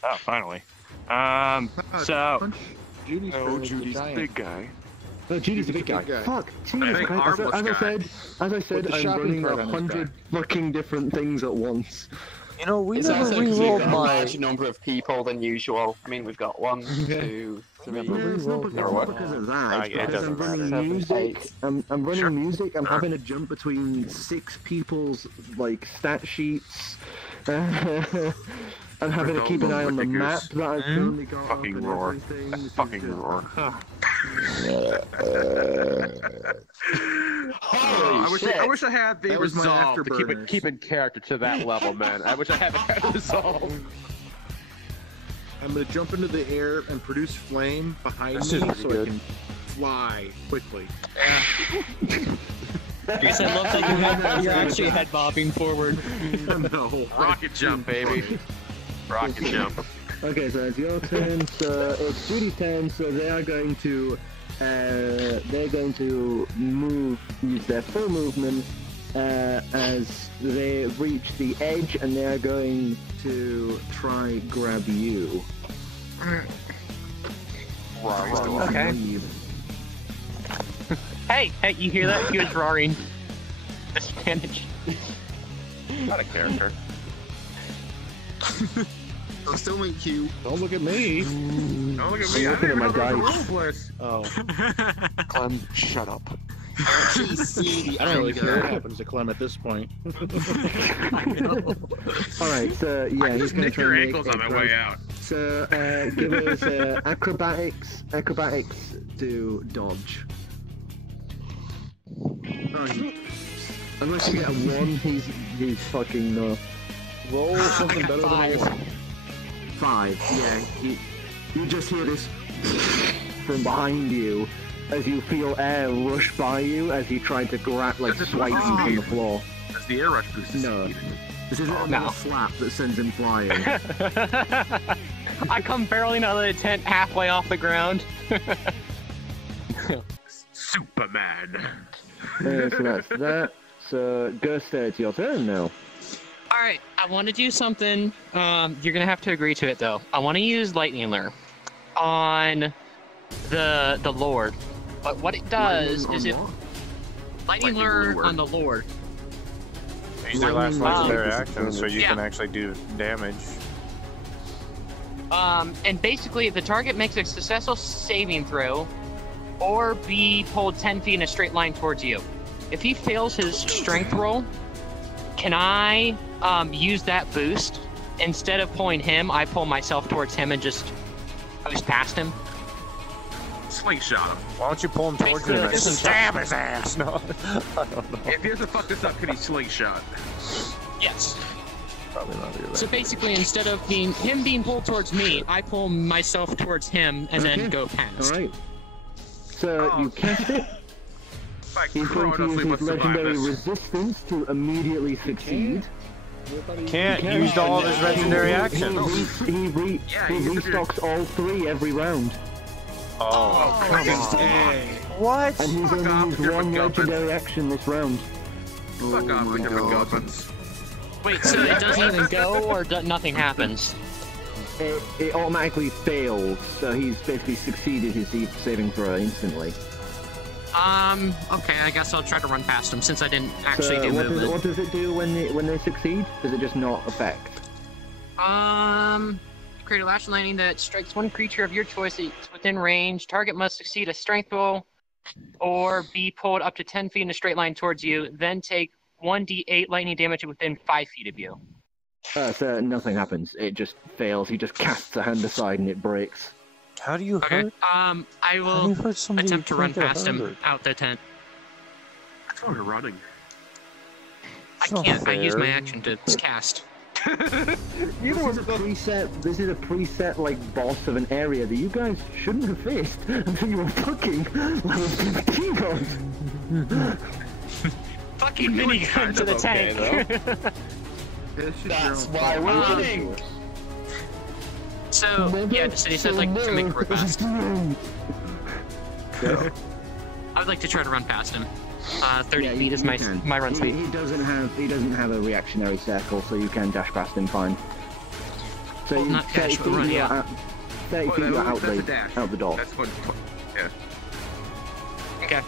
Oh, finally. So Punch Judy's No, turn is the Judy's the giant. big guy. No, Judy's the big guy. Fuck, Jesus big Christ. armless As I With said, the I'm shopping running cart on his 100 fucking different things at once. You know, we It's never also because we've re-rolled got a my... larger number of people than usual. I mean, we've got 1, 2, 3. No, it's not because, Or what? of Ah, that. yeah, it It's because I'm doesn't running matter. music. I'm running Sure. music. I'm having to jump between 6 people's like stat sheets. I'm having to keep an eye on the map that I've currently got. Fucking up and roar. everything. This is Fucking just- roar. Holy I wish I had the That was my resolve to afterburners. keep in character to that level, man. I wish I had that resolve. I'm gonna jump into the air and produce flame behind me so I can fly quickly. Because I love that you're actually head bobbing forward. No. Rocket jump, baby. Rocket jump. Okay, so it's your turn. So it's Judy's turn. So they are going to move, use their full movement as they reach the edge, and they are going to try grab you. Okay. Hey, you hear that? He was roaring. Disadvantage. Not a character. I'll still make you. Don't look at me. Don't look at me. I looking at my dice. Oh. Clem, shut up. I don't really care what happens to Clem at this point. Alright, so yeah, he's going to Nick try your and ankles make on a my way grab. out. So give us acrobatics to dodge. Oh, unless you get a 1, he's fucking no. Roll something better than 5, yeah. You just hear this from behind you as you feel air rush by you as you try to swipe you from the floor. That's the air rush boost. No. This isn't a slap that sends him flying. I come barreling out of the tent halfway off the ground. Superman. So that's that. So, Ghost, it's your turn now. Alright, I want to do something. You're going to have to agree to it, though. I want to use Lightning Lure on the Lord. But what it does is it... Lightning Lure on the Lord. Use their last legendary action so you can actually do damage. And basically, if the target makes a successful saving throw, or be pulled 10 feet in a straight line towards you. If he fails his strength roll, can I use that boost? Instead of pulling him, I pull myself towards him and just boost past him. Slingshot him. Why don't you pull him towards him and stab his ass? No, I don't know. If he doesn't fuck this up, can he slingshot? Yes. Probably not do that. So basically, instead of him being pulled towards me, I pull myself towards him and then go past. Alright. So you cast it. He's going to use his legendary resistance to immediately succeed. Can't use all of his legendary actions. He restocks all 3 every round. Oh, come on. What? And he's only used 1 legendary action this round. Fuck off with different gubbins. Wait, so it doesn't even go, or nothing happens? It automatically fails, so he's basically succeeded his saving throw instantly. Okay, I guess I'll try to run past him since I didn't actually do movement. What does it do when they succeed? Does it just not affect? Create a lash lightning that strikes one creature of your choice that's within range. Target must succeed a strength roll, or be pulled up to 10 feet in a straight line towards you, then take 1d8 lightning damage within 5 feet of you. So nothing happens. It just fails. He just casts a hand aside and it breaks. How do you hurt? I will attempt to run past him out the tent. That's why we're running. I can't. I use my action to cast. This is a preset like boss of an area that you guys shouldn't have faced until you were fucking level 15 on. Fucking minigun to the tank. That's why we're winning. So yeah, just he said like to make a request. I'd like to try to run past him. 30 feet is my run speed. He doesn't have a reactionary circle, so you can dash past him fine. So well, not dash, but run, yeah. 30 feet you're out the door. That's what. Yeah. Okay.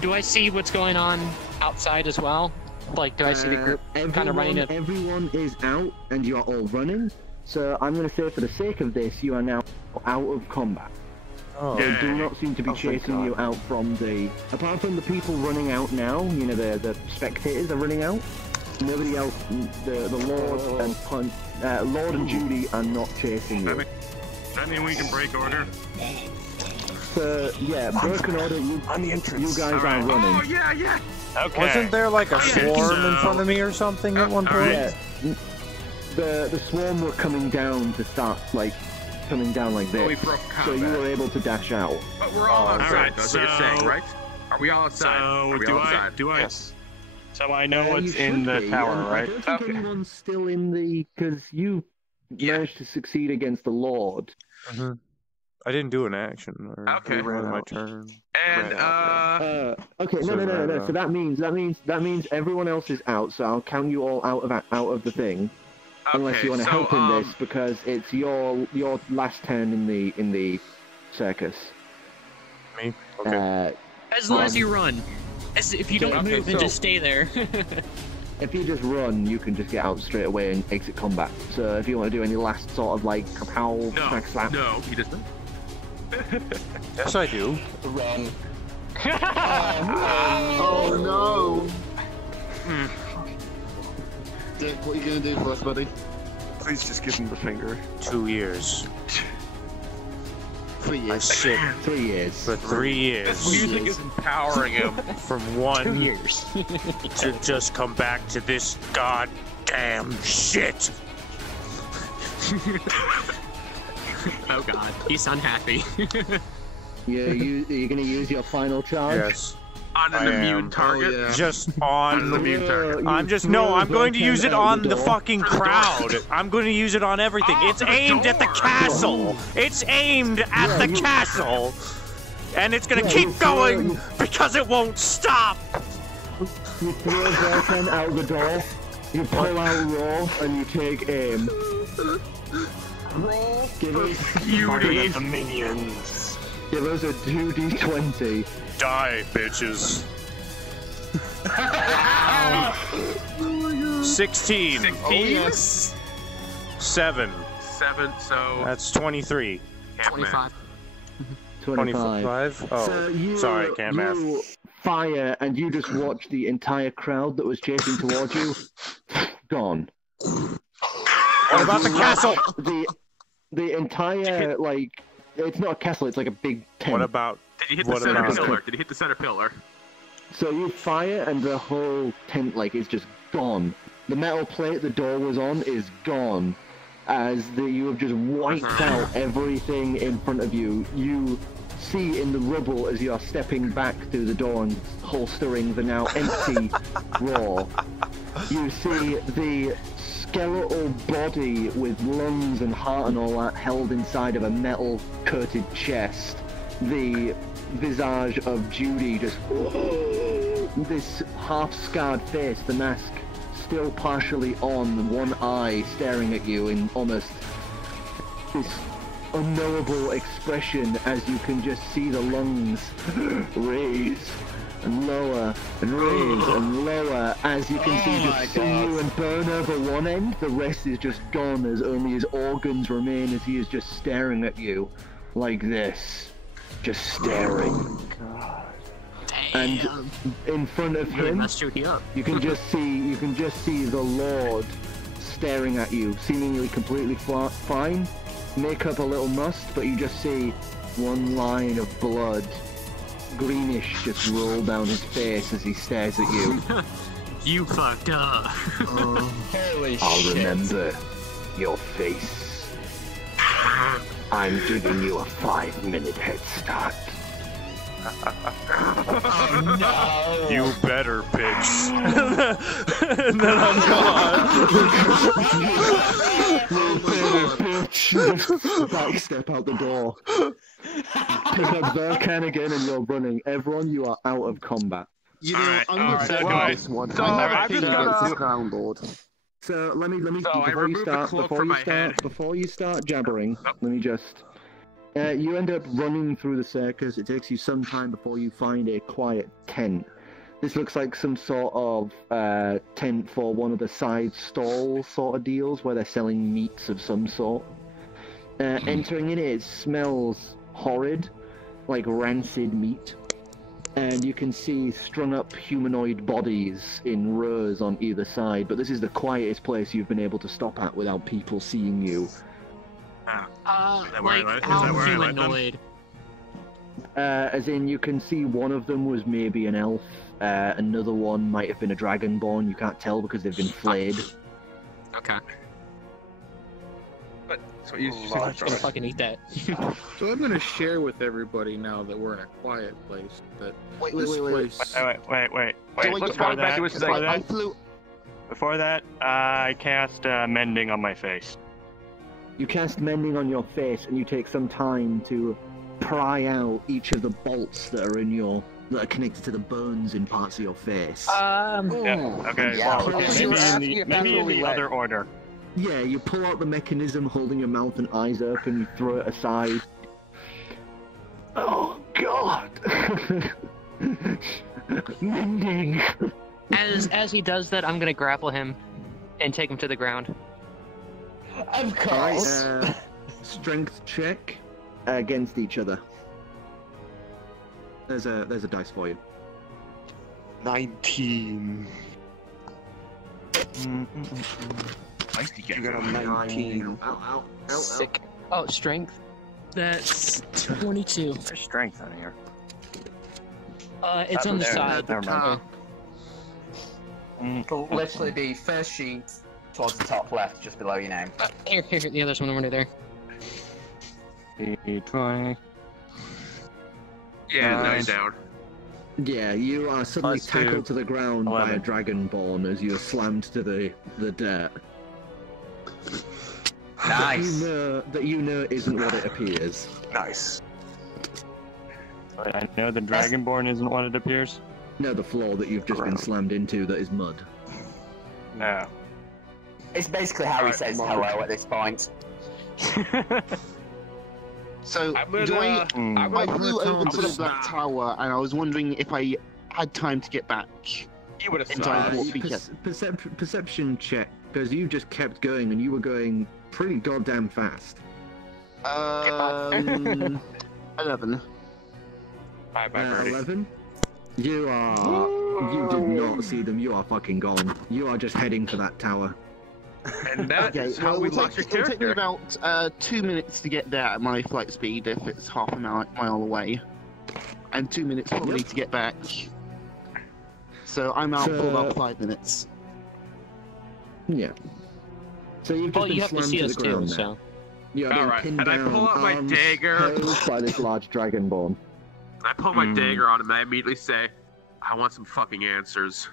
Do I see what's going on outside as well? Like, do I see the group kind of running it? Everyone is out, and you are all running. So I'm going to say, for the sake of this, you are now out of combat. Oh. They do not seem to be chasing you out from the... Apart from the people running out now, you know, the spectators are running out. Nobody else, the Lord Lord and Judy are not chasing you. Does that mean we can break order? So, yeah, broken order, you guys are running. Oh, yeah. Okay. Wasn't there like a swarm in front of me or something at one point? Yeah. the swarm were coming down to start coming down like this. Oh, we broke so you combat. were able to dash out. But we're all outside. Alright, That's what you're saying, right? Are we all outside? So Are we all outside? Yes. So I know You what's should in the be, tower, and right? I don't think anyone's still in the because you managed to succeed against the Lord. Mm-hmm. I didn't do an action. Or Okay. my turn. And Okay, no. So that means everyone else is out. So I'll count you all out of the thing, unless you want to help in this because it's your last turn in the circus. Me? Okay. As long as you run. As if you don't move, then just stay there. If you just run, you can just get out straight away and exit combat. So if you want to do any last sort of kapow, smack slap. No, he doesn't. Yes, I do. Run. Oh no! Dick, what are you gonna do for us, buddy? Please just give him the finger. 2 years. 3 years. Shit. 3 years. For 3 years. This music is empowering him. From 1 2 years. to just come back to this goddamn shit. Oh god, he's unhappy. You're gonna use your final charge? Yes. On an immune target? Oh, yeah. Just on an immune target. I'm going to use it on the fucking crowd. I'm going to use it on everything. It's aimed at the castle. It's aimed at the castle. And it's going to keep going because it won't stop. You throw Vulcan out the door, you pull out roll, and you take aim. Roll Give us beauty. The minions. Give us a 2d20. Die, bitches. 16. 16? Oh, yes. 7. 7, so... That's 23. 25. 25. Oh, So you, sorry, can't math. you fire, and you just watch the entire crowd that was chasing towards you. Gone. What about the castle? The entire, it's not a castle, it's like a big tent. What about... Did you hit the center pillar? Did you hit the center pillar? So you fire, and the whole tent, is just gone. The metal plate the door was on is gone. As you have just wiped out everything in front of you. You see in the rubble as you are stepping back through the door and holstering the now empty roar. You see the skeletal body with lungs and heart and all that held inside of a metal coated chest. The visage of Judy just this half-scarred face, the mask still partially on, one eye staring at you in almost this unknowable expression as you can just see the lungs raise and lower and raise and lower as you can see just sinew and bone over one end. The rest is just gone as only his organs remain as he is just staring at you like this. Just staring. And in front of him, you can just see the Lord staring at you, seemingly completely fine. Make up a little must, but you just see one line of blood, greenish, just roll down his face as he stares at you. You fucked up. Holy I'll shit. remember your face. I'm giving you a 5-minute head start. Oh no! You better, bitch. And then I'm gone. Back step out the door. Pick up Vulcan again and you're running. Everyone, you are out of combat. You know, I'm gonna So take this one. So I I'm think just gonna... it's Crown Lord. So let me So I removed the cloak from my head. before you start jabbering, let me just you end up running through the circus. It takes you some time before you find a quiet tent. This looks like some sort of tent for one of the side stall sort of deals where they're selling meats of some sort. Entering in it smells horrid, like rancid meat. And you can see strung up humanoid bodies in rows on either side, but this is the quietest place you've been able to stop at without people seeing you. Like how humanoid? As in, you can see one of them was maybe an elf, another one might have been a dragonborn, you can't tell because they've been flayed. Okay. So you I'm just gonna fucking eat that. So I'm gonna share with everybody now that we're in a quiet place. That this place. Wait. Before that, I cast mending on my face. You cast mending on your face, and you take some time to pry out each of the bolts that are connected to the bones in parts of your face. Yeah, okay. Yeah, Well, maybe in the other order. Yeah, you pull out the mechanism holding your mouth and eyes open, you throw it aside. Oh, God! Mending! As he does that, I'm gonna grapple him and take him to the ground. Of course. Strength check against each other. There's a dice for you. 19. You got a 19. Ow. Sick. Oh, strength. That's 22. There's strength on here. It's on the side. Never mind. It'll literally be first sheet towards the top left, just below your name. Here, the other's one over there. 20. Yeah, nice down. Yeah, you are suddenly Plus 2, tackled to the ground by 11. a dragonborn as you are slammed to the dirt. Nice. That you know isn't what it appears. Nice. But I know the Dragonborn isn't what it appears. No, the floor that you've just been slammed into that is mud. No. It's basically how he says hello at this point. So, I flew over to the Black Tower, and I was wondering if I had time to get back. You would have Perception check, because you just kept going, and you were going pretty goddamn fast. 11. 11? You did not see them, you are fucking gone. You are just heading for that tower. And that is how we lost your It'll take me character. about 2 minutes to get there at my flight speed if it's half a mile away. And 2 minutes probably to get back. So I'm out for about 5 minutes. Yeah. So you've just been you have to slammed see to us the ground too, now. so. You are being Alright, pinned and I down, pull out my arms dagger. held by this large dragonborn. I pull my dagger on him and I immediately say, I want some fucking answers.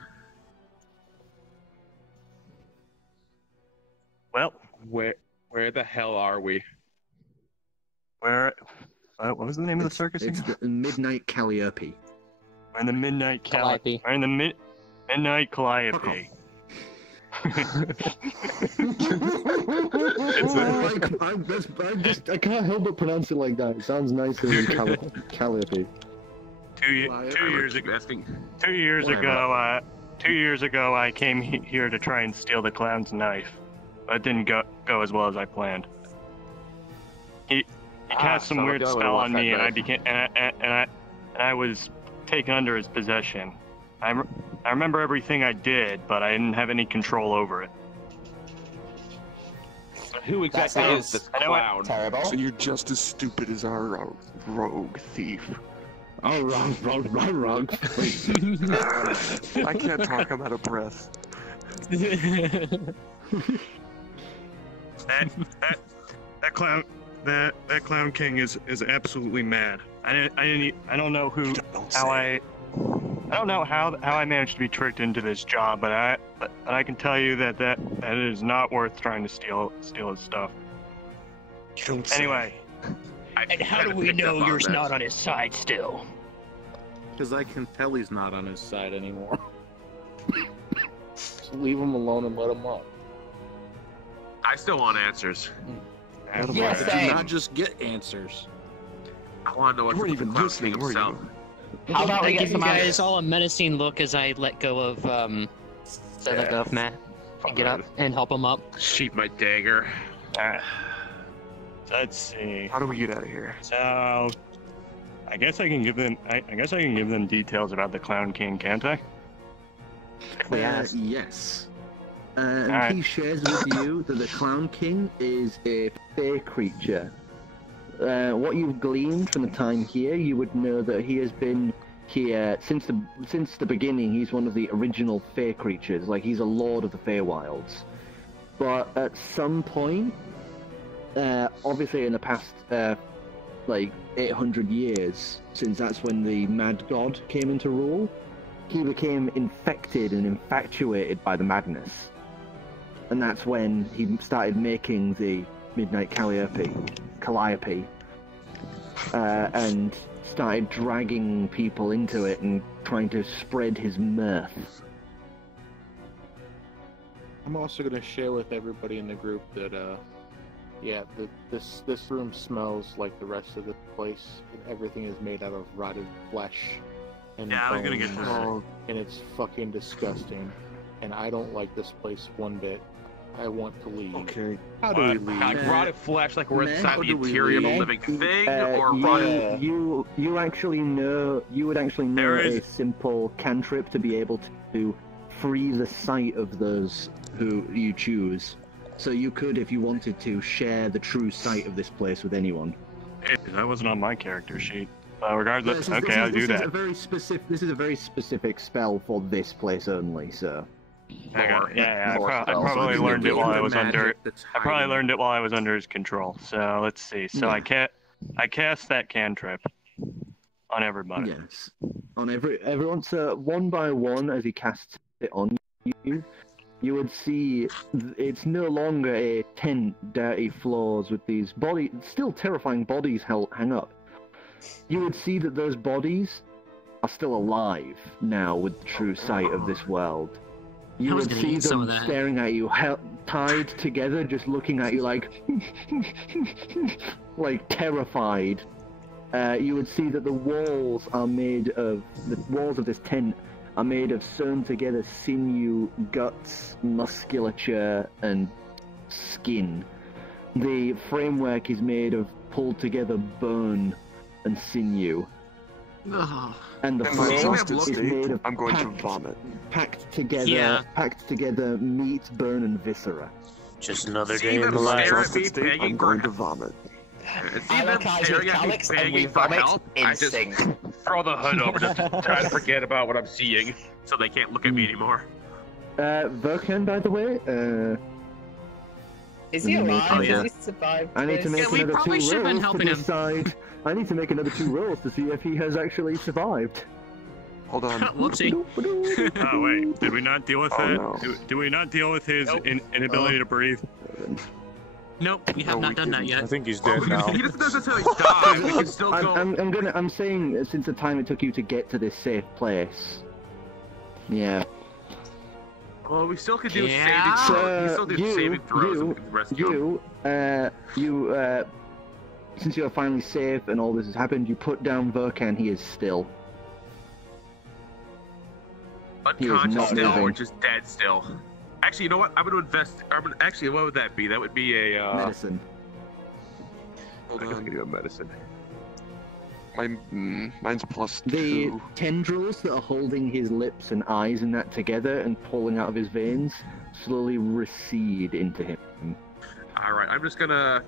Well, where the hell are we? What was the name of the circus It's again? the Midnight Calliope. We're in the Midnight Calliope. We're in the Midnight Calliope. I can't help but pronounce it like that. It sounds nicer than Calliope. 2 years ago. 2 years ago, 2 years ago, I came here to try and steal the clown's knife, but it didn't go as well as I planned. He cast some weird spell on me, and I was taken under his possession. I remember everything I did, but I didn't have any control over it. Who exactly is this clown? Terrible. So you're just as stupid as our rogue thief. Oh, wrong. I can't talk, I'm out of breath. That clown king is absolutely mad. I don't know how I managed to be tricked into this job, but I can tell you that it is not worth trying to steal his stuff. Anyway. And how do we know you're not on his side still? Because I can tell he's not on his side anymore. Just leave him alone and let him up. I still want answers. Yes, I did not just get answers. I want to know what the clown king himself. How about I we get give you some guys all a menacing look as I let go of Matt and get up and help him up. Sheep my dagger. Let's see. How do we get out of here? So, I guess I can give them. I guess I can give them details about the Clown King, can't I? If we ask. Yes. He shares with you that the Clown King is a fae creature. What you've gleaned from the time here, you would know that he has been here since the beginning. He's one of the original fae creatures, like he's a lord of the Feywilds. But at some point, obviously in the past, like 800 years, since that's when the Mad God came into rule, he became infected and infatuated by the madness. And that's when he started making the Midnight Calliope, and started dragging people into it and trying to spread his mirth. I'm also going to share with everybody in the group that, yeah, this room smells like the rest of the place, and everything is made out of rotted flesh and Yeah, I was gonna get to bones, that. and it's fucking disgusting. And I don't like this place one bit. I want to leave. Okay. How do we leave? Like rotted flesh, like we're inside How the do we interior of a leave? living thing, or rotted? You actually know. You would actually know a simple cantrip to be able to free the sight of those who you choose. So you could, if you wanted to, share the true sight of this place with anyone. That wasn't on my character sheet. Regardless, This okay, I'll do that. This is a very specific spell for this place only. So. Yeah, I probably learned it while I was under. I probably learned it while I was under his control. So let's see. So I cast that cantrip on everybody. Yes, on everyone. So one by one, as he casts it on you, you would see it's no longer a tent, dirty floors with these still terrifying bodies hang up. You would see that those bodies are still alive now with the true sight of this world. You would see them staring at you, tied together, just looking at you like terrified. You would see that the walls of this tent are made of sewn together sinew, guts, musculature, and skin. The framework is made of pulled together bone and sinew. And the floor is made of I'm going to vomit. Packed together meat, bone, and viscera. Just another See them stare at me begging I'm for going to vomit. See them staring at me begging for help. I just throw the hood over, just try to forget about what I'm seeing, so they can't look at me anymore. Vulcan, by the way, is he alive? Has he survived? I need to make we another probably two should have been rolls helping to him. decide. I need to make another 2 rolls to see if he has actually survived. Hold on. Whoopsie. Oh wait, did we not deal with that? No. Did we not deal with his inability to breathe? Nope, we have not done that yet. I think he's dead now. He doesn't necessarily die. We can still go. I'm saying since the time it took you to get to this safe place. Yeah. Well, we still could do Yeah. saving. So, We still do saving throws and we can rescue him. Since you are finally safe and all this has happened, you put down Vulcan. He is still. He is Unconscious not still, or moving. just dead still. Actually, you know what? I'm going to invest. Actually, what would that be? That would be a Medicine. Hold on. I'm going to do a medicine. Mine's +2. The tendrils that are holding his lips and eyes and that together and pulling out of his veins slowly recede into him. All right, I'm just gonna.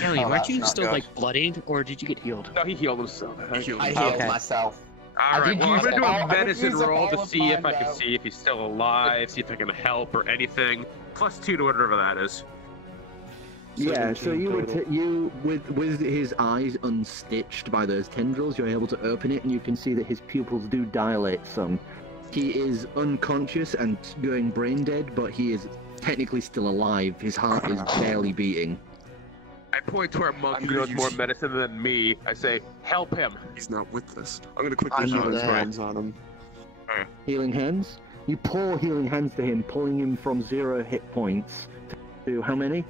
Kelly, weren't you still like bloodied, or did you get healed? No, he healed himself. I healed myself. All right, well, I'm gonna do a medicine use up roll to all of see if I mine, can though. see if he's still alive, see if I can help or anything. +2 to whatever that is. Yeah, so 17 you would total. with his eyes unstitched by those tendrils, you're able to open it and you can see that his pupils do dilate some. He is unconscious and going brain dead, but he is technically still alive. His heart is barely beating. I point to our monk who knows more medicine than me. I say, help him. He's not with us. I'm gonna quickly I'm heal not his there. hands on him. Healing hands. You pour healing hands to him, pulling him from 0 hit points to how many?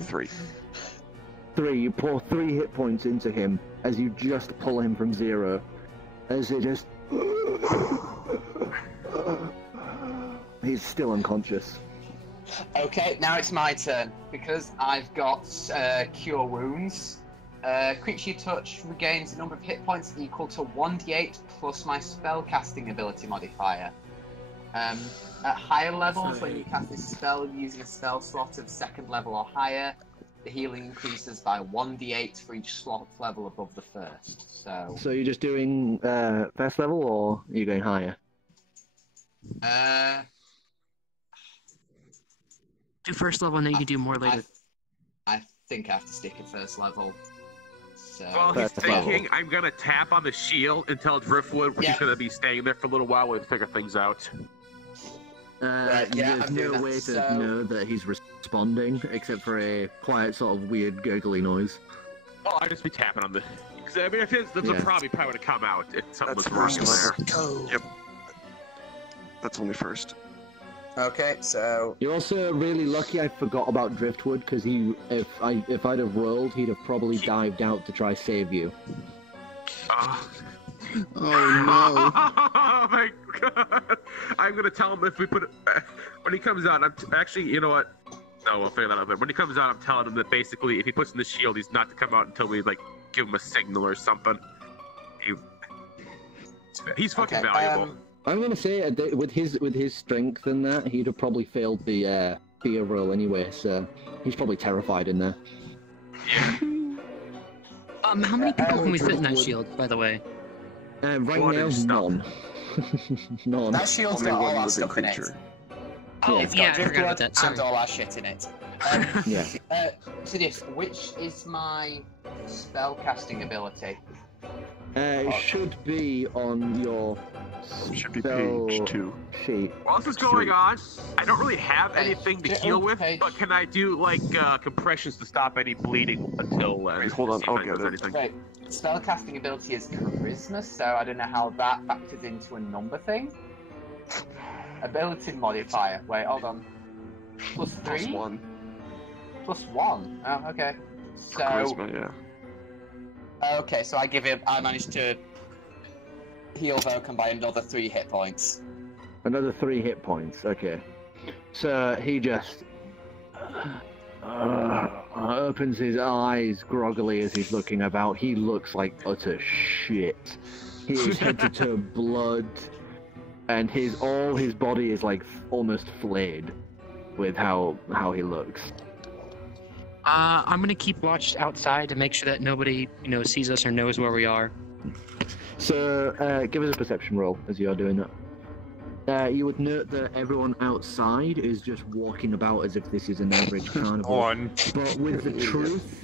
3. 3. You pour 3 hit points into him as you just pull him from 0. As it just... He's still unconscious. Okay, now it's my turn. Because I've got Cure Wounds. Creature you touch regains a number of hit points equal to 1d8 plus my spellcasting ability modifier. At higher levels, when you cast this spell using a spell slot of 2nd level or higher, the healing increases by 1d8 for each slot level above the 1st. So you're just doing 1st level, or are you going higher? Do first level and then you can do more later. I think I have to stick at first level. So. Well, he's thinking I'm gonna tap on the shield and tell Driftwood he's gonna be staying there for a little while. We'll figure things out. There's no way to know that he's responding except for a quiet, sort of weird, gurgly noise. Oh, I'd just be tapping on the. Because I mean, if it's, there's a probably would have come out if something was wrong in there. Yep. That's only first. Okay, so you're also really lucky I forgot about Driftwood because if I'd have rolled, he'd have probably dived out to try save you. Oh no! Oh my god! I'm gonna tell him if we put it when he comes out. Actually, you know what? No, we'll figure that out. But when he comes out, I'm telling him that basically, if he puts in the shield, he's not to come out until we like give him a signal or something. He's fucking valuable. I'm gonna say with his strength and that, he'd have probably failed the fear roll anyway. So he's probably terrified in there. How many people can we fit in that shield, by the way? Right now, none. None. That shield's got all our stuff in it. Oh, It's yeah, got I forgot about that. and all our shit in it. Yeah. Sidious, which is my spell casting ability? It should be on your page 2 sheet. While this is going on, I don't really have anything to heal with, but can I do like compressions to stop any bleeding until? Hold on, I'll get it. Right. Spell casting ability is charisma, so I don't know how that factors into a number thing. Ability modifier. Wait, hold on. +3? +1. +1. Oh, okay. So. Charisma, yeah. Okay, so I managed to heal Vokan by another 3 hit points. Another 3 hit points. Okay. So he just opens his eyes groggily as he's looking about. He looks like utter shit. He is head to toe blood, and all his body is like almost flayed with how he looks. I'm gonna keep watch outside to make sure that nobody, sees us or knows where we are. So, give us a perception roll as you're doing that. You would note that everyone outside is just walking about as if this is an average carnival. But with the truth...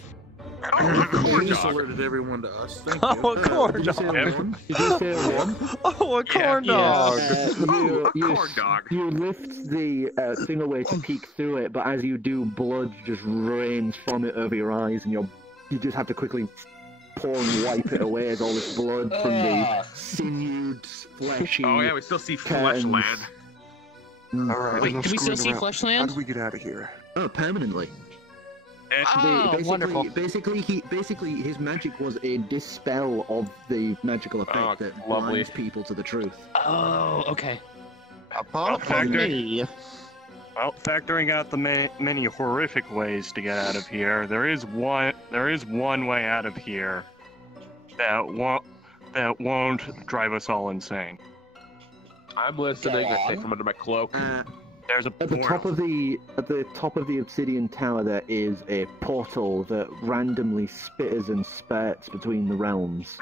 You just alerted everyone to us. Thank you. Oh, a corn dog. Did you say a 1? Oh, a corn dog. Corn dog. You lift the thing away to peek through it, but as you do, blood just rains from it over your eyes, and you just have to quickly pour and wipe it away as all this blood from the sinewed, fleshy. Oh yeah, we still see flesh land. Alright, Wait, do we still see flesh land? How do we get out of here? Oh, permanently. Wonderful. Basically, his magic was a dispel of the magical effect that blinds people to the truth. Oh, okay. Apart from me. Well, factoring out the many horrific ways to get out of here, there is one way out of here that won't drive us all insane. I'm listening. I say from under my cloak. There's a at the top of the obsidian tower there is a portal that randomly spitters and spurts between the realms.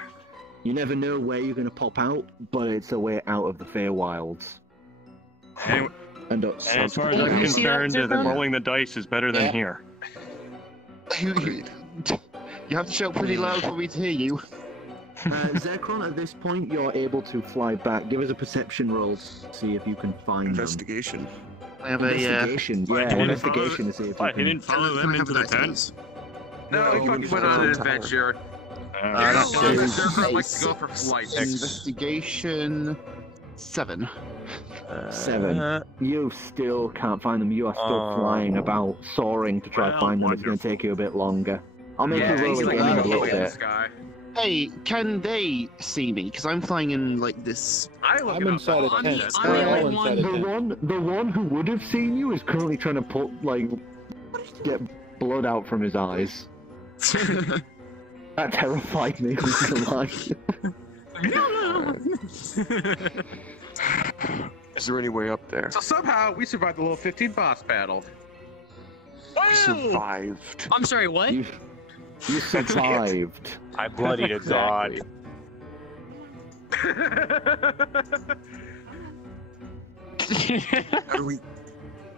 You never know where you're going to pop out, but it's a way out of the Feywilds. Anyway, and as far as I'm concerned, rolling the dice is better than here. You have to shout pretty loud for me to hear you. Zekron, at this point, you're able to fly back. Give us a perception roll to see if you can find investigation. I have investigation. Investigation to see if you can. He didn't follow them into the tent. No, he fucking went on an adventure. I'd like to go for flight. Investigation 7. 7. You still can't find them. You are still flying about, soaring to try to find them. It's going to take you a bit longer. I'll make you roll again in a little bit. Hey, can they see me? Because I'm flying in like this. I'm inside a tent. The one who would have seen you is currently trying to get blood out from his eyes. That terrified me. Is there any way up there? So somehow we survived the little 15 boss battle. We survived. I'm sorry, what? You survived. I bloodied a god.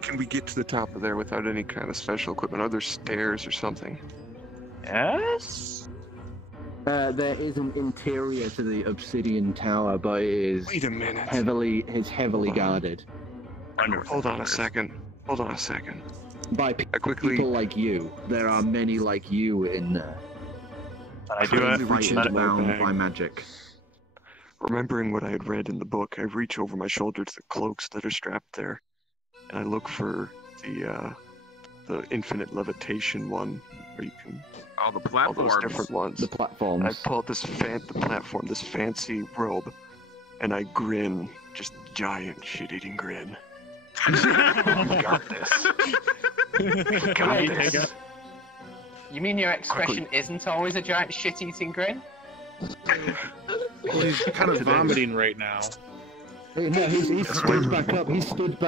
How Can we get to the top of there without any kind of special equipment? Are there stairs or something? Yes? There is an interior to the obsidian tower, but it is Wait a minute. heavily guarded. Hold on a second. By people like you. There are many like you in there. I do it. Frightened bound by magic. Remembering what I had read in the book, I reach over my shoulder to the cloaks that are strapped there, and I look for the infinite levitation one, where you can. Oh, the all platforms. those different ones. The platforms. I pull out this this fancy robe, and I grin, just giant shit-eating grin. Got this. Got this. You mean your expression isn't always a giant shit-eating grin? Well, he's kind of vomiting right now. Hey, no, he's stood back up. He stood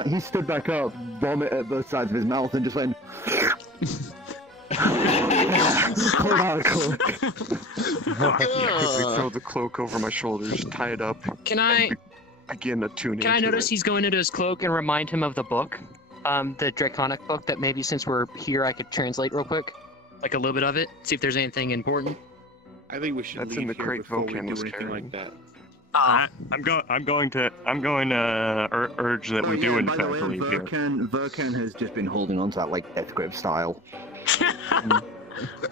back up, vomit at both sides of his mouth, and just went. Pull out a cloak. I quickly throw the cloak over my shoulders, tie it up. Can I begin attuning? Can I notice he's going into his cloak and remind him of the book, the Draconic book that maybe since we're here I could translate real quick, like a little bit of it, see if there's anything important. I think we should That's leave in the here crate before we Vokan do was anything carrying. like that. I'm going to urge that we do in by the fact way, leave here. Verkan has just been holding on to that like death grip style.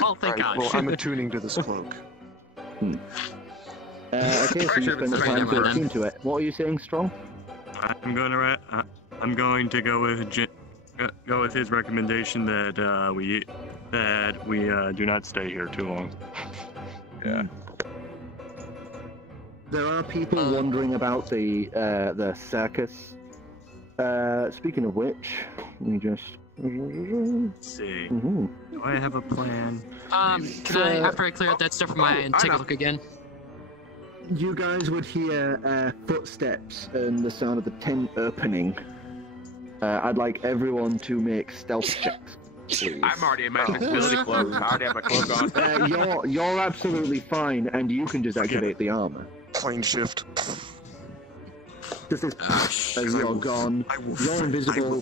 Oh, thank God. Well, I'm attuning to this cloak. Okay, so you spend the time to attune to it. What are you saying, Strong? I'm going to go with his recommendation that we do not stay here too long. Yeah. There are people wandering about the circus. Speaking of which, let me just. Let's see. Do I have a plan? Can I, after I clear out that stuff from my end, take a look again? You guys would hear footsteps and the sound of the tent opening. I'd like everyone to make stealth checks, please. I'm already in my invisibility cloak. I already have my cloak on. You're absolutely fine, and you can just activate the armor. Plane shift. This is as you're gone. You're invisible.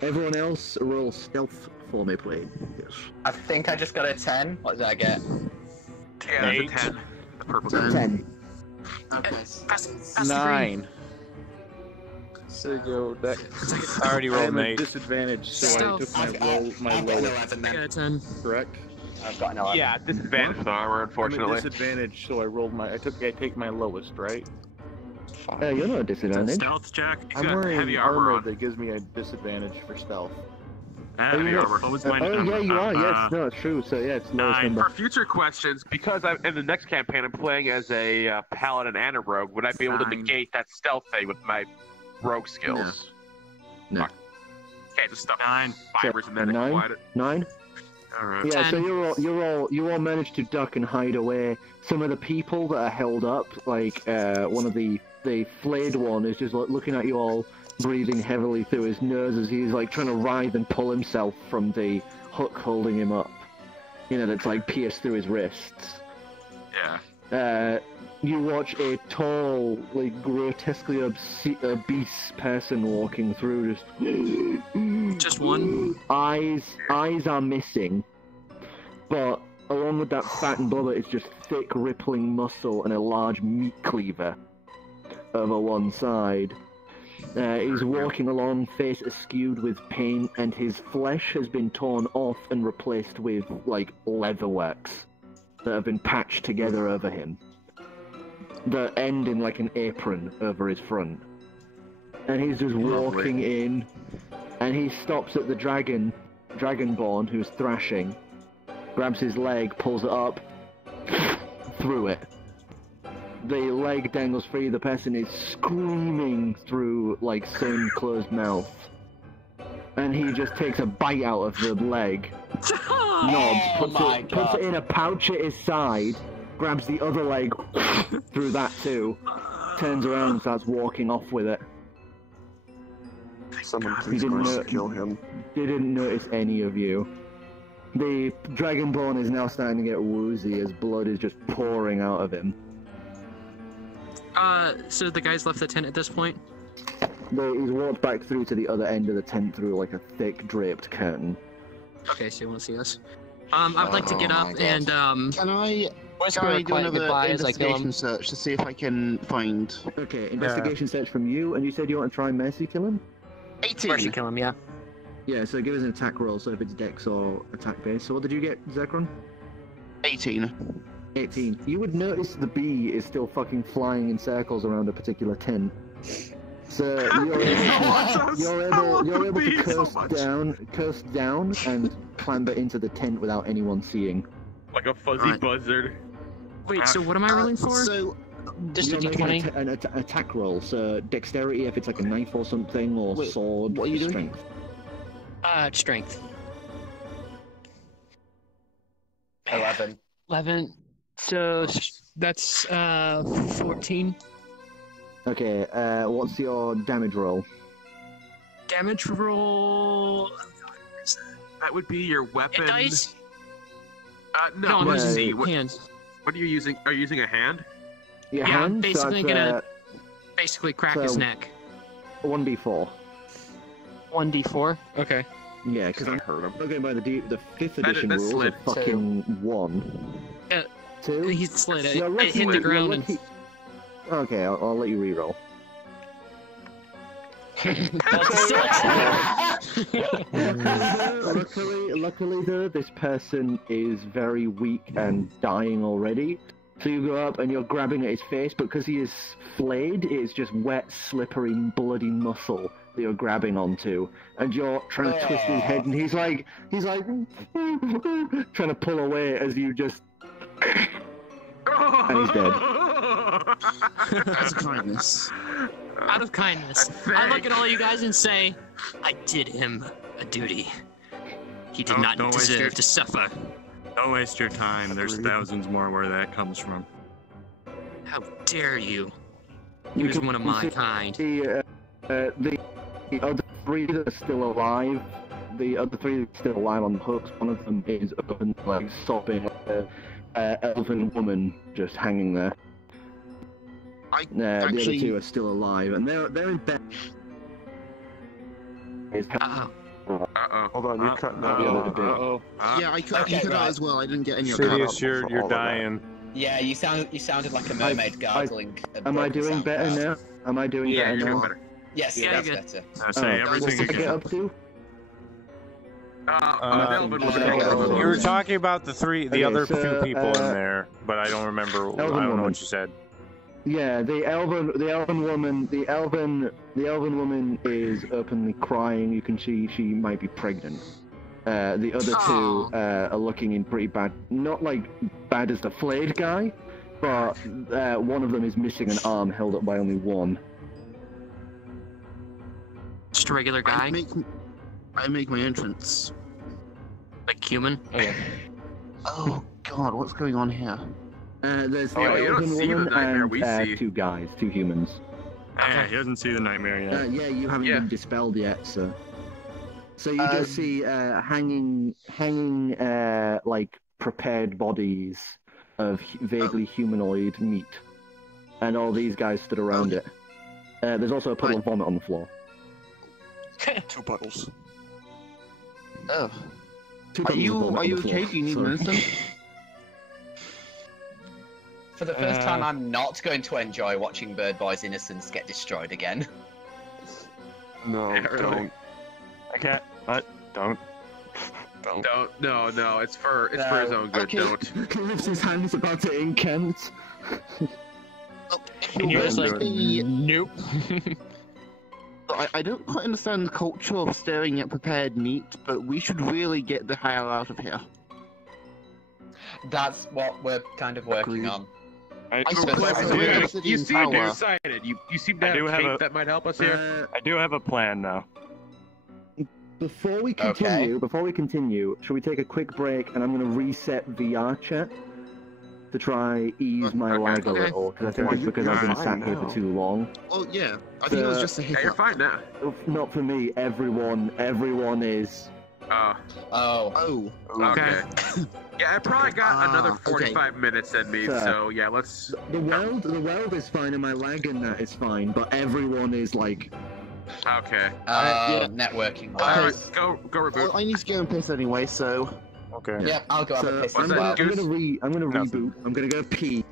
Everyone else roll stealth for me, please. Yes. I think I just got a 10. What did I get? 10. 8. 10. The purple 10. Okay. 9. So go that. I already rolled an 8. Disadvantage, so I took my lowest. I got a 10. Correct. I've got an 11. Yeah, disadvantage with the armor, unfortunately. I'm at disadvantage, so I rolled my. I take my lowest, right? You're not a disadvantage. Stealth check. I'm wearing armor that gives me a disadvantage for stealth. Heavy armor. What was my number? Yeah, you are. Yes, no, it's true. So yeah, it's lowest number. For future questions, because in the next campaign I'm playing as a paladin and a rogue, would I be able to negate that stealth thing with my rogue skills? No. Okay, just stuff 9 fibers and then apply it. 9. All right. Yeah, 10. so you all managed to duck and hide away. Some of the people that are held up, like one of the flayed one, is just looking at you all, breathing heavily through his nose as he's like trying to writhe and pull himself from the hook holding him up. You know, that's like pierced through his wrists. Yeah. You watch a tall, like grotesquely obese person walking through. Just one. Eyes are missing, but along with that fat and blubber, it's just thick, rippling muscle and a large meat cleaver over one side. He's walking along, face askewed with pain, and his flesh has been torn off and replaced with, like, leatherworks that have been patched together over him, that end in, like, an apron over his front. And he's just walking in, and he stops at the Dragonborn, who's thrashing, grabs his leg, pulls it up, through it. The leg dangles free, the person is screaming through, like, sewn closed mouth. And he just takes a bite out of the leg, nods, puts it in a pouch at his side, grabs the other leg through that too, turns around and starts walking off with it. Someone please Christ kill him. Didn't notice any of you. The Dragonborn is now starting to get woozy as blood is just pouring out of him. So the guys left the tent at this point? He's walked back through to the other end of the tent through like a thick draped curtain. Okay, so you want to see us? I'd like to get up and Can I whisper do another goodbyes, like investigation search to see if I can find? Okay, investigation search from you, and you said you want to try mercy kill him? 18. Mercy kill him, yeah. Yeah, so give us an attack roll, so if it's dex or attack base. So what did you get, Zekron? 18. 18. You would notice the bee is still fucking flying in circles around a particular tent. So you're able to coast down and clamber into the tent without anyone seeing. Like a fuzzy buzzard. Wait, so what am I rolling for? So just a d20. An attack roll. So dexterity if it's like a knife or something, or sword. What are you doing? Strength. Strength. 11. 11. So that's 14. Okay, what's your damage roll? Damage roll. That would be your weapon. Dice? No, I'm let's using see. hands. What are you using? Are you using a hand? Your Yeah, I'm hand? basically So gonna that's, crack his neck. 1d4. 1d4? Okay. Yeah, because I'm looking by the 5th edition that's rules slid. of fucking 1. 2? He slid it. You're It hit the lucky- ground you're and... lucky- Okay, I'll let you reroll. Luckily though, this person is very weak and dying already. So you go up and you're grabbing at his face, but because he is flayed, it is just wet, slippery, bloody muscle that you're grabbing onto, and you're trying to twist his head, and he's like trying to pull away as you just, and he's dead. That's kindness. Out of kindness, I look at all you guys and say, I did him a duty. He did not don't waste deserve your- to suffer. Don't waste your time. There's thousands more where that comes from. How dare you? He was one of my kind. The other 3 that are still alive, on the hooks, one of them is open, like sobbing, like a elven woman just hanging there. The other 2 are still alive, and they're in bed. Hold on, you're cutting out. Yeah, I cut out as well. I didn't get any of Sidious, that. you're dying. Yeah, you sounded like a mermaid gargling. Am I doing better now? Am I doing better now? better. Yes, Yeah, that's you're better. I say What's everything it get again. up to? You were talking about the other so, 2 people in there, but I don't remember. I don't know what you said. Yeah, the elven woman is openly crying. You can see she might be pregnant. The other 2 are looking in pretty bad, not like bad as the flayed guy, but one of them is missing an arm held up by only one. Just a regular guy? I make my entrance. Like human? Okay. Oh God, what's going on here? There's the you don't elven see the woman nightmare and we see. 2 guys, 2 humans. Yeah, he doesn't see the nightmare yet. Yeah, you haven't been dispelled yet, so. So you just see hanging, like prepared bodies of vaguely humanoid meat, and all these guys stood around it. There's also a puddle of vomit on the floor. 2 puddles. Oh. 2 Are puddles of you vomit on the okay? floor. Do you need Sorry. medicine? For the first time, I'm not going to enjoy watching Bird Boy's innocence get destroyed again. No, don't. I can't. What? Don't. No. It's for his own good. Okay. Don't. He lifts his hand, he's about to incant. And you're just like, nope. I don't quite understand the culture of staring at prepared meat, but we should really get the hell out of here. That's what we're kind of working on. You seem excited. You seem to have tape that might help us here. I do have a plan now. Before we continue, should we take a quick break and I'm going to reset VrChat to try ease my lag a little, because I think it's because I've been sat here for too long. Oh yeah, I think it was just a hiccup. Yeah, you're fine now. Not for me. Everyone is. Okay. Yeah, I probably got another 45 minutes in me, so yeah, let's... The weld is fine and my lag and that is fine, but everyone is like Okay. Networking. Go reboot. Well, I need to go and piss anyway, so. Okay. Yep, I'll go have a piss as I'm well. gonna reboot. I'm gonna go pee.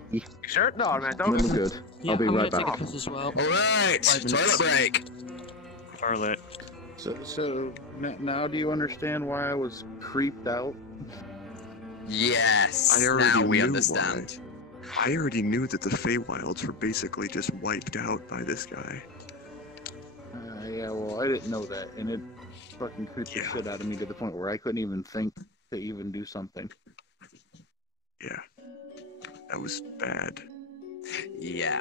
Sure? No, man, And then we're good. I'll be right I'm gonna back. take a piss as well. Alright, toilet break. Toilet. So now do you understand why I was creeped out? Yes. I already Now we knew understand. why. I already knew that the Feywilds were basically just wiped out by this guy. Yeah, well, I didn't know that, and it fucking creeped the shit out of me to the point where I couldn't even think to even do something. Yeah. That was bad. Yeah.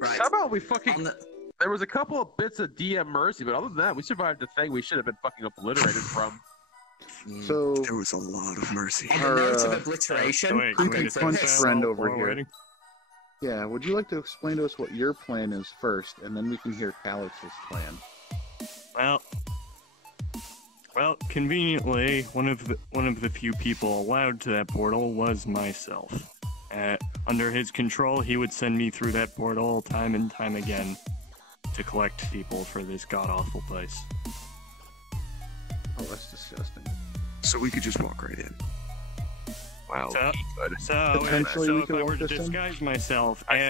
Right. How about we fucking... There was a couple of bits of DM mercy, but other than that, we survived the thing we should have been fucking obliterated from. So there was a lot of mercy. On the note of obliteration, creepy punch friend over here. Yeah, would you like to explain to us what your plan is first, and then we can hear Calix's plan? Well, conveniently, one of the few people allowed to that portal was myself. Under his control, he would send me through that portal time and time again to collect people for this god-awful place. Oh, that's disgusting. So we could just walk right in. Wow. So if I were to disguise myself as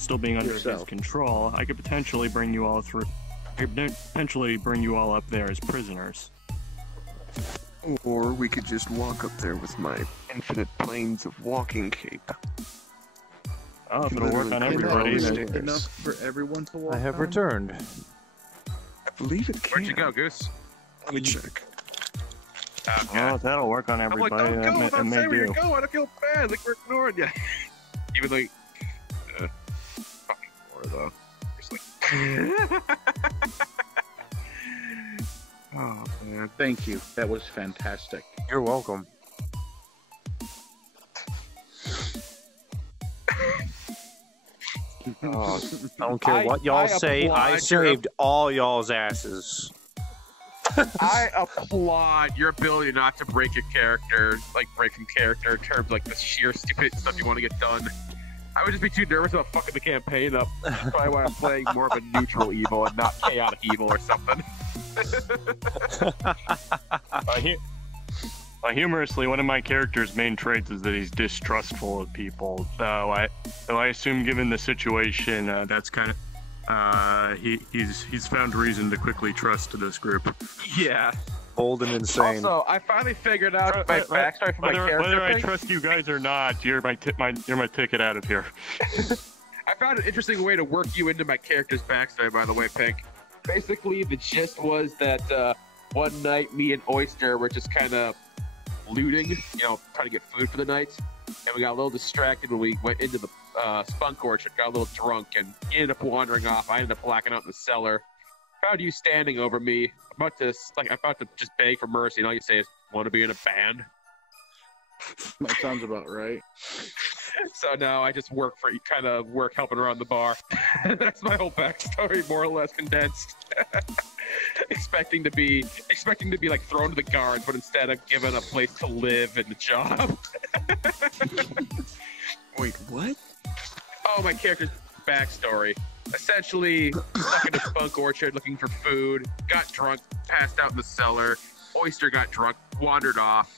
still being under his control, I could potentially bring you all through. I could potentially bring you all up there as prisoners. Or we could just walk up there with my infinite planes of walking cape. Oh, if it'll work on everybody. Enough for everyone to walk I have on? returned. I believe it can. Where'd you go, Goose? Let me check. Oh, that'll work on I'm like, everybody. don't go without That may saying where you're do. going. I feel bad. Like we're ignoring you. Even though, fucking more though. Just like. Oh man, thank you. That was fantastic. You're welcome. Oh, I don't care what y'all say. I saved all y'all's asses. I applaud your ability not to break your character, like breaking character in terms of like the sheer stupid stuff you want to get done. I would just be too nervous about fucking the campaign up. That's probably why I'm playing more of a neutral evil and not chaotic evil or something. Humorously, one of my character's main traits is that he's distrustful of people. So I assume, given the situation, that's kind of he's found reason to quickly trust this group. Yeah. Bold and insane. Also, I finally figured out my backstory for my character. Whether I trust you guys or not, you're my ticket out of here. I found an interesting way to work you into my character's backstory, by the way, Pink. Basically, the gist was that one night, me and Oyster were just kind of looting, trying to get food for the night, and we got a little distracted when we went into the spunk orchard, got a little drunk, and ended up wandering off. I ended up blacking out in the cellar. Found you standing over me, about to just beg for mercy, and all you say is, "Want to be in a band?" That sounds about right. So now I just work helping around the bar. That's my whole backstory, more or less condensed. expecting to be like thrown to the guards, but instead I'm given a place to live and a job. Wait, what? Oh, my character's backstory. Essentially, stuck in a spunk orchard looking for food, got drunk, passed out in the cellar. Oyster got drunk, wandered off.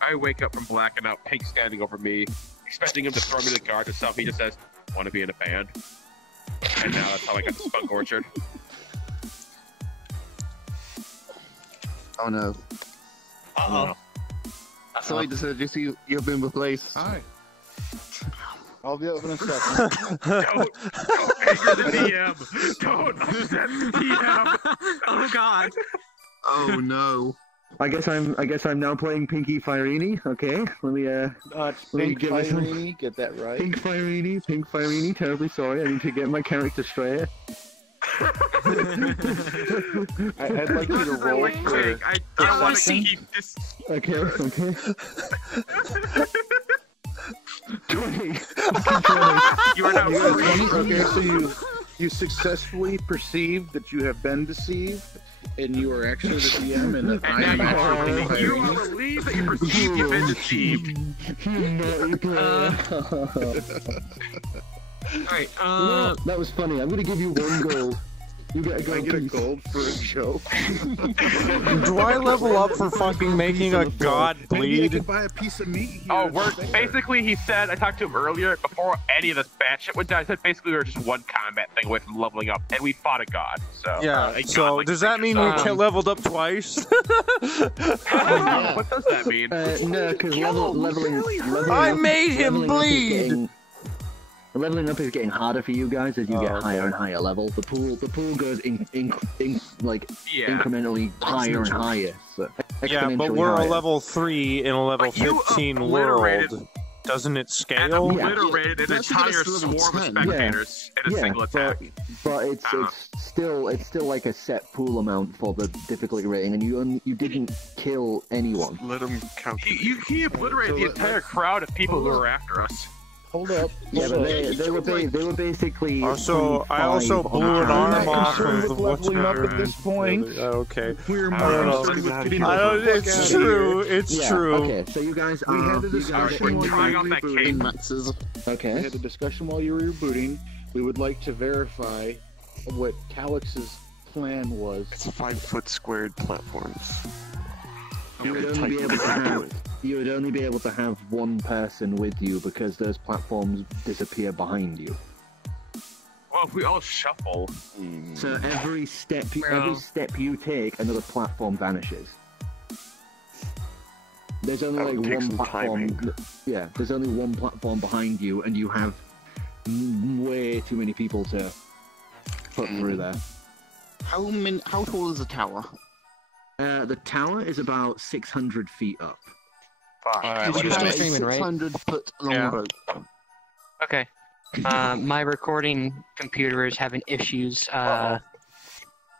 I wake up from blacking out, Pink standing over me, expecting him to throw me to the guards or something. He just says, "Want to be in a band?" And now that's how I got to Spunk Orchard. Oh no. Uh-oh. Sorry to say, just you've been replaced. Hi. I'll be up in a second. Don't anger the DM. Don't upset the DM. Oh god. Oh no. I guess I'm now playing Pinky Fireini. Okay, let me Pink give us some... Fireini, get that right. Pink Fireini. Terribly sorry. I need to get my character straight. I'd like you to roll for. I don't want to keep this. Okay. 20. You are now free. Okay, so You successfully perceive that you have been deceived, and you are actually the DM, and that I am actually the You are relieved that you perceive you've been deceived. Alright, that was funny. I'm gonna give you 1 gold. You get a gold. I get a gold for a joke. Do I level up for fucking making a god Maybe I bleed? could buy a piece of meat here. Oh, basically he said, I talked to him earlier, before any of this batshit went down, I said basically we were just one combat thing away from leveling up, and we fought a god, so. Yeah, so does that mean we leveled up twice? What does that mean? No, because leveling I up- made him leveling up is bleed! getting- Leveling up is getting harder for you guys as you get higher and higher level. The pool goes incrementally higher and higher. So Yeah, but exponentially we're a higher. level 3 in a level 15 world. Doesn't it scale? Obliterated an entire swarm of spectators in a single attack. But it's still like a set pool amount for the difficulty rating, and you didn't kill anyone. Let him count. He obliterated the entire crowd of people who were after us. Hold up. Yeah, but they were basically. Also, I also 25 blew an on arm off concerned of with what's leveling up her- at this point. Okay. We're I more don't know. concerned with getting I the don't- fuck It's outta true. here. It's true. Okay, so you guys We had a discussion while you were rebooting. Okay. We had a discussion while you were rebooting. We would like to verify what Calix's plan was. It's 5-foot squared platforms. You would only be able to have one person with you because those platforms disappear behind you. Well, if we all shuffle. So every step you take, another platform vanishes. There's only That would like take one some platform. timing. Yeah, there's only one platform behind you, and you have way too many people to put through there. How tall is the tower? The tower is about 600 feet up. Alright, You're what still time? 600-foot long rope. Okay. My recording computer is having issues.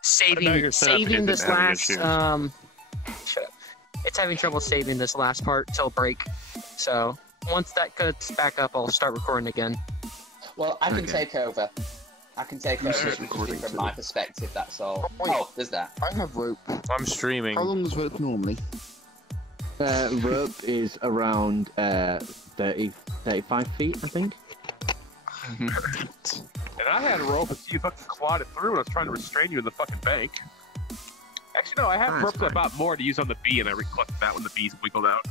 Saving this last. Shut up. It's having trouble saving this last part till break. So once that gets back up, I'll start recording again. Well, I can take over. I can take over from my perspective, that's all. Oh, there's that. I have rope. I'm streaming. How long is rope normally? Rope is around 35 feet, I think. And I had a rope until you fucking clawed it through when I was trying to restrain you in the fucking bank. Actually, no, I have ropes I bought more to use on the bee, and I collected that when the bees wiggled out.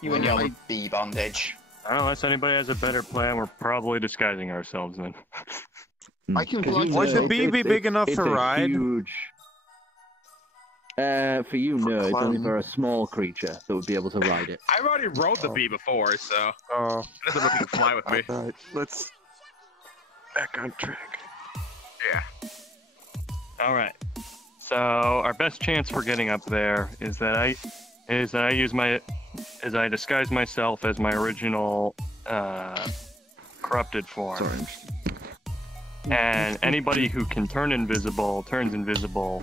You and your bee bondage. Unless anybody has a better plan, we're probably disguising ourselves then. I can Would the bee be big enough to ride? Huge. For you, no. It's only for a small creature that would be able to ride it. I've already rode the bee before, so it doesn't look like it can fly with me. Alright, let's back on track. Yeah. Alright. So our best chance for getting up there is that I disguise myself as my original corrupted form. Sorry. And anybody who can turn invisible turns invisible,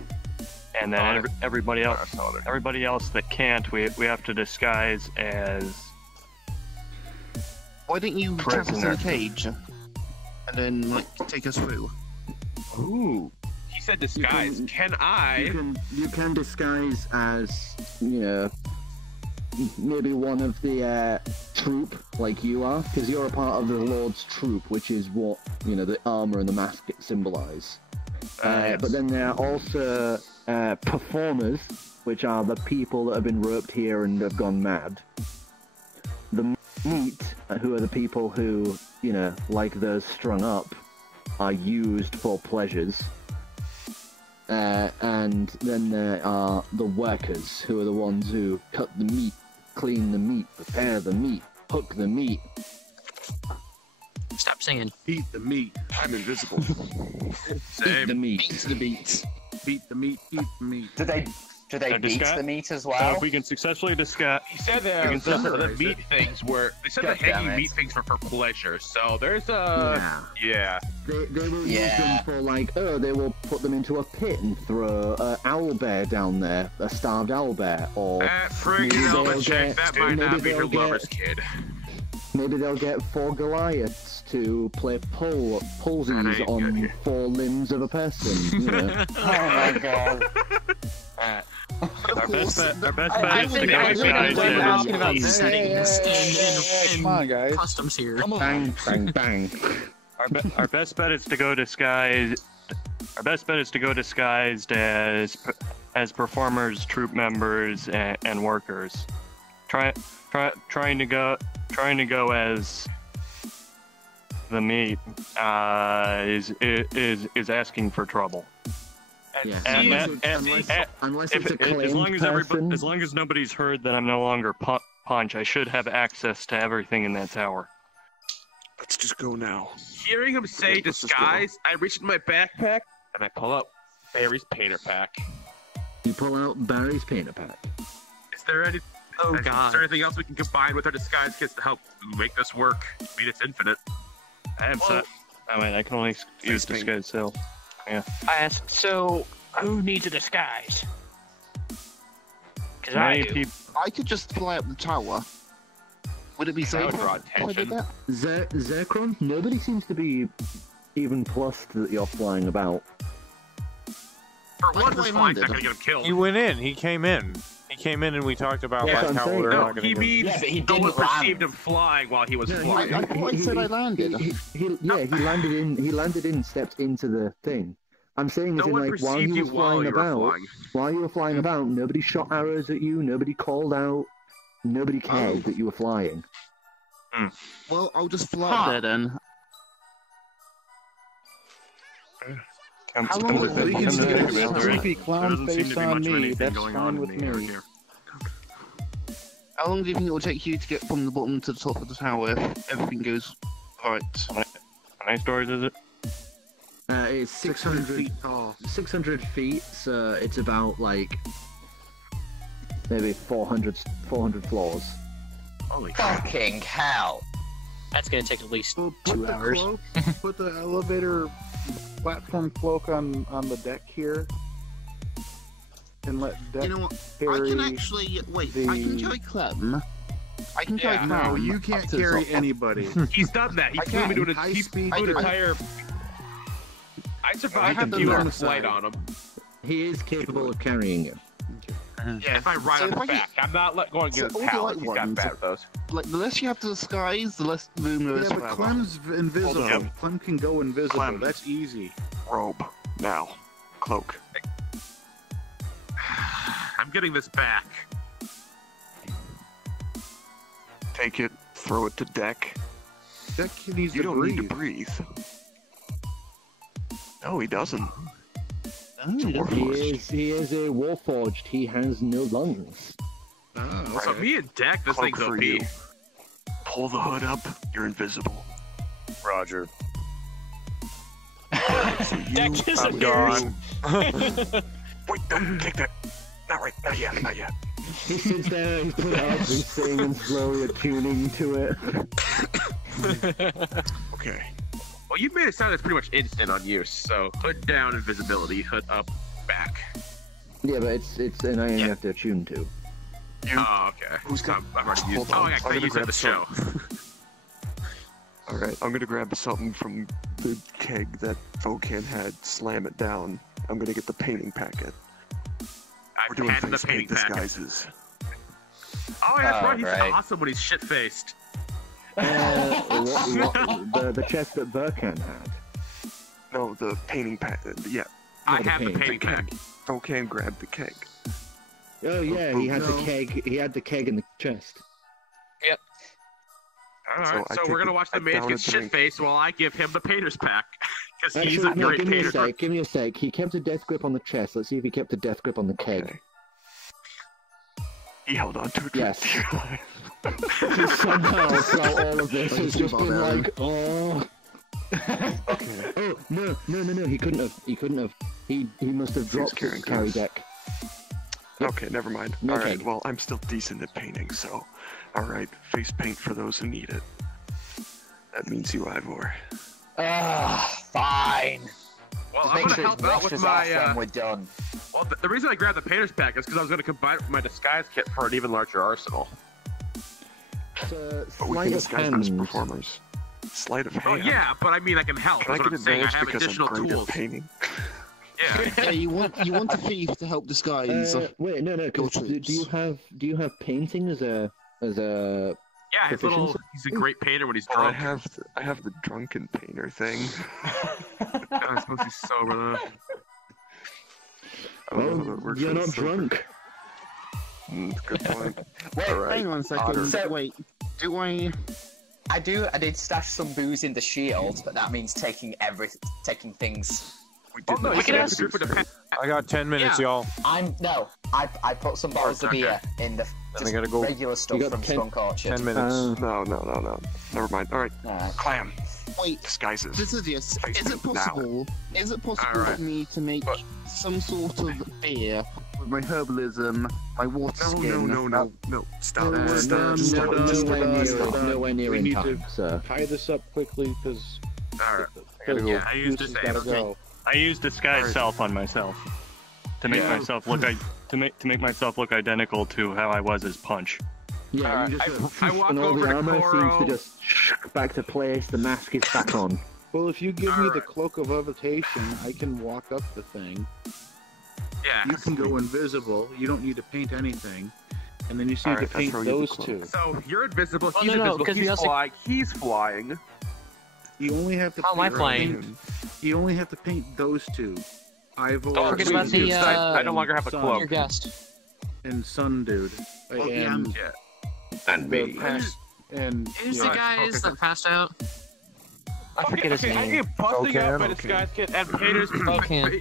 and then everybody else that can't, we have to disguise as. Why don't you trap us in a cage and then take us through? Ooh. He said disguise. Can I? You can disguise as, maybe one of the troop, like you are, because you're a part of the Lord's troop, which is what, the armor and the mask symbolize. Yes. But then there are also performers, which are the people that have been roped here and have gone mad. The meat, who are the people who, like those strung up, are used for pleasures. And then there are the workers, who are the ones who cut the meat, clean the meat, prepare the meat, hook the meat. Stop singing. Eat the meat. I'm invisible. Eat the meat. Beat the beat. Beat the meat. Eat the meat. Do they beat the meat as well? If we can successfully disguise. He said the meat things were. They said the hanging meat things were for pleasure. So there's a. Yeah. They will use them for they will put them into a pit and throw an owlbear down there, a starved owlbear, or Friggin' Elvis check, that might not be your lover's kid. Maybe they'll get 4 Goliaths to play pulsies on 4 limbs of a person. You know? Oh my god. Our best bet is to go disguised Come on, guys. Customs here. Bang, bang, bang. Our best bet is to go disguised. Our best bet is to go disguised as performers, troop members, and workers. Trying to go as the meat is asking for trouble. Unless it's a claimed person. As long as nobody's heard that I'm no longer Punch, I should have access to everything in that tower. Let's just go now. Hearing him say disguise, I reach into my backpack and I pull out Barry's painter pack. You pull out Barry's painter pack. Is there any? Oh Is god. there anything else we can combine with our disguise kits to help make this work? I mean, it's infinite. I have I can only use disguise self. Yeah. I asked, so who needs a disguise? Because I do. I could just fly up the tower. Would it be safe? Zekron, nobody seems to be even plussed that you're flying about. For one, this flying's not gonna get him killed. He went in. He came in. He came in, and we talked about like how we were not going to go. He means no one perceived him flying while he was flying. I thought I said I landed. He landed in. He landed in, stepped into the thing. I'm saying is in like while you were flying about, nobody shot arrows at you. Nobody called out. Nobody cared that you were flying. Well, I'll just fly there then. How long will we can just get a creepy clown face on me? That's fine with me. How long do you think it will take you to get from the bottom to the top of the tower if everything goes right? How many stories is it? It's 600 feet tall. 600 feet, so it's about like maybe 400 floors. Holy fucking hell! That's gonna take at least Put 2 the hours. cloak, put the elevator platform cloak on the deck here, and let Deck You know what? carry I can actually wait. I can carry Clem. I can carry Clem. No, you up can't to the carry top. anybody. He's done that. He flew me to an entire. I survived a few flight on him. He is capable of carrying you. Yeah, if I ride on the back, I'm not going to get all a the pallet. light He's got ones, bad with those. Like the less you have to disguise, the less room there is Yeah, for but error. Clem's invisible. Hold on. Clem can go invisible. Clem. That's easy. Robe. Now. Cloak. I'm getting this back. Take it. Throw it to Deck. Deck needs You to don't breathe. need to breathe. No, he doesn't. He is a warforged. He has no lungs. Oh, so me and Deck, this Cloak thing's for OP. you. Pull the hood up. You're invisible. Roger. Deck I'm disappears. gone. Wait, don't take that. Not right. Not yet. Not yet. He sits there and put everything and slowly attuning to it. Okay. Well, you made it sound that's pretty much instant on you, so hood down, invisibility, hood up, back. Yeah, but it's an item you have to attune to. Oh, okay. Who's got? I've already used it. Hold Oh, on. yeah, I used it at the show. All right, I'm gonna grab something from the keg that Focan had. Slam it down. I'm gonna get the painting packet. We're doing had the face paint painting packet. disguises. Oh, yeah, that's right. He's right. awesome when he's shit-faced. The chest that VrChat had. No, the painting packet. Yeah. I have the painting pack. Focan grabbed the keg. Oh yeah, he had the keg. He had the keg in the chest. Yep. Alright, I so take we're gonna it- watch I the man down get a drink. shit-faced while I give him the painter's pack. Because he's Actually, a no, great give me a painter. sec. Give me a sec. He kept a death grip on the chest. Let's see if he kept a death grip on the keg. Okay. He held on to it. Yes. Somehow throughout all of this, it's just been like, oh. Okay. Oh no! He couldn't have. He couldn't have. He must have dropped carrying his carry this. deck. Okay, never mind. No Alright, keg. well, I'm still decent at painting, so... Alright, face paint for those who need it. That means you, Ivor. Fine. Well, I'm gonna help out with my, we're done. Well, the reason I grabbed the painter's pack is because I was gonna combine it with my disguise kit for an even larger arsenal. But we can disguise them as performers. Sleight of hand. Oh yeah, but I mean I can help. Can I That's get what I'm saying. I advantage have because additional I'm great tools. at painting? Yeah. Yeah, you want a thief to help disguise. Wait, no. 'Cause do you have painting as a Yeah, he's a great painter when he's Oh, drunk. I have the drunken painter thing. I'm supposed to be sober though. I don't know how that works you're when not it's sober. drunk. Good point. Wait, Alright, hang on a second. Otter. So, wait, do I? I did stash some booze in the shield, but that means taking things. We can ask group of I got 10 minutes, y'all. I put some bottles of beer in the I gotta go. regular stuff from Skunk Orchard. 10 minutes. No. Never mind. Alright. Clam. Wait, Disguises. This is yes. Is it possible? Is it possible for me to make some sort of beer with my herbalism, my water skin? No. Stop. Nowhere near We in need time, to sir. tie this up quickly because. Alright. Yeah, I used gotta go. I used disguise self on myself to make myself look to make myself look identical to how I was as Punch. Yeah, you just I walk and all over the to armor Koro. seems to just back to place. The mask is back on. Well, if you give me the cloak of levitation, I can walk up the thing. Yeah. You can go invisible. You don't need to paint anything. And then you just need to Alright, I paint throw you the those cloak. two. So you're invisible. Oh, He's no, invisible. 'cause we He's also- flying. He's flying. You only have to. How am I paint- flying? You only have to paint those two. Ivor. Don't forget about the. I no longer have a Sun. cloak. Your guest. And Sun Dude. And And the me. past- and Who's yeah. the guys that passed out? I forget his I name. get busting Okay, up by okay. disguise kit and painter's Okay.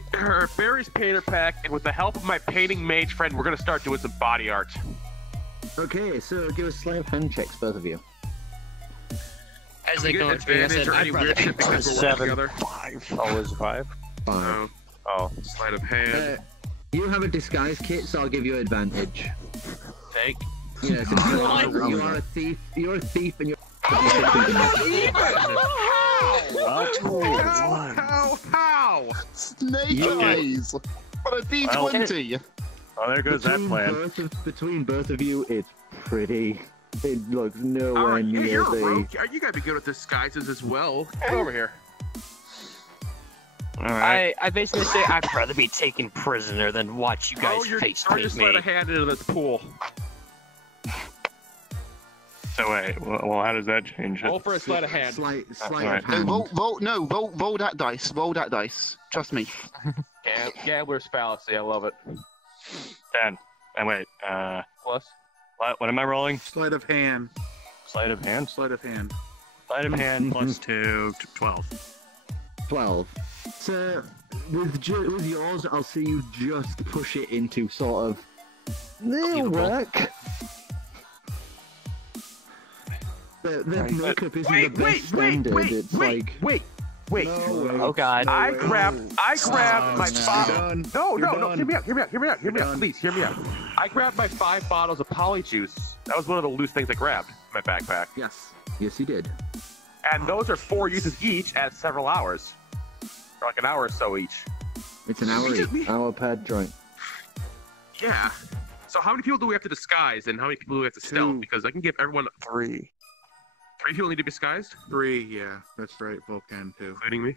Barry's painter pack, and with the help of my painting mage friend, we're gonna start doing some body art. Okay, so give us sleight of hand checks, both of you. As We they get go through, I advantage said, or any I'd rather weird shit because we're working 7. together. 5. Oh, was it 5? No. Oh. Sleight of hand. You have a disguise kit, so I'll give you advantage. Take. Yeah, since you are a thief. You're a thief, and you're. How? Snake eyes. What a D20. Well, there goes that plan. Between both of you, it's pretty. It looks nowhere Alright, near you're a the. rogue. You gotta be good at disguises as well. Come over here. Alright. I basically say I'd rather be taken prisoner than watch you guys face throw paint your sleight me. of hand into this pool. So wait, well, how does that change it? Roll for a sleight of hand. Sleight Alright. of hand. Roll that dice. Roll that dice. Trust me. Gambler's fallacy. I love it. 10. And wait, Plus. what am I rolling? Sleight of hand. Sleight of hand? Sleight of hand. Sleight of hand plus 2, 12. 12. So, with yours, I'll see you just push it into sort of. They'll work. The makeup isn't the best standard. It's like. Wait. Oh god. I grabbed my bottle. No, done. hear me out. Please, hear me out. I grabbed my 5 bottles of polyjuice. That was one of the loose things I grabbed in my backpack. Yes, you did. And those are 4 uses each at several hours. Or like an hour or so each. It's an hour per joint. Yeah. So how many people do we have to disguise and how many people do we have to stealth? Because I can give everyone 3. 3 people need to be disguised? 3, yeah, that's right. Vulcan too. Including me?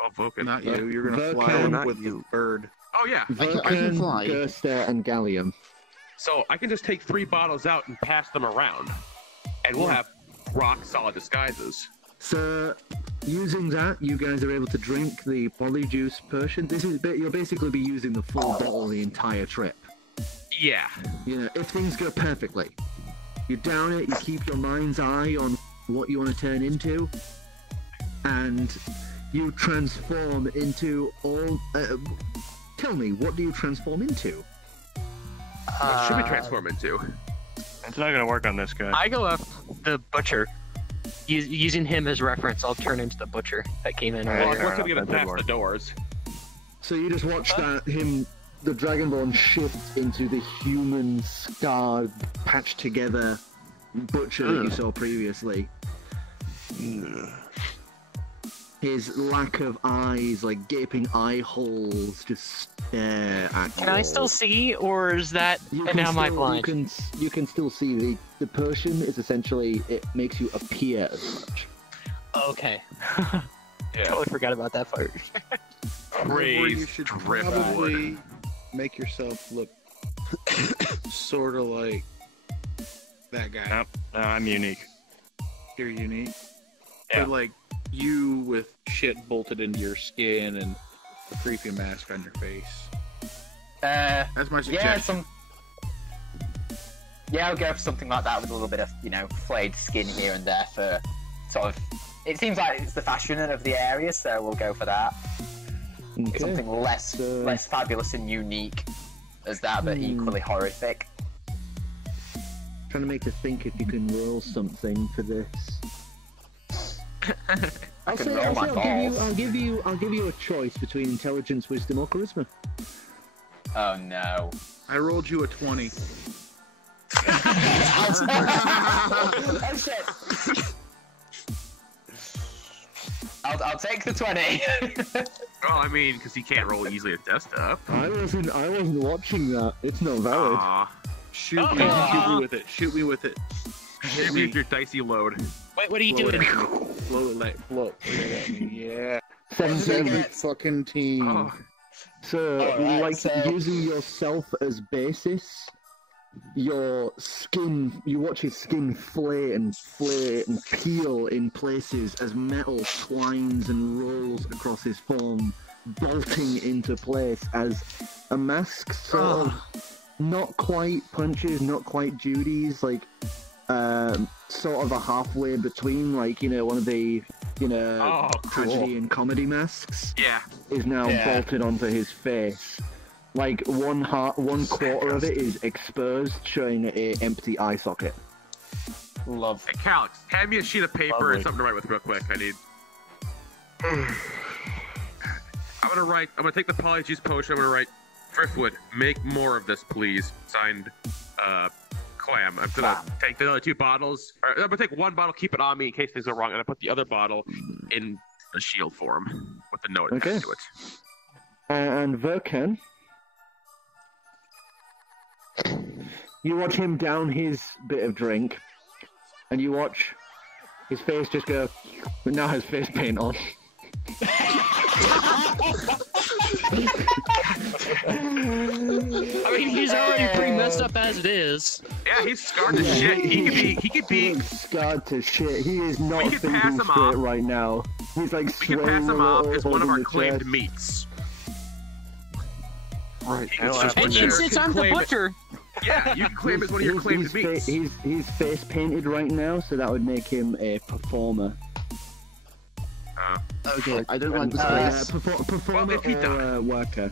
Oh, Vulcan. Not you. You're gonna fly Vulcan. in with the bird. Oh, yeah. I can Vulcan, fly. Gerster, and Gallium. So I can just take 3 bottles out and pass them around. And we'll have rock-solid disguises. So, using that, you guys are able to drink the polyjuice potion. You'll basically be using the full bottle the entire trip. Yeah. You know, if things go perfectly. You down it, you keep your mind's eye on what you want to turn into, and you transform into all... tell me, what do you transform into? What should we transform into? It's not gonna work on this guy. I go up the butcher. Using him as reference, I'll turn into the butcher that came in Well, earlier. what's going to get past the doors? So you just watch the Dragonborn shift into the human, scarred, patched together butcher that you saw previously. He his lack of eyes, like gaping eye holes, just stare at you. Can I still see, or is that now my blind? You can still see. The potion is essentially, it makes you appear as such. Okay. Totally forgot about that part. You should probably make yourself look sort of like that guy. Nope. No, I'm unique. You're unique. Yeah. But like you with shit bolted into your skin and a creepy mask on your face. That's my suggestion. Yeah, I'll go for something like that with a little bit of, flayed skin here and there for sort of. It seems like it's the fashion of the area, so we'll go for that. Okay. Something less fabulous and unique as that, but equally horrific. Trying to make you think if you can roll something for this. I'll give you a choice between intelligence, wisdom, or charisma. Oh no! I rolled you a 20. Oh shit! I'll take the 20. Well, I mean, because he can't roll easily at desktop. I wasn't watching that. It's not valid. Shoot me with it. Shoot me with it. Shoot me with your dicey load. Wait, what are you doing? Blow it like blow. Yeah. 17. Fucking team. Oh. So, using yourself as basis, your skin, you watch his skin flay and peel in places as metal twines and rolls across his form, bolting into place as a mask sort of not quite punches, not quite Judy's, like sort of a halfway between, like, one of the tragedy and comedy masks. Yeah. Is now bolted onto his face. Like one quarter of it is exposed, showing an empty eye socket. Love. Hey, Calix, hand me a sheet of paper and something to write with real quick. I need. I'm gonna take the polyjuice potion. I'm gonna write, Driftwood, make more of this, please. Signed, Clam. I'm gonna take the other 2 bottles. I'm gonna take 1 bottle, keep it on me in case things go wrong, and I put the other bottle in the shield for him with the note attached to it. And Verkan, you watch him down his bit of drink, and you watch his face just go, but now has face paint on. I mean, he's already pretty messed up as it is. Yeah, he's scarred to shit. He could be scarred to shit. He is not thinking straight right now. He's like we can pass him off as one of our claimed meats. Right. And since I'm the butcher. Yeah, you can claim as one of your claimed meats. He's face painted right now, so that would make him a performer. Okay, I don't like the space. Performer or worker.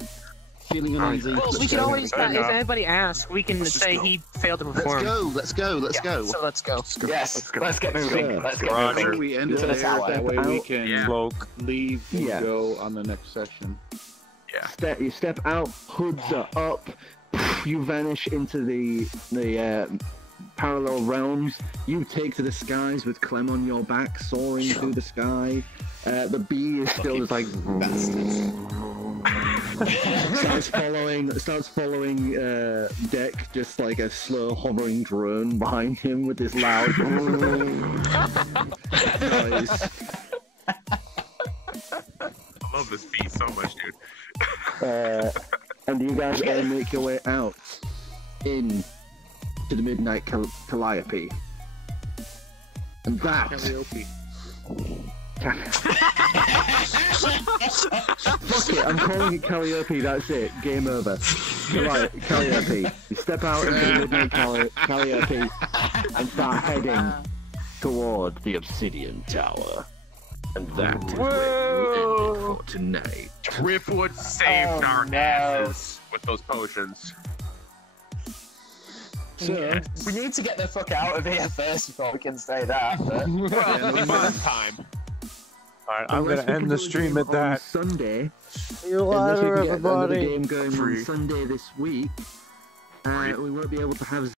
Feeling uneasy. Well, we can always, if anybody asks, we can say he failed to perform. Let's go. So let's go. Yes, let's get moving. Let's get moving. We end it there, that way we can leave and go on the next session. Yeah. You step out, hoods are up, you vanish into the parallel realms. You take to the skies with Clem on your back, soaring through the sky. The bee is still just like starts following Deck, just like a slow hovering drone behind him with this loud noise. I love this bee so much, dude. And you guys all make your way out in to the Midnight Calliope. And that... Calliope. Fuck it, I'm calling it Calliope, that's it. Game over. Calliope. You step out into the Midnight Calliope and start heading toward the Obsidian Tower. And that is where we will end it for tonight. Driftwood saved our asses with those potions. So, we need to get the fuck out of here first before we can say that. But... time. Alright, I'm gonna end the stream at that. Sunday. See you later, everybody. Game going on Sunday this week. We won't be able to have